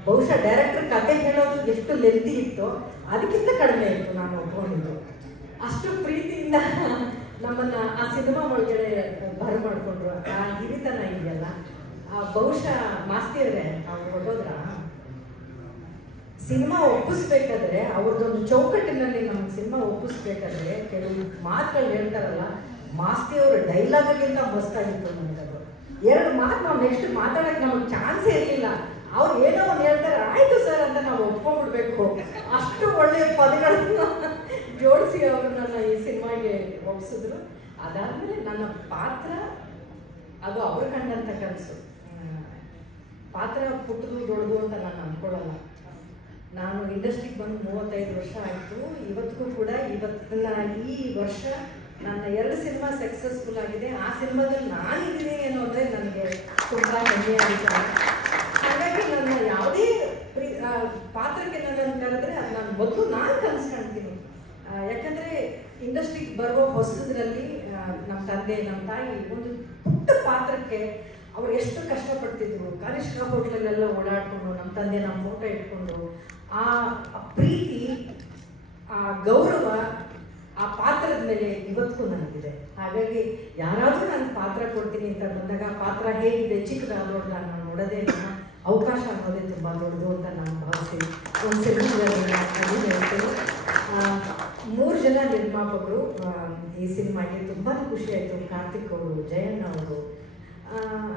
ಬಹುಶಃ ಡೈರೆಕ್ಟರ್ ಕತೆ ಹೇಳೋದು ಎಷ್ಟು ಲೆಂತಿ ಇತ್ತು ಅದಕ್ಕಿಂತ ಕಡಿಮೆ ಇತ್ತು ನಾನು ಒಪ್ಕೊಂಡಿದ್ದು. ಅಷ್ಟು ಪ್ರೀತಿಯಿಂದ ನಮ್ಮನ್ನ ಆ ಸಿನಿಮಾ ಒಳಗಡೆ ಬರಮಾಡ್ಕೊಂಡ್ರು. ಆ ಹಿರಿತನ ಇದೆಯಲ್ಲ, ಬಹುಶಃ ಮಾಸ್ತಿಯವರೇ ಅವ್ರು ಹೊರಟೋದ್ರ ಸಿನಿಮಾ ಒಪ್ಪಿಸ್ಬೇಕಾದ್ರೆ ಅವ್ರದ್ದೊಂದು ಚೌಕಟ್ಟಿನಲ್ಲಿ ನಮ್ಗೆ ಸಿನಿಮಾ ಒಪ್ಪಿಸ್ಬೇಕಾದ್ರೆ ಕೆಲವು ಮಾತುಗಳು ಹೇಳ್ತಾರಲ್ಲ, ಮಾಸ್ತಿಯವ್ರ ಡೈಲಾಗಿಗಿಂತ ಮಸ್ತಾಗಿತ್ತು ನನಗದು. 2 ಮಾತು ನಾವು ನೆಕ್ಸ್ಟ್ ಮಾತಾಡೋಕ್ಕೆ ನಮಗೆ ಚಾನ್ಸೇ ಇರಲಿಲ್ಲ. ಅವ್ರು ಏನೋ ಒಂದು ಹೇಳ್ತಾರೆ, ಆಯಿತು ಸರ್ ಅಂತ ನಾವು ಒಪ್ಕೊಂಡ್ಬಿಡ್ಬೇಕು. ಅಷ್ಟು ಒಳ್ಳೆಯ ಪದಗಳನ್ನು ಜೋಡಿಸಿ ಅವರು ನನ್ನ ಈ ಸಿನಿಮಾಗೆ ಒಪ್ಪಿಸಿದ್ರು. ಅದಾದಮೇಲೆ ನನ್ನ ಪಾತ್ರ ಅದು ಅವ್ರು ಕಂಡಂಥ ಕನಸು. ಪಾತ್ರ ಪುಟ್ಟದು ದೊಡ್ಡದು ಅಂತ ನಾನು ಅಂದ್ಕೊಳ್ಳಲ್ಲ. ನಾನು ಇಂಡಸ್ಟ್ರಿಗೆ ಬಂದು 35 ವರ್ಷ ಆಯಿತು. ಇವತ್ತಿಗೂ ಕೂಡ ಈ ವರ್ಷ ನನ್ನ 2 ಸಿನಿಮಾ ಸಕ್ಸಸ್ಫುಲ್ ಆಗಿದೆ. ಆ ಸಿನಿಮಾದಲ್ಲಿ ನಾನಿದ್ದೀನಿ ಅನ್ನೋದೇ ನನಗೆ ತುಂಬ ಹೆಮ್ಮೆಯಾಗಿದೆ. ಹಾಗಾಗಿ ನನ್ನ ಯಾವುದೇ ಪಾತ್ರಕ್ಕೆ ನನ್ನನ್ನು ಕರೆದ್ರೆ ಅದು ನಾನು ಮೊದಲು ನಾನು ಕನಸು ಕಾಣ್ತೀನಿ. ಯಾಕಂದರೆ ಇಂಡಸ್ಟ್ರಿಗೆ ಬರುವ ಹೊಸದ್ರಲ್ಲಿ ನಮ್ಮ ತಂದೆ ನಮ್ಮ ತಾಯಿ ಒಂದು ಪುಟ್ಟ ಪಾತ್ರಕ್ಕೆ ಅವ್ರು ಎಷ್ಟು ಕಷ್ಟಪಡ್ತಿದ್ರು. ಕನಿಷ್ಕ ಹೋಟ್ಲಲ್ಲೆಲ್ಲ ಓಡಾಡಿಕೊಂಡು ನಮ್ಮ ತಂದೆ ನಮ್ಮ ಫೋಟೋ ಇಟ್ಕೊಂಡು ಆ ಪ್ರೀತಿ, ಆ ಗೌರವ ಆ ಪಾತ್ರದ ಮೇಲೆ ಇವತ್ತಿಗೂ ನನಗಿದೆ. ಹಾಗಾಗಿ ಯಾರಾದರೂ ನಾನು ಪಾತ್ರ ಕೊಡ್ತೀನಿ ಅಂತ ಬಂದಾಗ ಆ ಪಾತ್ರ ಹೇಗಿದೆ, ಚಿಕ್ಕದಾದೋಡು ನಾನು ನೋಡೋದೇ ಅವಕಾಶ ಅನ್ನೋದೇ ತುಂಬ ದೊಡ್ಡದು ಅಂತ ನಾನು ಭಾವಿಸಿ ಒಂದು ಸಿನಿಮಾದಲ್ಲಿ ಹೇಳ್ತೀನಿ. 3 ಜನ ನಿರ್ಮಾಪಕರು ಈ ಸಿನಿಮಾಗೆ ತುಂಬಾ ಖುಷಿ ಆಯಿತು. ಕಾರ್ತಿಕ್ ಅವರು, ಜಯಣ್ಣ ಅವರು,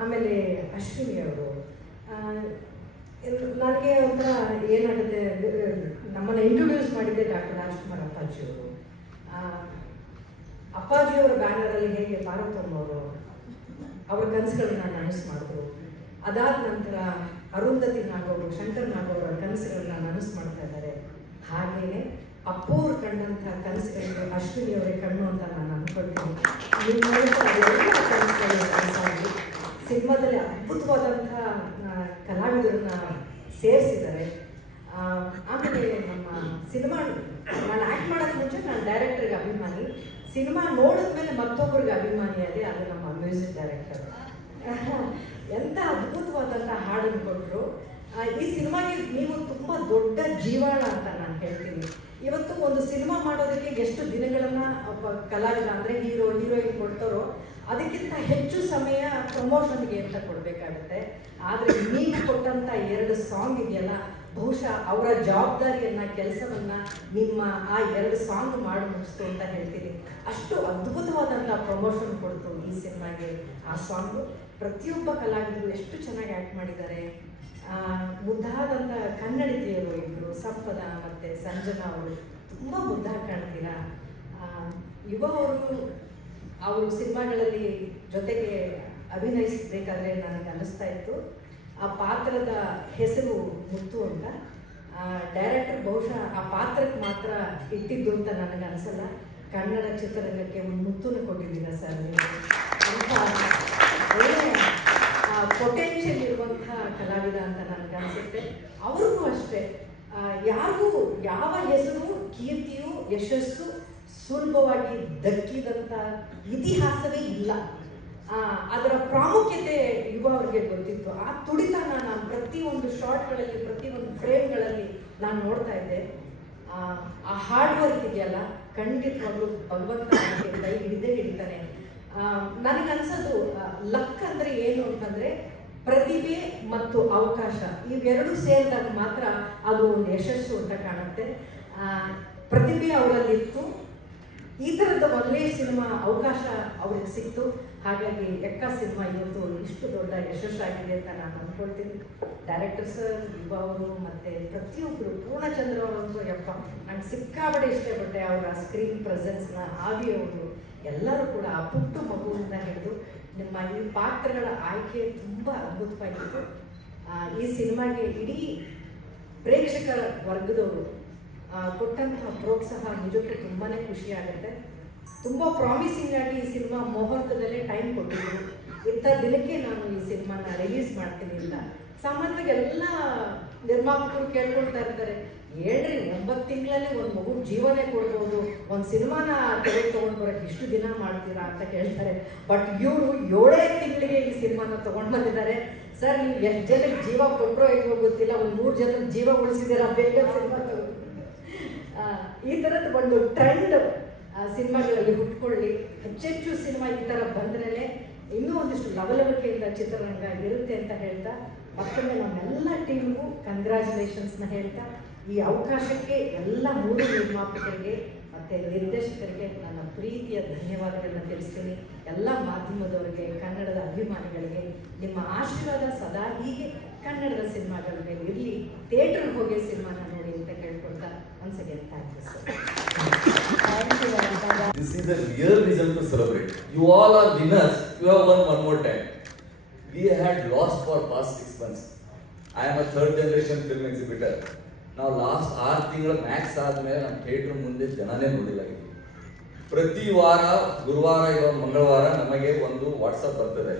ಆಮೇಲೆ ಅಶ್ವಿನಿ ಅವರು. ನನಗೆ ಒಂಥರ ಏನಾಗುತ್ತೆ, ನಮ್ಮನ್ನು ಇಂಟ್ರೊಡ್ಯೂಸ್ ಮಾಡಿದ್ದೆ ಡಾಕ್ಟರ್ ರಾಜ್ಕುಮಾರ್ ಅಪ್ಪಾಜಿಯವರು. ಅಪ್ಪಾಜಿಯವರ ಬ್ಯಾನರಲ್ಲಿ ಹೇಗೆ ಪಾರ್ವತಮ್ಮ ಅವರು ಅವ್ರ ಕನಸುಗಳನ್ನ ನನಸು ಮಾಡಿದ್ರು. ಅದಾದ ನಂತರ ಅರುಂಧತಿ ನಾಗವರು, ಶಂಕರ್ ನಾಗವರ ಕನಸುಗಳನ್ನ ನನಸು ಮಾಡ್ತಾ ಇದ್ದಾರೆ. ಹಾಗೆಯೇ ಅಪ್ಪವ್ರು ಕಂಡಂಥ ಕನಸುಗಳಿಗೆ ಅಶ್ವಿನಿಯವರೇ ಕಣ್ಣು ಅಂತ ನಾನು ಅಂದ್ಕೊಳ್ತೀನಿ. ಎಲ್ಲ ಕನಸುಗಳು ಕನಸಾಗಿ ಸಿನಿಮಾದಲ್ಲಿ ಅದ್ಭುತವಾದಂಥ ಕಲಾವಿದರನ್ನ ಸೇರಿಸಿದ್ದಾರೆ. ಆಮೇಲೆ ನಮ್ಮ ಸಿನಿಮಾ ನಾನು ಆ್ಯಕ್ಟ್ ಮಾಡೋಕ್ಕೆ ಮುಂಚೆ ನಾನು ಡೈರೆಕ್ಟರ್ಗೆ ಅಭಿಮಾನಿ, ಸಿನಿಮಾ ನೋಡಿದ್ಮೇಲೆ ಮತ್ತೊಬ್ಬರಿಗೆ ಅಭಿಮಾನಿಯಾಗಿ ಅದು ನಮ್ಮ ಮ್ಯೂಸಿಕ್ ಡೈರೆಕ್ಟರ್. ಎಂಥ ಅದ್ಭುತವಾದಂಥ ಹಾಡನ್ನು ಕೊಟ್ಟರು. ಈ ಸಿನಿಮಾಗೆ ನೀವು ತುಂಬ ದೊಡ್ಡ ಜೀವಾಳ ಅಂತ ನಾನು ಹೇಳ್ತೀನಿ. ಇವತ್ತು ಒಂದು ಸಿನಿಮಾ ಮಾಡೋದಕ್ಕೆ ಎಷ್ಟು ದಿನಗಳನ್ನು ಕಲಾವಿದ ಅಂದರೆ ಹೀರೋ ಹೀರೋಯಿನ್ ಕೊಡ್ತಾರೋ ಅದಕ್ಕಿಂತ ಹೆಚ್ಚು ಸಮಯ ಪ್ರಮೋಷನ್ಗೆ ಅಂತ ಕೊಡಬೇಕಾಗುತ್ತೆ. ಆದರೆ ನೀವು ಕೊಟ್ಟಂಥ 2 ಸಾಂಗ್ ಇದೆಯಲ್ಲ, ಬಹುಶಃ ಅವರ ಜವಾಬ್ದಾರಿಯನ್ನು, ಕೆಲಸವನ್ನು ನಿಮ್ಮ ಆ 2 ಸಾಂಗ್ ಮಾಡಿ ಮುಗಿಸ್ತು ಅಂತ ಹೇಳ್ತೀನಿ. ಅಷ್ಟು ಅದ್ಭುತವಾದಂಥ ಪ್ರಮೋಷನ್ ಕೊಡ್ತು ಈ ಸಿನಿಮಾಗೆ ಆ ಸಾಂಗು. ಪ್ರತಿಯೊಬ್ಬ ಕಲಾವಿದರು ಎಷ್ಟು ಚೆನ್ನಾಗಿ ಆ್ಯಕ್ಟ್ ಮಾಡಿದ್ದಾರೆ. ಮುದ್ದಾದಂಥ ಕನ್ನಡಿಗೆಯರು ಇಬ್ಬರು, ಸಂಪದ ಮತ್ತು ಸಂಜನಾ ಅವರು ತುಂಬ ಮುದ್ದಾಗಿ ಕಾಣ್ತೀರಾ. ಯುವ ಅವರು ಸಿನಿಮಾಗಳಲ್ಲಿ ಜೊತೆಗೆ ಅಭಿನಯಿಸಬೇಕಾದ್ರೆ ನನಗೆ ಅನ್ನಿಸ್ತಾ ಇತ್ತು ಆ ಪಾತ್ರದ ಹೆಸರು ಮುತ್ತು ಅಂತ. ಡೈರೆಕ್ಟರ್ ಬಹುಶಃ ಆ ಪಾತ್ರಕ್ಕೆ ಮಾತ್ರ ಇಟ್ಟಿದ್ದು ಅಂತ ನನಗೆ ಅನಿಸಲ್ಲ. ಕನ್ನಡ ಚಿತ್ರರಂಗಕ್ಕೆ ಒಂದು ಮುತ್ತನ್ನು ಕೊಟ್ಟಿದ್ದೀರಾ ಸರ್ ನೀವು. ಅಂತ ಒಳ್ಳೆಯ ಪೊಟೆನ್ಷಿಯಲ್ ಇರುವಂಥ ಕಲಾವಿದ ಅಂತ ನನಗೆ ಅನಿಸುತ್ತೆ. ಅವ್ರಿಗೂ ಅಷ್ಟೇ ಯಾರಿಗೂ ಯಾವ ಹೆಸರು, ಕೀರ್ತಿಯು, ಯಶಸ್ಸು ಸುಲಭವಾಗಿ ದಕ್ಕಿದಂಥ ಇತಿಹಾಸವೇ ಇಲ್ಲ. ಅದರ ಪ್ರಾಮುಖ್ಯತೆ ಯುವ ಅವ್ರಿಗೆ ಗೊತ್ತಿತ್ತು. ಆ ತುಡಿತನ ನಾನು ಪ್ರತಿಯೊಂದು ಶಾರ್ಟ್ಗಳಲ್ಲಿ, ಪ್ರತಿಯೊಂದು ಫ್ರೇಮ್ಗಳಲ್ಲಿ ನಾನು ನೋಡ್ತಾ ಇದ್ದೆ. ಆ ಹಾರ್ಡ್ ವರ್ಕ್ ಇದೆಯಲ್ಲ, ಖಂಡಿತವಾಗ್ಲೂ ಭಗವಂತ ಕೈ ಹಿಡಿತಾನೆ. ನನಗನ್ಸೋದು ಲಕ್ ಅಂದರೆ ಏನು ಅಂತಂದರೆ ಪ್ರತಿಭೆ ಮತ್ತು ಅವಕಾಶ ಇವೆರಡೂ ಸೇರಿದಾಗ ಮಾತ್ರ ಅದು ಒಂದು ಯಶಸ್ಸು ಅಂತ ಕಾಣುತ್ತೆ. ಪ್ರತಿಭೆ ಅವರಲ್ಲಿತ್ತು, ಈ ಥರದ ಒಳ್ಳೆಯ ಸಿನಿಮಾ ಅವಕಾಶ ಅವ್ರಿಗೆ ಸಿಕ್ತು. ಹಾಗಾಗಿ ಎಕ್ಕ ಸಿನಿಮಾ ಇವತ್ತು ಇಷ್ಟು ದೊಡ್ಡ ಯಶಸ್ಸಾಗಿದೆ ಅಂತ ನಾನು ಅಂದ್ಕೊಳ್ತೀನಿ. ಡೈರೆಕ್ಟರ್ ಸರ್, ಯುವ ಅವರು ಮತ್ತು ಪ್ರತಿಯೊಬ್ಬರು, ಪೂರ್ಣಚಂದ್ರ ಅವರಂತೂ ಯಪ್ಪ ನಾನು ಸಿಕ್ಕಾಪಟ್ಟೆ ಇಷ್ಟಪಟ್ಟೆ. ಅವರ ಸ್ಕ್ರೀನ್ ಪ್ರೆಸೆನ್ಸ್ನ, ಆದಿಯವರು ಎಲ್ಲರೂ ಕೂಡ ಆ ಪುಟ್ಟು ಮಗುವಿಂದ ಹಿಡಿದು ನಿಮ್ಮ ಈ ಪಾತ್ರಗಳ ಆಯ್ಕೆ ತುಂಬ ಅದ್ಭುತವಾಗಿತ್ತು. ಈ ಸಿನಿಮಾಗೆ ಇಡೀ ಪ್ರೇಕ್ಷಕರ ವರ್ಗದವರು ಕೊಟ್ಟಂತಹ ಪ್ರೋತ್ಸಾಹ ನಿಜಕ್ಕೂ ತುಂಬಾ ಖುಷಿಯಾಗುತ್ತೆ. ತುಂಬ ಪ್ರಾಮಿಸಿಂಗ್ ಆಗಿ ಈ ಸಿನಿಮಾ ಮುಹೂರ್ತದಲ್ಲೇ ಟೈಮ್ ಕೊಟ್ಟಿದ್ರು. ಇಂಥ ದಿನಕ್ಕೆ ನಾನು ಈ ಸಿನಿಮಾನ ರಿಲೀಸ್ ಮಾಡ್ತೀನಿ ಅಂತ. ಸಾಮಾನ್ಯವಾಗಿ ಎಲ್ಲ ನಿರ್ಮಾಪಕರು ಕೇಳ್ಕೊಳ್ತಾ ಇರ್ತಾರೆ, ಹೇಳ್ರಿ 9 ತಿಂಗಳಲ್ಲಿ ಒಂದು ಮಗು ಜೀವನೇ ಕೊಡ್ಬೋದು, ಒಂದು ಸಿನಿಮಾನ ತೆಗೆದು ತೊಗೊಂಡು ಬರೋಕ್ಕೆ ಇಷ್ಟು ದಿನ ಮಾಡ್ತೀರಾ ಅಂತ ಕೇಳ್ತಾರೆ. ಬಟ್ ಇವರು 7 ತಿಂಗಳಿಗೆ ಈ ಸಿನಿಮಾನ ತೊಗೊಂಡು ಬಂದಿದ್ದಾರೆ. ಸರ್ ನೀವು ಎಷ್ಟು ಜನಕ್ಕೆ ಜೀವ ಕೊಟ್ಟರೋ ಇಲ್ವೋ ಗೊತ್ತಿಲ್ಲ, ಒಂದು 3 ಜನಕ್ಕೆ ಜೀವ ಉಳಿಸಿದ್ದೀರಾ ಬೇಗ ಸಿನಿಮಾ ತಗೊಂಡು. ಈ ಥರದ್ದು ಒಂದು ಟ್ರೆಂಡ್ ಸಿನಿಮಾಗಳಲ್ಲಿ ಹುಟ್ಕೊಳ್ಳಿ, ಹೆಚ್ಚೆಚ್ಚು ಸಿನಿಮಾ ಈ ಥರ ಬಂದ್ರೇ ಇನ್ನೂ ಒಂದಿಷ್ಟು ಲವಲವಿಕೆಯಿಂದ ಚಿತ್ರರಂಗ ಇರುತ್ತೆ ಅಂತ ಹೇಳ್ತಾ ಮತ್ತೊಮ್ಮೆ ನಮ್ಮೆಲ್ಲ ಟೀಮ್ಗೂ ಕಂಗ್ರ್ಯಾಚುಲೇಷನ್ಸ್ನ ಹೇಳ್ತಾ ಈ ಅವಕಾಶಕ್ಕೆ ಎಲ್ಲ 3 ನಿರ್ಮಾಪಕರಿಗೆ ಮತ್ತು ನಿರ್ದೇಶಕರಿಗೆ ನನ್ನ ಪ್ರೀತಿಯ ಧನ್ಯವಾದಗಳನ್ನ ತಿಳಿಸ್ತೀನಿ. ಎಲ್ಲ ಮಾಧ್ಯಮದವರಿಗೆ, ಕನ್ನಡದ ಅಭಿಮಾನಿಗಳಿಗೆ ನಿಮ್ಮ ಆಶೀರ್ವಾದ ಸದಾ ಹೀಗೆ ಕನ್ನಡದ ಸಿನಿಮಾಗಳ ಮೇಲೆ ಇರಲಿ. ಥಿಯೇಟ್ರಿಗೆ ಹೋಗಿ ಸಿನಿಮಾನ ನೋಡಿ ಅಂತ ಕೇಳ್ಕೊಳ್ತಾ once again thank you sir. This is a real reason to celebrate. You all are winners. You have won one more time. We had lost for past 6 months. I am a 3rd generation film exhibitor. Now last 6 ತಿಂಗಳ Max ಆದಮೇಲೆ ನಮ್ಮ theatre ಮುಂದೆ ಜನನೇ ನೋಡಿಲ್ಲ. ಪ್ರತಿ ವಾರ ಗುರುವಾರ ಇಲ್ಲ ಮಂಗಳವಾರ ನಮಗೆ ಒಂದು ವಾಟ್ಸಪ್ ಬರ್ತದೆ,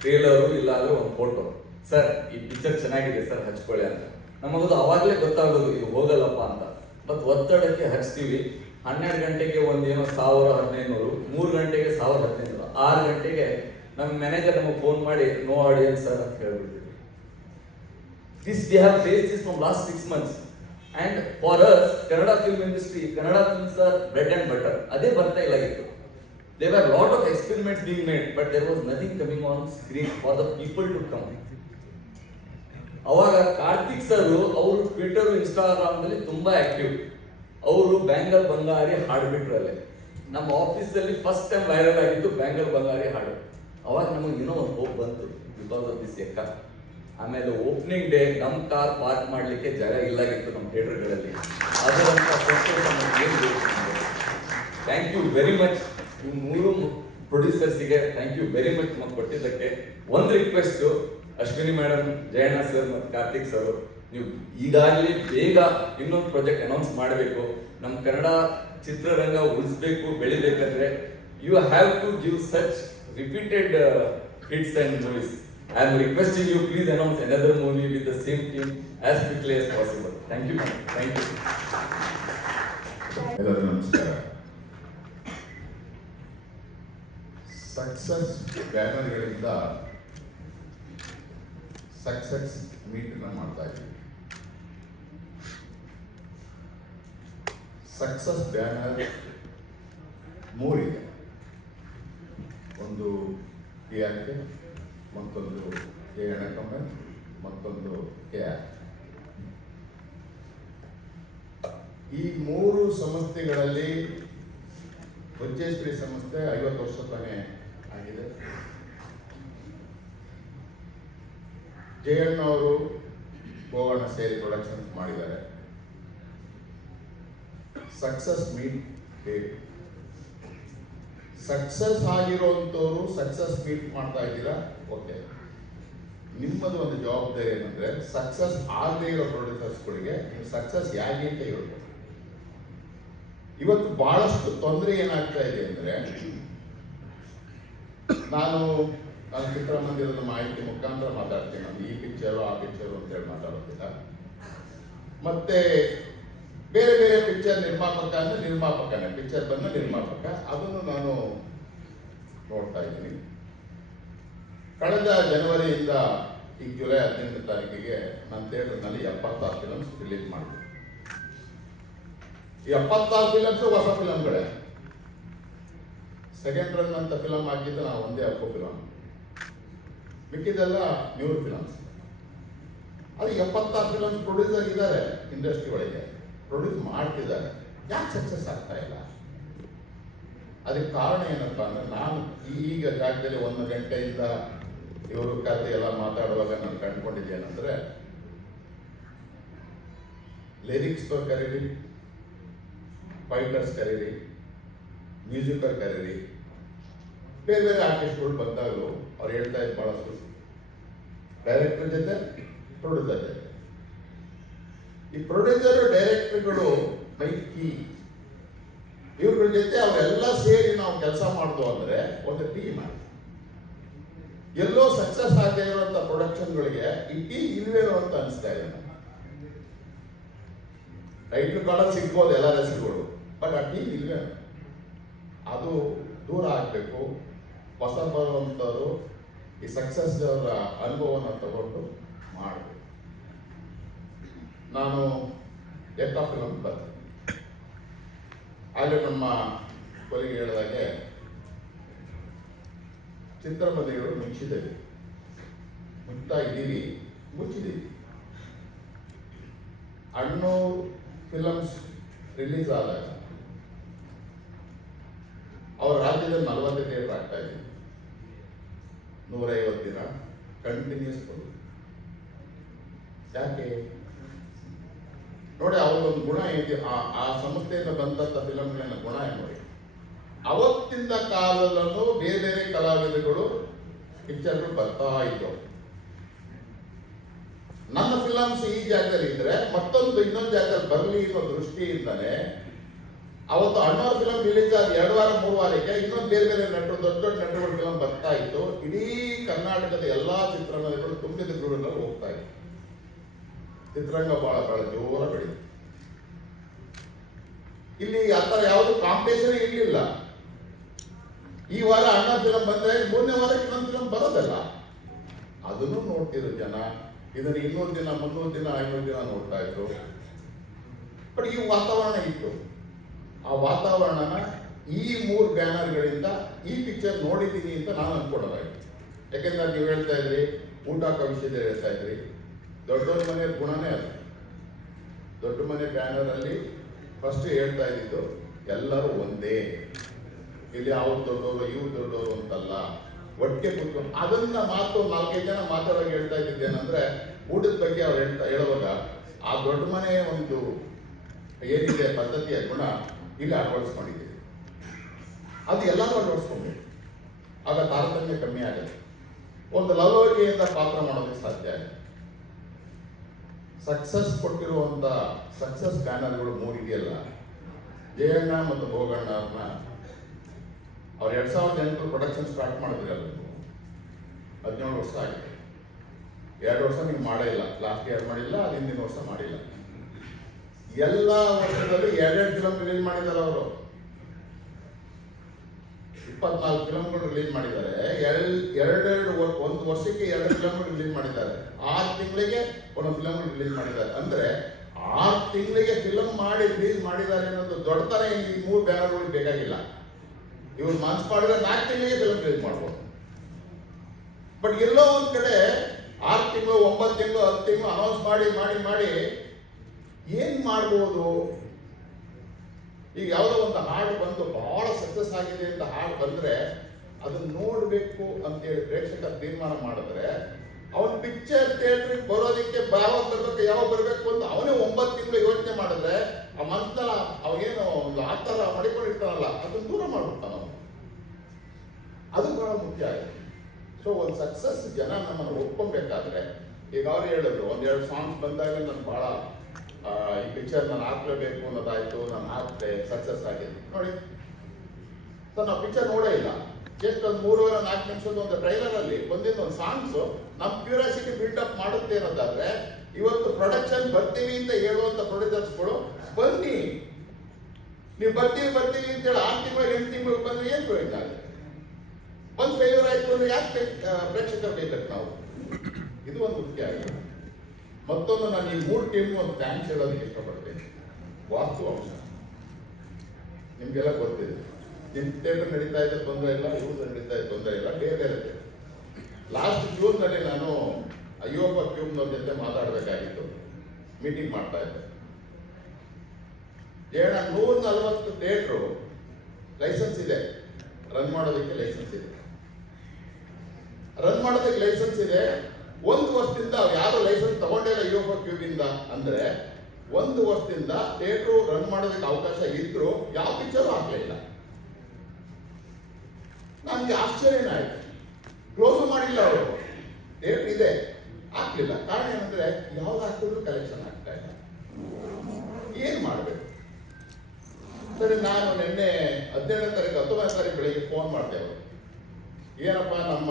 ಟ್ರೇಲರು ಇಲ್ಲಾಂದ್ರೆ ಒಂದು ಫೋಟೋ, ಸರ್ ಈ ಪಿಕ್ಚರ್ ಚೆನ್ನಾಗಿದೆ ಸರ್ ಹಚ್ಕೊಳ್ಳಿ ಅಂತ. ನಮಗದು ಅವಾಗಲೇ ಗೊತ್ತಾಗೋದು ಇದು ಹೋಗಲ್ಲಪ್ಪ ಅಂತ. ಮತ್ತು ಒತ್ತಡಕ್ಕೆ ಹಚ್ತೀವಿ. 12 ಗಂಟೆಗೆ ಒಂದೇನೋ 1000-1500, 3 ಗಂಟೆಗೆ 1000-1500, 6 ಗಂಟೆಗೆ ನಮ್ಮ ಮ್ಯಾನೇಜರ್ ನಮಗೆ ಫೋನ್ ಮಾಡಿ ನೋ ಆಡಿಯನ್ಸ್ ಸರ್ ಅಂತ ಹೇಳ್ಬಿಡ್ತೀವಿ. This we have faced this from last 6 months. And for us, Kannada film industry, Kannada films are bread and butter. Ade barta illa ittu. There were a lot of experiments being made, but there was nothing coming on screen for the people to come. ಅವಾಗ Karthik sir ಅವರು Twitter Instagram ನಲ್ಲಿ ತುಂಬಾ active. ಅವರು bangle ಬಂಗಾರಿ ಹಾಡ್ಬಿಟ್ರು ಅಲ್ಲೇ. ನಮ್ಮ ಆಫೀಸಲ್ಲಿ first time viral ಆಗಿದ್ದು bangle ಬಂಗಾರಿ ಹಾಡು. ಅವಾಗ ನಮಗೆ ಇನ್ನೂ ಒಂದು ಹೋಪ್ ಬಂತು ಬಿಕಾಸ್ ಆಫ್ ದಿಸ್ ಎಕ್ಕ. ಆಮೇಲೆ ಓಪನಿಂಗ್ ಡೇ ನಮ್ಮ ಕಾರ್ ಪಾರ್ಕ್ ಮಾಡಲಿಕ್ಕೆ ಜಾಗ ಇಲ್ಲಾಗಿತ್ತು ನಮ್ಮ ಥಿಯೇಟರ್ಗಳಲ್ಲಿ. ಅದರಂತ ಥ್ಯಾಂಕ್ ಯು ವೆರಿ ಮಚ್. ಈ 3 ಪ್ರೊಡ್ಯೂಸರ್ಸಿಗೆ ಥ್ಯಾಂಕ್ ಯು ವೆರಿ ಮಚ್ ನಮಗೆ ಕೊಟ್ಟಿದ್ದಕ್ಕೆ. ಒಂದು request, Ashwini madam, Jayanna sir ಮತ್ತು ಕಾರ್ತಿಕ್ ಸರ್, ನೀವು ಈಗಾಗಲೇ ಬೇಗ ಇನ್ನೊಂದು ಪ್ರಾಜೆಕ್ಟ್ ಅನೌನ್ಸ್ ಮಾಡಬೇಕು. ನಮ್ಮ ಕನ್ನಡ ಚಿತ್ರರಂಗ ಉಳಿಸ್ಬೇಕು, ಬೆಳಿಬೇಕಂದ್ರೆ you have to give such repeated hits and movies. I am requesting you, please announce another movie with the same team as quickly as possible. Thank you, ma'am. Thank you. ಎಲ್ಲರಿಗೂ ನಮಸ್ಕಾರ. Success ಬ್ಯಾನರ್ಗಳಿಂದ success ಮೀಟನ್ನು ಮಾಡ್ತಾ ಇದ್ದೀವಿ. Success banner 3 ಇದೆ. ಒಂದು KRK, ಮತ್ತೊಂದು KNKM, ಮತ್ತೊಂದು KR. ಈ 3 ಸಂಸ್ಥೆಗಳಲ್ಲಿ ವಜ್ರೇಶ್ವರಿ ಸಂಸ್ಥೆ 50 ವರ್ಷ ತಾನೇ ಆಗಿದೆ. ಜಯಣ್ಣ ಅವರು ಗೋವರ್ಣ ಸೇರಿ ಪ್ರೊಡಕ್ಷನ್ಸ್ ಮಾಡಿದ್ದಾರೆ. ಸಕ್ಸಸ್ ಮೀಟ್ ಹೇಗೆ ಸಕ್ಸಸ್ ಆಗಿರುವಂಥವ್ರು ಸಕ್ಸಸ್ ಮೀಟ್ ಮಾಡ್ತಾ ಇದ್ದೀರಾ, ಓಕೆ. ನಿಮ್ಮದು ಒಂದು ಜವಾಬ್ದಾರಿ ಏನಂದ್ರೆ ಸಕ್ಸಸ್ ಆಗದೇ ಇರೋ ಪ್ರೊಡ್ಯೂಸರ್ಸ್ಗಳಿಗೆ ನೀವು ಸಕ್ಸಸ್ ಯಾಕೆ ಅಂತ ಹೇಳ್ಬೋದು. ಇವತ್ತು ಬಹಳಷ್ಟು ತೊಂದರೆ ಏನಾಗ್ತಾ ಇದೆ ಅಂದ್ರೆ, ನಾನು ಚಿತ್ರಮಂದಿರದ ಮಾಹಿತಿ ಮುಖಾಂತರ ಮಾತಾಡ್ತೀನಿ. ನಾನು ಈ ಪಿಕ್ಚರು ಆ ಪಿಕ್ಚರು ಅಂತೇಳಿ ಮಾತಾಡೋದಿಲ್ಲ. ಮತ್ತೆ ಬೇರೆ ಬೇರೆ ಪಿಕ್ಚರ್ ನಿರ್ಮಾಪಕ ಅಂದ್ರೆ ನಿರ್ಮಾಪಕನೇ, ಪಿಕ್ಚರ್ ಬಂದ ನಿರ್ಮಾಪಕ, ಅದನ್ನು ನಾನು ನೋಡ್ತಾ ಇದ್ದೀನಿ. ಕಳೆದ ಜನವರಿಯಿಂದ ಈಗ ಜುಲೈ 18ನೇ ತಾರೀಕಿಗೆ ನನ್ನ ಥಿಯೇಟರ್ನಲ್ಲಿ 76 ಫಿಲಮ್ಸ್ ರಿಲೀಸ್ ಮಾಡಿದೆ. ಈ 76 ಫಿಲಮ್ಸ್ ಹೊಸ ಫಿಲಮ್ಗಳೇ. ಸೆಕೆಂಡ್ ರನ್ ಅಂತ ಫಿಲಮ್ ಹಾಕಿದ್ದು ನಾವು ಒಂದೇ ಅಪ್ಪು ಫಿಲಮ್, ಮಿಕ್ಕಿದೆಲ್ಲ ನ್ಯೂ ಫಿಲಮ್ಸ್. ಅದು 76 ಫಿಲಮ್ಸ್ ಪ್ರೊಡ್ಯೂಸರ್ ಇದ್ದಾರೆ ಇಂಡಸ್ಟ್ರಿ ಒಳಗೆ, ಪ್ರೊಡ್ಯೂಸ್ ಮಾಡ್ತಿದ್ದಾರೆ. ಯಾಕೆ ಸಕ್ಸಸ್ ಆಗ್ತಾ ಇಲ್ಲ? ಅದಕ್ಕೆ ಕಾರಣ ಏನಪ್ಪ ಅಂದ್ರೆ, ನಾನು ಈಗ ಜಾಗದಲ್ಲಿ 1 ಗಂಟೆಯಿಂದ ಇವರು ಕತೆ ಎಲ್ಲ ಮಾತಾಡುವಾಗ ನಾನು ಕಂಡುಕೊಂಡಿದ್ದೇನೆಂದ್ರೆ, ಲಿರಿಕ್ಸ್ ಕರೀರಿ, ಫೈಟರ್ಸ್ ಕರೀರಿ, ಮ್ಯೂಸಿಕರ್ ಕರೀರಿ, ಬೇರೆ ಬೇರೆ ಆರ್ಟಿಸ್ಟ್ಗಳು ಬಂದಾಗಲೂ ಅವ್ರು ಹೇಳ್ತಾ ಇದ್ದು ಬಹಳಷ್ಟು ಡೈರೆಕ್ಟರ್ ಜೊತೆ ಪ್ರೊಡ್ಯೂಸರ್ ಜೊತೆ. ಈ ಪ್ರೊಡ್ಯೂಸರ್ ಡೈರೆಕ್ಟರ್ಗಳು ಮೈಕಿ ಇವ್ರ ಜೊತೆ ಅವರೆಲ್ಲ ಸೇರಿ ನಾವು ಕೆಲಸ ಮಾಡೋದು ಅಂದ್ರೆ ಒಂದು ಟೀಮ್ ಆಯ್ತು. ಎಲ್ಲೋ ಸಕ್ಸಸ್ ಆಗದೆ ಇರುವಂತ ಪ್ರೊಡಕ್ಷನ್ಗಳಿಗೆ ಈ ಟೀಮ್ ಇಲ್ವೇನೋ ಅಂತ ಅನಿಸ್ತಾ ಇದೆ. ಟೈಟ್ಲ್ ಕಾಲಲ್ಲಿ ಸಿಗ್ಬೋದು ಎಲ್ಲ ಹೆಸರುಗಳು, ಬಟ್ ಆ ಟೀಮ್ ಇಲ್ವೇನೋ. ಅದು ದೂರ ಆಗಬೇಕು. ಹೊಸ ಬರುವಂಥವ್ರು ಈ ಸಕ್ಸಸ್ ಅವರ ಅನುಭವನ ತಗೊಂಡು ಮಾಡಬೇಕು. ನಾನು ಎಕ್ಕ ಫಿಲಮ್ ಬರ್ತೀನಿ. ಆಗಲೇ ನಮ್ಮ ಕೊನೆಗೆ ಹೇಳಿದಾಗೆ ಚಿತ್ರಮಂದಿರಗಳು ಮುಚ್ಚಿದ್ದೇವೆ, ಮುಚ್ತಾ ಇದ್ದೀವಿ, ಮುಚ್ಚಿದ್ದೀವಿ. ಅಣ್ಣೂರು ಫಿಲಮ್ಸ್ ರಿಲೀಸ್ ಆದಾಗ ಅವ್ರ ರಾಜ್ಯದಲ್ಲಿ 40 ಥಿಯೇಟರ್ ಆಗ್ತಾ ಇದೆ, 150 ದಿನ ಕಂಟಿನ್ಯೂಸ್ ಕೊಡು. ಯಾಕೆ ನೋಡಿ, ಅವ್ರಿಗೊಂದು ಗುಣ ಇದೆ. ಆ ಸಂಸ್ಥೆಯಿಂದ ಬಂದಂಥ ಫಿಲಮ್ಗಳನ್ನ ಗುಣ ಏನು ನೋಡಿ, ಅವತ್ತಿನ ಕಾಲದಲ್ಲೂ ಬೇರೆ ಬೇರೆ ಕಲಾವಿದಗಳು ಪಿಕ್ಚರ್ಗಳು ಬರ್ತಾ ಇದ್ದವು. ನನ್ನ ಫಿಲಮ್ಸ್ ಈ ಜಾಗದಲ್ಲಿ ಇದ್ರೆ ಇನ್ನೊಂದು ಜಾಗದಲ್ಲಿ ಬರಲಿ ಅನ್ನೋ ದೃಷ್ಟಿಯಿಂದನೇ ಅವತ್ತು ಅಣ್ಣವ್ರ ಫಿಲಮ್ ರಿಲೀಸ್ ಆದ 2 ವಾರ 3 ವಾರಕ್ಕೆ ಇನ್ನೊಂದು ಬೇರೆ ಬೇರೆ ನಟರು, ದೊಡ್ಡ ದೊಡ್ಡ ನಟರುಗಳ ಫಿಲಮ್ ಬರ್ತಾ ಇತ್ತು. ಇಡೀ ಕರ್ನಾಟಕದ ಎಲ್ಲಾ ಚಿತ್ರರಂಗಗಳು ತುಂಬಿದ ಗುರುಗಳಲ್ಲಿ ಹೋಗ್ತಾ ಇತ್ತು. ಚಿತ್ರರಂಗ ಬಹಳ ಜೋರ ಬೆಳೀತು. ಇಲ್ಲಿ ಆ ಥರ ಯಾವುದು ಕಾಂಪಿಟೇಷನ್ ಇರಲಿಲ್ಲ. ಈ ವಾರ ಅಣ್ಣ ಫಿಲಮ್ ಬಂದ್ರೆ 3ನೇ ವಾರಕ್ಕೆ ಇನ್ನೊಂದು ಫಿಲಮ್ ಬರೋದಲ್ಲ, ಅದನ್ನು ನೋಡ್ತಿದ್ರು ಜನ. ಇದನ್ನು 200 ದಿನ 300 ದಿನ 500 ದಿನ ನೋಡ್ತಾ ಇದ್ರು. ಬಟ್ ಈ ವಾತಾವರಣ ಇತ್ತು. ಆ ವಾತಾವರಣನ ಈ 3 ಬ್ಯಾನರ್ಗಳಿಂದ ಈ ಪಿಕ್ಚರ್ ನೋಡಿದ್ದೀನಿ ಅಂತ ನಾನು ಅನ್ಕೊಳ್ಳೋದಾಯ್ತು. ಯಾಕೆಂದ್ರೆ ನೀವು ಹೇಳ್ತಾ ಇದ್ರಿ, ಊಟ ವಿಷಯದಲ್ಲಿ ಹೇಳ್ತಾ ಇದ್ರಿ, ದೊಡ್ಡವ್ರ ಮನೆ ಗುಣನೇ ಅಲ್ಲ. ದೊಡ್ಡ ಮನೆ ಬ್ಯಾನರ್ ಅಲ್ಲಿ ಫಸ್ಟ್ ಹೇಳ್ತಾ ಇದ್ದಿದ್ದು ಎಲ್ಲರೂ ಒಂದೇ, ಇಲ್ಲಿ ಅವ್ರು ದೊಡ್ಡವರು ಇವ್ರು ದೊಡ್ಡವರು ಅಂತಲ್ಲ, ಒಟ್ಟಿಗೆ ಕೂತ್ಕೊಂಡು ಅದನ್ನ ಮಾತು 4-5 ಜನ ಮಾತಾಡೋಕೆ ಹೇಳ್ತಾ ಇದ್ದಿದ್ದೇನೆಂದ್ರೆ, ಊಟದ ಬಗ್ಗೆ ಅವ್ರು ಹೇಳುವಾಗ ಆ ದೊಡ್ಡ ಮನೆ ಒಂದು ಏನಿದೆ ಪದ್ಧತಿಯ ಗುಣ ಇಲ್ಲಿ ಅಳವಡಿಸ್ಕೊಂಡಿದ್ದೀವಿ. ಅದು ಎಲ್ಲರೂ ಅಳವಡಿಸ್ಕೊಬೇಕು, ಆಗ ತಾರತಮ್ಯ ಕಮ್ಮಿ ಆಗುತ್ತೆ. ಒಂದು ಲವಲವಿಕೆಯಿಂದ ಪಾತ್ರ ಮಾಡೋದಕ್ಕೆ ಸಾಧ್ಯ ಆಗುತ್ತೆ. ಸಕ್ಸಸ್ ಕೊಟ್ಟಿರುವಂತ ಸಕ್ಸಸ್ ಬ್ಯಾನರ್ಗಳು 3 ಇದೆಯಲ್ಲ, ಜಯಣ್ಣ ಮತ್ತು ಭೋಗಣ್ಣ ಅವ್ರನ್ನ ಅವ್ರು 2008 ಪ್ರೊಡಕ್ಷನ್ ಸ್ಟಾರ್ಟ್ ಮಾಡಿದ್ರಲ್ಲ, 17 ವರ್ಷ ಆಗಿದೆ. 2 ವರ್ಷ ನೀವು ಮಾಡೇ ಇಲ್ಲ, ಲಾಸ್ಟ್ ಇಯರ್ ಮಾಡಿಲ್ಲ, ಅದು ಹಿಂದಿನ ವರ್ಷ ಮಾಡಿಲ್ಲ. ಎಲ್ಲ ವರ್ಷದಲ್ಲಿ 2 ಫಿಲಮ್ ರಿಲೀಸ್ ಮಾಡಿದ್ದಾರೆ. ಅವರು 24 ಫಿಲಮ್ಗಳು ರಿಲೀಸ್ ಮಾಡಿದ್ದಾರೆ. ಒಂದು ವರ್ಷಕ್ಕೆ 2 ಫಿಲಮ್ ರಿಲೀಸ್ ಮಾಡಿದ್ದಾರೆ. 6 ತಿಂಗಳಿಗೆ ಒಂದು ಫಿಲಮ್ ರಿಲೀಸ್ ಮಾಡಿದ್ದಾರೆ. ಅಂದ್ರೆ 6 ತಿಂಗಳಿಗೆ ಫಿಲಮ್ ಮಾಡಿ ರಿಲೀಸ್ ಮಾಡಿದ್ದಾರೆ ಅನ್ನೋದು ದೊಡ್ಡತನ ಈ 3 ಬ್ಯಾನರ್ಗಳಿಗೆ ಬೇಕಾಗಿಲ್ಲ. ಇವ್ರು ಮನ್ಸು ಮಾಡಿದ್ರೆ 4 ತಿಂಗಳಿಗೆ ಫಿಲಮ್ ರಿಲೀಸ್ ಮಾಡ್ಬೋದು. ಬಟ್ ಎಲ್ಲೋ ಒಂದ್ ಕಡೆ 6 ತಿಂಗಳು 9 ತಿಂಗಳು 10 ತಿಂಗಳು ಅನೌನ್ಸ್ ಮಾಡಿ ಏನ್ ಮಾಡ್ಬೋದು? ಈಗ ಯಾವುದೋ ಒಂದು ಹಾಡು ಬಂದು ಬಹಳ ಸಕ್ಸಸ್ ಆಗಿದೆ ಅಂತ ಹಾಡು ಬಂದ್ರೆ ಅದನ್ನ ನೋಡ್ಬೇಕು ಅಂತೇಳಿ ಪ್ರೇಕ್ಷಕ ತೀರ್ಮಾನ ಮಾಡಿದ್ರೆ, ಅವನ್ ಪಿಕ್ಚರ್ ಥಿಯೇಟ್ರಿಗೆ ಬರೋದಕ್ಕೆ ಯಾವಾಗ ಬರ್ಬೇಕು ಅಂತ ಅವನೇ 9 ತಿಂಗಳು ಯೋಚನೆ ಮಾಡಿದ್ರೆ, ಆ ಮನಸ್ಸನ್ನ ಅವೇನು ಒಂದು ಆ ಥರ ಮಡಿಕೊಂಡಿರ್ತಾನಲ್ಲ, ಅದನ್ನ ದೂರ ಮಾಡ್ಬಿಡ್ತಾನ. ಅದು ಬಹಳ ಮುಖ್ಯ ಆಗಿದೆ. ಸೊ ಒಂದು ಸಕ್ಸಸ್ ಜನ ನಮ್ಮನ್ನು ಒಪ್ಕೊಬೇಕಾದ್ರೆ, ಈಗ ಅವ್ರು ಹೇಳಿದ್ರು, 1-2 ಸಾಂಗ್ಸ್ ಬಂದಾಗ ನಾನು ಬಹಳ ಈ ಪಿಕ್ಚರ್ ನಾನು ಹಾಕ್ಲೇಬೇಕು ಅನ್ನೋದಾಯ್ತು, ನಾನು ಹಾಕ್ತೆ, ಸಕ್ಸಸ್ ಆಗಿದೆ. ನೋಡಿ ನಾವು ಪಿಕ್ಚರ್ ನೋಡೇ ಇಲ್ಲ, ಜಸ್ಟ್ ಒಂದು 3-4 ನಿಮಿಷದ ಒಂದು ಟ್ರೈಲರ್ ಅಲ್ಲಿ ಬಂದಿದ್ದ ಒಂದು ಸಾಂಗ್ಸು ನಮ್ಮ ಕ್ಯೂರಿಯಾಸಿಟಿ ಬಿಲ್ಡಪ್ ಮಾಡುತ್ತೆ ಅನ್ನೋದಾದ್ರೆ, ಇವತ್ತು ಪ್ರೊಡಕ್ಷನ್ ಬರ್ತೀವಿ ಅಂತ ಹೇಳುವಂತ ಪ್ರೊಡ್ಯೂಸರ್ಸ್ಗಳು ಬನ್ನಿ, ನೀವು ಬರ್ತೀವಿ ಅಂತೇಳಿ 6 ತಿಂಗಳು 8 ತಿಂಗಳು ಬಂದ್ರೆ ಏನ್ ಪ್ರಯೋಜನ ಆಗುತ್ತೆ? ಒಂದು ಫೇಲ್ಯೂರ್ ಆಯ್ತು ಅಂದ್ರೆ ಯಾಕೆ ಪ್ರೇಕ್ಷಕರು ಬೇಕಂತ ನಾವು? ಇದು ಒಂದು ಮುಖ್ಯ ಆಗಿದೆ. ಮತ್ತೊಂದು ನಾನು ಈ 3 ಟೀಮ್ ಒಂದು ಥ್ಯಾಂಕ್ಸ್ ಹೇಳೋದಕ್ಕೆ ಇಷ್ಟಪಡ್ತೇನೆ. ವಾಸ್ತು ಅಂಶ ನಿಮ್ಗೆಲ್ಲ ಗೊತ್ತಿದೆ. ನಿಮ್ಮ ಥಿಯೇಟರ್ ನಡೀತಾ ಇದೆ ತೊಂದರೆ ಇಲ್ಲ, ಇವ್ರು ನಡೀತಾ ಇದೆ ತೊಂದರೆ ಇಲ್ಲ, ಬೇರೆ ಲಾಸ್ಟ್ ಜೂನ್ನಲ್ಲಿ ನಾನು ಅಯ್ಯೋಪ ಕ್ಯೂಬ್ನವ್ರ ಜೊತೆ ಮಾತಾಡಬೇಕಾಗಿತ್ತು, ಮೀಟಿಂಗ್ ಮಾಡ್ತಾ ಇದ್ದೆ. 140 ಥಿಯೇಟ್ರು ಲೈಸೆನ್ಸ್ ಇದೆ, ರನ್ ಮಾಡೋದಕ್ಕೆ ಲೈಸೆನ್ಸ್ ಇದೆ. ಒಂದು ವರ್ಷದಿಂದ ಯಾರು ಲೈಸೆನ್ಸ್ ತಗೊಂಡಿಲ್ಲ ಅಯ್ಯೋಪ ಕ್ಯೂಬಿಂದ ಅಂದ್ರೆ, 1 ವರ್ಷದಿಂದ ಥಿಯೇಟ್ರು ರನ್ ಮಾಡೋದಕ್ಕೆ ಅವಕಾಶ ಇದ್ರು ಯಾವ ಪಿಕ್ಚರ್ ಹಾಕ್ಲಿಲ್ಲ. ನಮ್ಗೆ ಆಶ್ಚರ್ಯನೇ ಆಯ್ತು. ಕ್ಲೋಸ್ ಮಾಡಿಲ್ಲ ಅವರು, ಥಿಯೇಟರ್ ಇದೆ, ಹಾಕ್ಲಿಲ್ಲ. ಕಾರಣ ಏನಂದ್ರೆ ಯಾವ್ದು ಹಾಕಿದ್ರು ಕಲೆಕ್ಷನ್ ಆಗ್ತಾ ಇಲ್ಲ. ಏನ್ ಮಾಡ್ಬೇಕು? ಸರಿ, ನಾನು ನಿನ್ನೆ 17ನೇ ತಾರೀಕು 19ನೇ ತಾರೀಕು ಬೆಳಿಗ್ಗೆ ಫೋನ್ ಮಾಡ್ದೆ. ಅವರು ಏನಪ್ಪ ನಮ್ಮ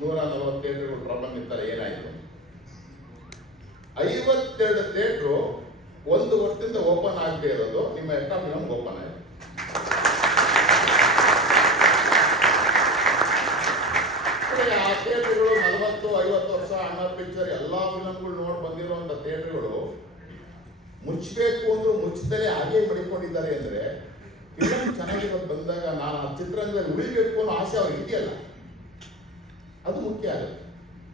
140 ಥಿಯೇಟರ್ಗಳು ಪ್ರಾಬ್ಲಮ್ ಇರ್ತಾರೆ, ಏನಾಯ್ತು? 52 ಥಿಯೇಟ್ರು 1 ವರ್ಷದಿಂದ ಓಪನ್ ಆಗದೆ ಇರೋದು ನಿಮ್ಮ ಫಿಲಮ್ ಓಪನ್ ಆಗಿದೆ. ಆ ಥಿಯೇಟರ್ಗಳು 40-50 ವರ್ಷ ಅಣ್ಣ ಪಿಕ್ಚರ್ ಎಲ್ಲಾ ಫಿಲಮ್ಗಳು ನೋಡಿ ಬಂದಿರುವಂತ ಥಿಯೇಟರ್ಗಳು ಮುಚ್ಚಬೇಕು ಅಂದ್ರೂ ಮುಚ್ಚದಲ್ಲೇ ಹಾಗೆ ಮಡಿಕೊಂಡಿದ್ದಾರೆ ಅಂದ್ರೆ ಫಿಲಮ್ ಚೆನ್ನಾಗಿರೋದು ಬಂದಾಗ ನಾನು ಆ ಚಿತ್ರರಂಗದಲ್ಲಿ ಉಳಿಬೇಕು ಅನ್ನೋ ಆಸೆ ಅವ್ರಿಗೆ ಇದೆಯಲ್ಲ, ಅದು ಮುಖ್ಯ ಆಗುತ್ತೆ.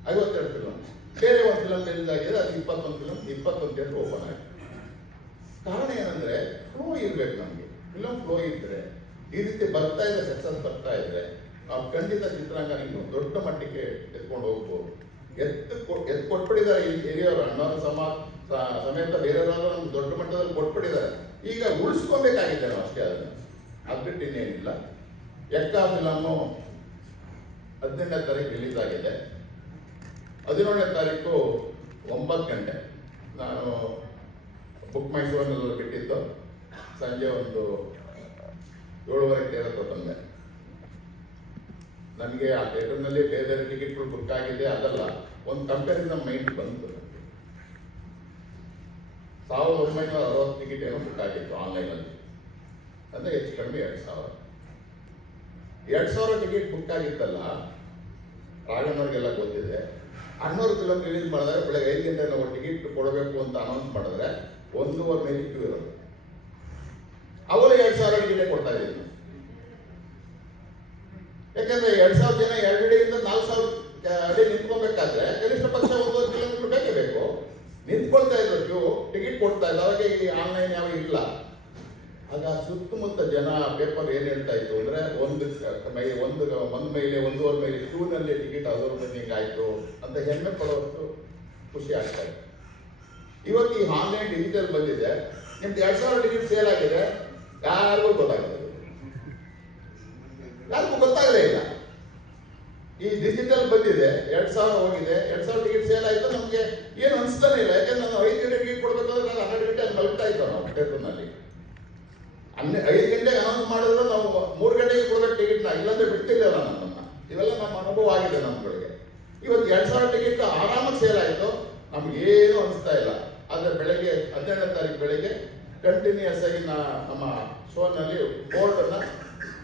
52 ಫಿಲಮ್, ಬೇರೆ ಒಂದು ಫಿಲಮ್ ರಿಲೀಸ್ ಆಗಿದೆ, ಅದು 21 ಫಿಲಮ್, 21 ಥಿಯೇಟರ್ ಓಪನ್ ಆಗಿದೆ. ಕಾರಣ ಏನಂದ್ರೆ ಫ್ಲೋ ಇರ್ಬೇಕು ನಮಗೆ. ಫಿಲಮ್ ಫ್ಲೋ ಇದ್ರೆ, ಈ ರೀತಿ ಬರ್ತಾ ಇದೆ ಸಕ್ಸಸ್ ಬರ್ತಾ ಇದ್ರೆ ನಾವು ಖಂಡಿತ ಚಿತ್ರರಂಗ ಇನ್ನು ದೊಡ್ಡ ಮಟ್ಟಿಗೆ ಎತ್ಕೊಂಡು ಹೋಗ್ಬೋದು. ಎತ್ತು ಕೊಟ್ಬಿಟ್ಟಿದ್ದಾರೆ ಹಿರಿಯವರು, ಅಣ್ಣವ್ರ ಸಮೇತ ಬೇರೆಯವರು ನಮ್ಗೆ ದೊಡ್ಡ ಮಟ್ಟದಲ್ಲಿ ಕೊಟ್ಬಿಟ್ಟಿದ್ದಾರೆ. ಈಗ ಉಳಿಸ್ಕೋಬೇಕಾಗಿದೆ ನಾವು ಅಷ್ಟೇ, ಅದನ್ನು ಅದು ಬಿಟ್ಟು ಇನ್ನೇನಿಲ್ಲ. ಎಕ್ಕ ಫಿಲಮ್ಮು 17ನೇ ತಾರೀಕು ರಿಲೀಸ್ ಆಗಿದೆ. 17ನೇ ತಾರೀಕು 9 ಗಂಟೆ ನಾನು ಬುಕ್ ಮೈ ಶೋನಲ್ಲಿ ಬಿಟ್ಟಿದ್ದು, ಸಂಜೆ ಒಂದು 7:30 ಥಿಯೇಟರ್ ತಂದೆ. ನನಗೆ ಆ ಥಿಯೇಟರ್ನಲ್ಲಿ ಬೇರೆ ಟಿಕೆಟ್ಗಳು ಬುಕ್ ಆಗಿದೆ, ಅದಲ್ಲ ಒಂದು ಕಂಪ್ಯಾರಿಸನ್ ಮೈಂಡ್ ಬಂತು. 1960 ಟಿಕೆಟ್ ಏನೋ ಬುಕ್ ಆಗಿತ್ತು ಆನ್ಲೈನಲ್ಲಿ, ಅಂದರೆ ಹೆಚ್ಚು ಕಡಿಮೆ 2000 ಟಿಕೆಟ್ ಬುಕ್ ಆಗಿತ್ತಲ್ಲ. ರಾಘಣ್ಣವ್ರಿಗೆಲ್ಲ ಗೊತ್ತಿದೆ. ಅಣ್ಣವ್ರ ಫಿಲಮ್ ರಿಲೀಸ್ ಮಾಡಿದಾಗ ಬೆಳಗ್ಗೆ 5 ಗಂಟೆ ನಾವು ಟಿಕೆಟ್ ಕೊಡಬೇಕು ಅಂತ ಅನೌನ್ಸ್ ಮಾಡಿದ್ರೆ 1.5 ಮೇಲೆ ಕ್ಯೂ ಇರೋದು. ಅವಳು 2000 ಟಿಕೆಟ್ ಕೊಡ್ತಾ ಇದ್ದೀನಿ. ಯಾಕಂದ್ರೆ 2000 ಜನ 2 ಅಡಿಯಿಂದ 4000 ಅಡಿ ನಿಂತ್ಕೊಬೇಕಾದ್ರೆ ಕನಿಷ್ಠ ಪಕ್ಷ 1 ಕಿಲೋಮೀಟರ್ ಬೇಕೇ ಬೇಕು. ನಿಂತ್ಕೊಳ್ತಾ ಇದ್ರು ಕ್ಯೂ, ಟಿಕೆಟ್ ಕೊಡ್ತಾ ಇದ್ದ. ಅವಾಗ ಈ ಆನ್ಲೈನ್ ಯಾವ ಇಲ್ಲ. ಆಗ ಸುತ್ತಮುತ್ತ ಜನ ಪೇಪರ್ ಏನು ಹೇಳ್ತಾ ಇತ್ತು ಅಂದ್ರೆ ಒಂದು ಮೈಲಿ 1.5 ಮೈಲಿ ಕ್ಯೂನಲ್ಲಿ ಟಿಕೆಟ್ ಅದರ ಆಯ್ತು ಅಂತ ಹೆಮ್ಮೆ ಪಡೋಷ್ಟು ಖುಷಿ ಆಗ್ತಾ ಇದೆ. ಇವತ್ತು ಈ ಆನ್ಲೈನ್ ಡಿಜಿಟಲ್ ಬಂದಿದೆ, ನಿಮ್ದು 2000 ಟಿಕೆಟ್ ಸೇಲ್ ಆಗಿದೆ, ಯಾರಿಗೂ ಗೊತ್ತಾಗಿದೆ, ಯಾರಿಗೂ ಗೊತ್ತಾಗಲೇ ಇಲ್ಲ. ಈ ಡಿಜಿಟಲ್ ಬಂದಿದೆ, 2000 ಹೋಗಿದೆ, 2000 ಟಿಕೆಟ್ ಸೇಲ್ ಆಯ್ತು, ನಮಗೆ ಏನು ಅನಿಸ್ತಾನೆ ಇಲ್ಲ. ಯಾಕಂದ್ರೆ ನಾನು 5 ಗಂಟೆ ಟಿಕೆಟ್ ಕೊಡಬೇಕಾದ್ರೆ ನಾನು 12 ಗಂಟೆ ಅಲ್ಲಿ ಮಲಗ್ತಾ ಇದ್ದ ನಾವು ಥಿಯೇಟರ್ನಲ್ಲಿ. 5 ಗಂಟೆಗೆ ಅನೌನ್ಸ್ ಮಾಡಿದ್ರು ನಾವು 3 ಗಂಟೆಗೆ ಕೊಡಬೇಕು ಟಿಕೆಟ್ನ, ಇಲ್ಲಾಂದ್ರೆ ಬಿಡ್ತಿರ್ಲಿಲ್ಲ ನಮ್ಮನ್ನ. ಇವೆಲ್ಲ ನಮ್ಮ ಅನುಭವ ಆಗಿದೆ ನಮ್ಗಳಿಗೆ. ಇವತ್ತು 2000 ಟಿಕೆಟ್ ಆರಾಮಾಗಿ ಸೇಲ್ ಆಯಿತು, ನಮ್ಗೇನು ಅನಿಸ್ತಾ ಇಲ್ಲ. ಆದರೆ ಬೆಳಗ್ಗೆ 17ನೇ ತಾರೀಕು ಬೆಳಗ್ಗೆ ಕಂಟಿನ್ಯೂಸ್ ಆಗಿ ನಮ್ಮ ಶೋನಲ್ಲಿ ಬೋರ್ಡನ್ನು,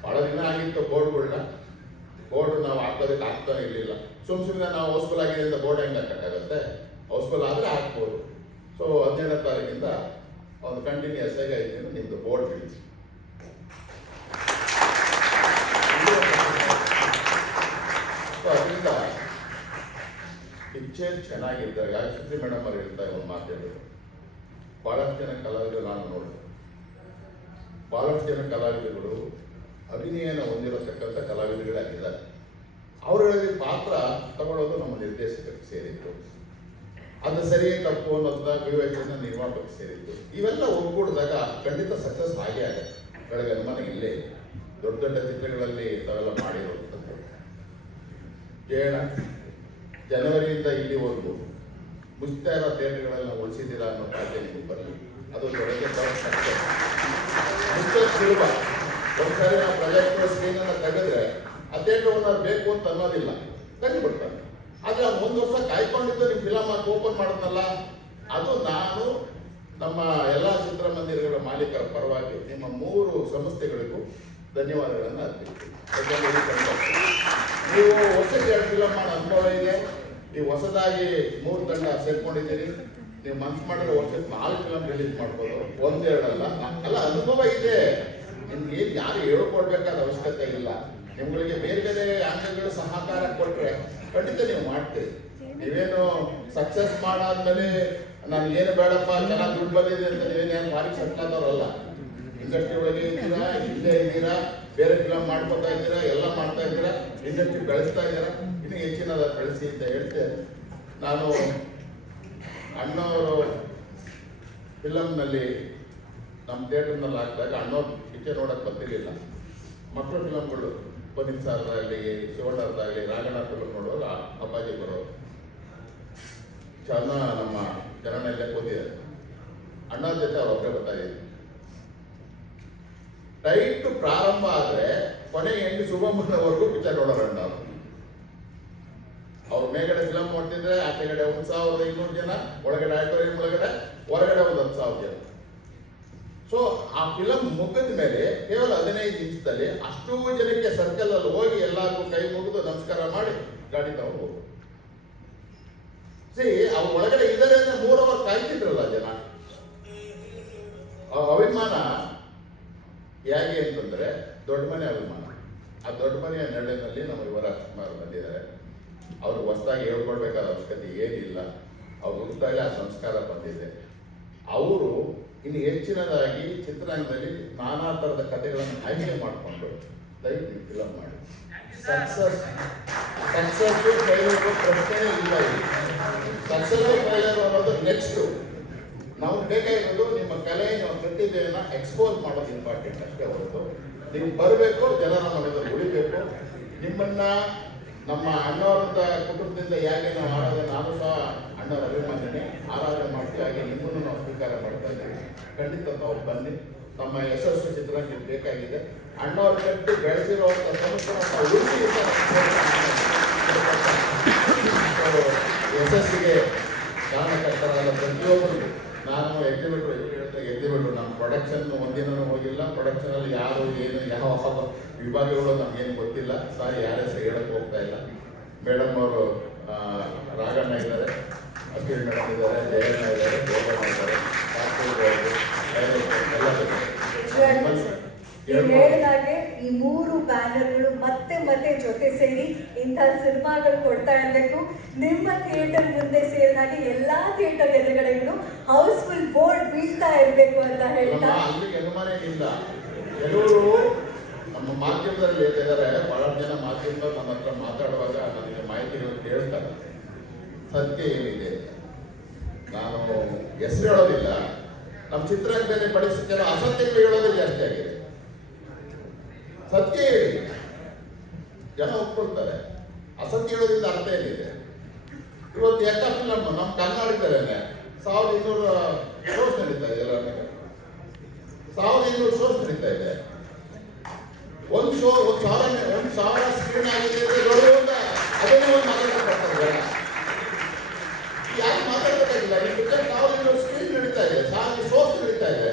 ಭಾಳ ದಿನ ಆಗಿತ್ತು ಬೋರ್ಡ್ ನಾವು ಹಾಕೋದಕ್ಕೆ ಆಗ್ತಾನೆ ಇರಲಿಲ್ಲ. ಸುಮ್ಮನೆ ನಾವು ಹೌಸ್ಫುಲ್ ಆಗಿದೆ ಅಂತ ಬೋರ್ಡ್ ಹೆಂಗೆ ಹಾಕೋಕ್ಕಾಗುತ್ತೆ? ಹೌಸ್ಫುಲ್ ಆದರೆ ಹಾಕ್ಬೋದು. ಸೊ 17ನೇ ತಾರೀಕಿಂದ ಒಂದು ಕಂಟಿನ್ಯೂಸ್ ಆಗಿ 5 ದಿನ ನಿಮ್ಮದು ಬೋರ್ಡ್ ಬಿಡಿಸಿ. ಸೊ ಅದರಿಂದ ಪಿಕ್ಚರ್ ಚೆನ್ನಾಗಿದ್ದಾಗ ಶ್ರುತಿ ಮೇಡಮ್ ಅವ್ರು ಹೇಳ್ತಾ ಒಂದು ಮಾತು ಹೇಳಿದ್ರು, ಭಾಳಷ್ಟು ಜನ ಕಲಾವಿದರು ನಾನು ನೋಡಿದೆ, ಭಾಳಷ್ಟು ಜನ ಕಲಾವಿದರುಗಳು ಅಭಿನಯನ ಹೊಂದಿರತಕ್ಕಂಥ ಕಲಾವಿದರುಗಳಾಗಿದ್ದಾರೆ. ಅವರಲ್ಲಿ ಪಾತ್ರ ತಗೊಳ್ಳೋದು ನಮ್ಮ ನಿರ್ದೇಶಕರಿಗೆ ಸೇರಿತ್ತು. ಅದು ಸರಿ ತಪ್ಪು ಅನ್ನೋದನ್ನ ವಿವೇಚನ ನಿರ್ಮಾಪಕರಿಗೆ ಸೇರಿತ್ತು. ಇವೆಲ್ಲ ಒಗ್ಗೂಡಿದಾಗ ಖಂಡಿತ ಸಕ್ಸಸ್ ಆಗೇ ಆಗುತ್ತೆ. ಬೆಳಗ್ಗೆ ಅನುಮಾನ ಇಲ್ಲೇ ಇದೆ. ದೊಡ್ಡ ದೊಡ್ಡ ಚಿತ್ರಗಳಲ್ಲಿ ತಾವೆಲ್ಲ ಮಾಡಿರುವಂಥದ್ದು. ಜಯಣ್ಣ ಜನವರಿಯಿಂದ ಇಲ್ಲಿವರೆಗೂ ಮುಚ್ತಾ ಇರೋ ಥಿಯೇಟರ್ಗಳನ್ನ ಉಳಿಸಿದ್ದೀರಾ ಅನ್ನೋ ಖಾತೆ ನಿಮಗೆ ಬರಲಿ. ಅದು ದೊಡ್ಡ ಸಕ್ಸಸ್. ಮುಚ್ಚೋದು ಸುಲಭ. ಒಂದ್ಸಾರಿ ನಾವು ಪ್ರೊಜೆಕ್ಟರ್ ಸ್ಕ್ರೀನನ್ನು ತೆಗೆದ್ರೆ ಆ ಥಿಯೇಟರ್ ಓನರ್ ಬೇಕು ಅಂತ ಅನ್ನೋದಿಲ್ಲ, ತೆಗೆದುಬಿಡ್ತಾರೆ. ಆದರೆ ಅವ್ನು 1 ವರ್ಷ ಕಾಯ್ಕೊಂಡಿದ್ದು ನಿಮ್ಮ ಫಿಲಮ್ ಹಾಕಿ ಓಪನ್ ಮಾಡೋದಲ್ಲ. ಅದು ನಾನು ನಮ್ಮ ಎಲ್ಲ ಚಿತ್ರಮಂದಿರಗಳ ಮಾಲೀಕರ ಪರವಾಗಿ ನಿಮ್ಮ 3 ಸಂಸ್ಥೆಗಳಿಗೂ ಧನ್ಯವಾದಗಳನ್ನು ಅರ್ಪಿಸ್ತೀನಿ. ನೀವು ಹೊಸದಾಗಿ 2 ಫಿಲಮ್ ಮಾಡೋ ಅನುಭವ ಇದೆ. ನೀವು ಹೊಸದಾಗಿ 3 ತಂಡ ಸೇರ್ಕೊಂಡಿದ್ದೀರಿ. ನೀವು ಮನ್ಸು ಮಾಡಿದ್ರೆ ವರ್ಷಕ್ಕೆ 4 ಫಿಲಮ್ ರಿಲೀಸ್ ಮಾಡ್ಬೋದು, 1-2 ಅಲ್ಲ. ಅನುಭವ ಇದೆ ನಿಮ್ಗೆ. ಯಾರು ಹೇಳ್ಕೊಡ್ಬೇಕಾದ ಅವಶ್ಯಕತೆ ಇಲ್ಲ. ನಿಮ್ಗಳಿಗೆ ಬೇರೆ ಬೇರೆ ಆಂಗಲ್ಗಳು ಸಹಕಾರ ಕೊಟ್ಟರೆ ಖಂಡಿತ ನೀವು ಮಾಡ್ತೀರಿ. ನೀವೇನು ಸಕ್ಸಸ್ ಮಾಡಾದ್ಮೇಲೆ ನನಗೇನು ಬೇಡಪ್ಪ, ಚೆನ್ನಾಗಿ ದುಡ್ಡು ಬಂದಿದೆ ಅಂತ ನೀವೇನು ಭಾರಿ ಸಟ್ಲಾದವ್ರಲ್ಲ. ಇಂಡಸ್ಟ್ರಿ ಒಳಗೆ ಇದ್ದೀರಾ, ಇಲ್ಲೇ ಇದ್ದೀರಾ, ಬೇರೆ ಫಿಲಮ್ ಮಾಡ್ಕೊತಾ ಇದ್ದೀರಾ, ಎಲ್ಲ ಮಾಡ್ತಾ ಇದ್ದೀರಾ, ಇಂಡಸ್ಟ್ರಿ ಬೆಳೆಸ್ತಾ ಇದ್ದೀರಾ. ಇನ್ನೂ ಹೆಚ್ಚಿನದ ಬೆಳೆಸಿ ಅಂತ ಹೇಳ್ತೇನೆ. ನಾನು ಅಣ್ಣವರು ಫಿಲಮ್ನಲ್ಲಿ ನಮ್ಮ ಥಿಯೇಟರ್ನಲ್ಲಿ ಹಾಕಿದಾಗ ಅಣ್ಣವ್ರು ಪಿಕ್ಚರ್ ನೋಡೋಕೆ ಬರ್ತಿರ್ಲಿಲ್ಲ. ಮಕ್ಕಳು ಫಿಲಮ್ಗಳು ಪುನೀತ್ ಸರ್ದಾಗಲಿ, ಶಿವಣ್ಣವ್ರದ್ದಾಗಲಿ, ರಾಘಣ್ಣ ಫಿಲಮ್ ನೋಡುವಾಗ ಅಪ್ಪಾಜಿ ಬರೋರು. ಚನ್ನ ನಮ್ಮ ಜನನೆಲ್ಲ ಕೂತಿದ್ದಾರೆ. ಅಣ್ಣನ ಜೊತೆ ಅವ್ರ ಒಬ್ಬರೇ ಬರ್ತಾ ಇದ್ದೀವಿ. ಟೈಟ್ ಪ್ರಾರಂಭ ಆದರೆ ಕೊನೆಗೆ ಹೆಂಗೆ ಶುಭಮುಹೂರ್ತವರೆಗೂ ಪಿಕ್ಚರ್ ನೋಡೋರು ಅಣ್ಣವ್ರು. ಅವ್ರ ಮೇಲ್ಗಡೆ ಫಿಲಮ್ ನೋಡ್ತಿದ್ರೆ ಆಚೆಗಡೆ 1200 ಜನ, ಒಳಗಡೆ ಆಡಿಟೋರಿಯಂ ಒಳಗಡೆ, ಹೊರಗಡೆ 10,000 ಜನ. ಸೊ ಆ ಫಿಲಮ್ ಮುಗಿದ ಮೇಲೆ ಕೇವಲ 15 ನಿಮಿಷದಲ್ಲಿ ಅಷ್ಟೂ ಜನಕ್ಕೆ ಸರ್ಕಲ್ ಅಲ್ಲಿ ಹೋಗಿ ಎಲ್ಲರಿಗೂ ಕೈ ಮುಗಿದು ನಮಸ್ಕಾರ ಮಾಡಿ ಗಾಡಿ ತಗೊಂಡು ಹೋಗ್ಬೋದು. ಅವ್ರ ಒಳಗಡೆ ಇದ್ದಾರೆ ಅಂದ್ರೆ 3 ಅವರ್ ಕಾಯ್ತಿದ್ರಲ್ಲ ಜನ. ಅಭಿಮಾನ ಹೇಗೆ ಅಂತಂದರೆ ದೊಡ್ಡ ಮನೆ ಅಭಿಮಾನ. ಆ ದೊಡ್ಡ ಮನೆಯ ನಡೆಯಲ್ಲಿ ನಮ್ಮ ಯುವರಾಜ್ ಕುಮಾರ್ ಬಂದಿದ್ದಾರೆ. ಅವರು ಹೊಸದಾಗಿ ಹೇಳ್ಕೊಳ್ಬೇಕಾದ ಅವಶ್ಯಕತೆ ಏನಿಲ್ಲ. ಅವ್ರು ಹುಟ್ಟಿದಾಗಲೇ ಆ ಸಂಸ್ಕಾರ ಬಂದಿದೆ. ಅವರು ಇನ್ನು ಹೆಚ್ಚಿನದಾಗಿ ಚಿತ್ರರಂಗದಲ್ಲಿ ನಾನಾ ಥರದ ಕಥೆಗಳನ್ನು ಆಯ್ಕೆ ಮಾಡಿಕೊಂಡು ದಯವಿಟ್ಟು ಫಿಲಮ್ ಮಾಡಿ. ಸಕ್ಸಸ್ಸು ಫೈಲರು ಪ್ರಶ್ನೆಯೇ ಇಲ್ಲ. ಸಕ್ಸಸ್ಸು ಫೈಲರು ಅನ್ನೋದು ನೆಕ್ಸ್ಟು. ನಾವು ಬೇಕಾಗಿರೋದು ನಿಮ್ಮ ಕಲೆ, ನಿಮ್ಮ ಪ್ರತಿಭೆಯನ್ನು ಎಕ್ಸ್ಪೋಸ್ ಮಾಡೋದು ಇಂಪಾರ್ಟೆಂಟ್ ಅಷ್ಟೇ ಹೊರತು ನೀವು ಬರಬೇಕು, ಜನರ ಮನದಲ್ಲಿ ಉಳಿಬೇಕು. ನಿಮ್ಮನ್ನು ನಮ್ಮ ಅಣ್ಣವರಂಥ ಕುಟುಂಬದಿಂದ ಹೇಗೆ ನಾವು ನಾನು ಸಹ ಅಣ್ಣರ ಅಭಿಮಾನಿನೇ, ಆರಾಧನೆ ಮಾಡ್ತೀವಿ. ಹಾಗೆ ನಿಮ್ಮನ್ನು ನಾವು ಸ್ವೀಕಾರ ಮಾಡ್ತಾ ಇದ್ದೀವಿ. ಖಂಡಿತ ತಾವು ಬನ್ನಿ. ನಮ್ಮ ಯಶಸ್ಸು ಚಿತ್ರಕ್ಕೆ ಬೇಕಾಗಿದೆ. ಅಣ್ಣವ್ರ ಕಟ್ಟಿ ಬೆಳೆಸಿರುವಂಥ ಸಂಸ್ಥೆ ಯಶಸ್ಸಿಗೆ ಕಾರಣಕರ್ತರಾದ ಪ್ರತಿಯೊಬ್ಬರಿಗೂ ನಾನು ಎಕ್ಸಿಬಿಟ್ರು ನಮ್ಮ ಪ್ರೊಡಕ್ಷನ್ ಒಂದಿನೂ ಹೋಗಿಲ್ಲ. ಪ್ರೊಡಕ್ಷನಲ್ಲಿ ಯಾರು ಏನು ಯಾವ ವಿಭಾಗಗಳು ನಮಗೇನು ಗೊತ್ತಿಲ್ಲ. ಸಾರಿ, ಯಾರೇ ಸಹ ಹೇಳಕ್ಕೆ ಹೋಗ್ತಾ ಇಲ್ಲ. ಮೇಡಮ್ ಅವರು ರಾಘಣ್ಣ ಇದ್ದಾರೆ, ಅಶ್ವಿನಿ ಮೇಡಮ್ ಇದ್ದಾರೆ, ಜಯಣ್ಣ ಇದ್ದಾರೆ, ಗೋಪಣ್ಣ ಇದ್ದಾರೆ, ನೀವು ಹೇಳಿದಾಗೆ ಈ 3 ಬ್ಯಾನರ್ಗಳು ಮತ್ತೆ ಮತ್ತೆ ಜೊತೆ ಸೇರಿ ಇಂಥ ಸಿನಿಮಾಗಳು ಕೊಡ್ತಾ ಇರಬೇಕು. ನಿಮ್ಮ ಥಿಯೇಟರ್ ಮುಂದೆ ಸೇರಿದಾಗ ಎಲ್ಲಾ ಥಿಯೇಟರ್ ಎದುರುಗಡೆಗೂ ಹೌಸ್ಫುಲ್ ಬೋರ್ಡ್ ಬೀಳ್ತಾ ಇರಬೇಕು ಅಂತ ಹೇಳ್ತಾ, ಅಲ್ಲಿಗೆ ಅನುಮಾನ ಇಲ್ಲ. ಕೆಲವರು ನಮ್ಮ ಮಾಧ್ಯಮದಲ್ಲಿ ಹೇಳ್ತಿದ್ದಾರೆ, ಬಹಳಷ್ಟು ಜನ ಮಾಧ್ಯಮದಲ್ಲಿ ನಮ್ಮ ಹತ್ರ ಮಾತಾಡುವಾಗ ನನಗೆ ಮಾಹಿತಿಗಳು ಕೇಳ್ತಾರೆ. ಸತ್ಯ ಏನಿದೆ ನಾನು ಹೆಸರು ಹೇಳೋದಿಲ್ಲ. ನಮ್ಮ ಚಿತ್ರರಂಗದಲ್ಲಿ ಬಳಸಿ ಕೆಲವು ಅಸತ್ಯಗಳು ಹೇಳೋದೇ ಜಾಸ್ತಿ ಆಗಿದೆ. ಸತ್ಯ ಹೇಳಿ ಜನ ಒಪ್ಕೊಳ್ತಾರೆ. ಅಸತ್ಯ ಹೇಳೋದ್ರಿಂದ ಅರ್ಥ ಏನಿದೆ? ಇವತ್ತು ಎಕ್ಕ ಫಿಲಮ್ ನಮ್ಮ ಕರ್ನಾಟಕದಲ್ಲೇ 1200 ಶೋಸ್ ನಡೀತಾ ಇದೆ. ಎಲ್ಲ 1200 ಶೋಸ್ ನಡೀತಾ ಇದೆ. ಒಂದು ಶೋ 1,000 ಸ್ಕ್ರೀನ್ ಆಗಿದೆ. ಅದನ್ನೇ ಒಂದು ಮಾತಾಡ್ತಾರೆ. ಯಾಕೆ ಮಾತಾಡಬೇಕಾಗಿಲ್ಲ? ಈ ಪಿಕ್ಚರ್ 1200 ಸ್ಕ್ರೀನ್ ನಡೀತಾ ಇದೆ, 1000 ಶೋಸ್ ನಡೀತಾ ಇದೆ.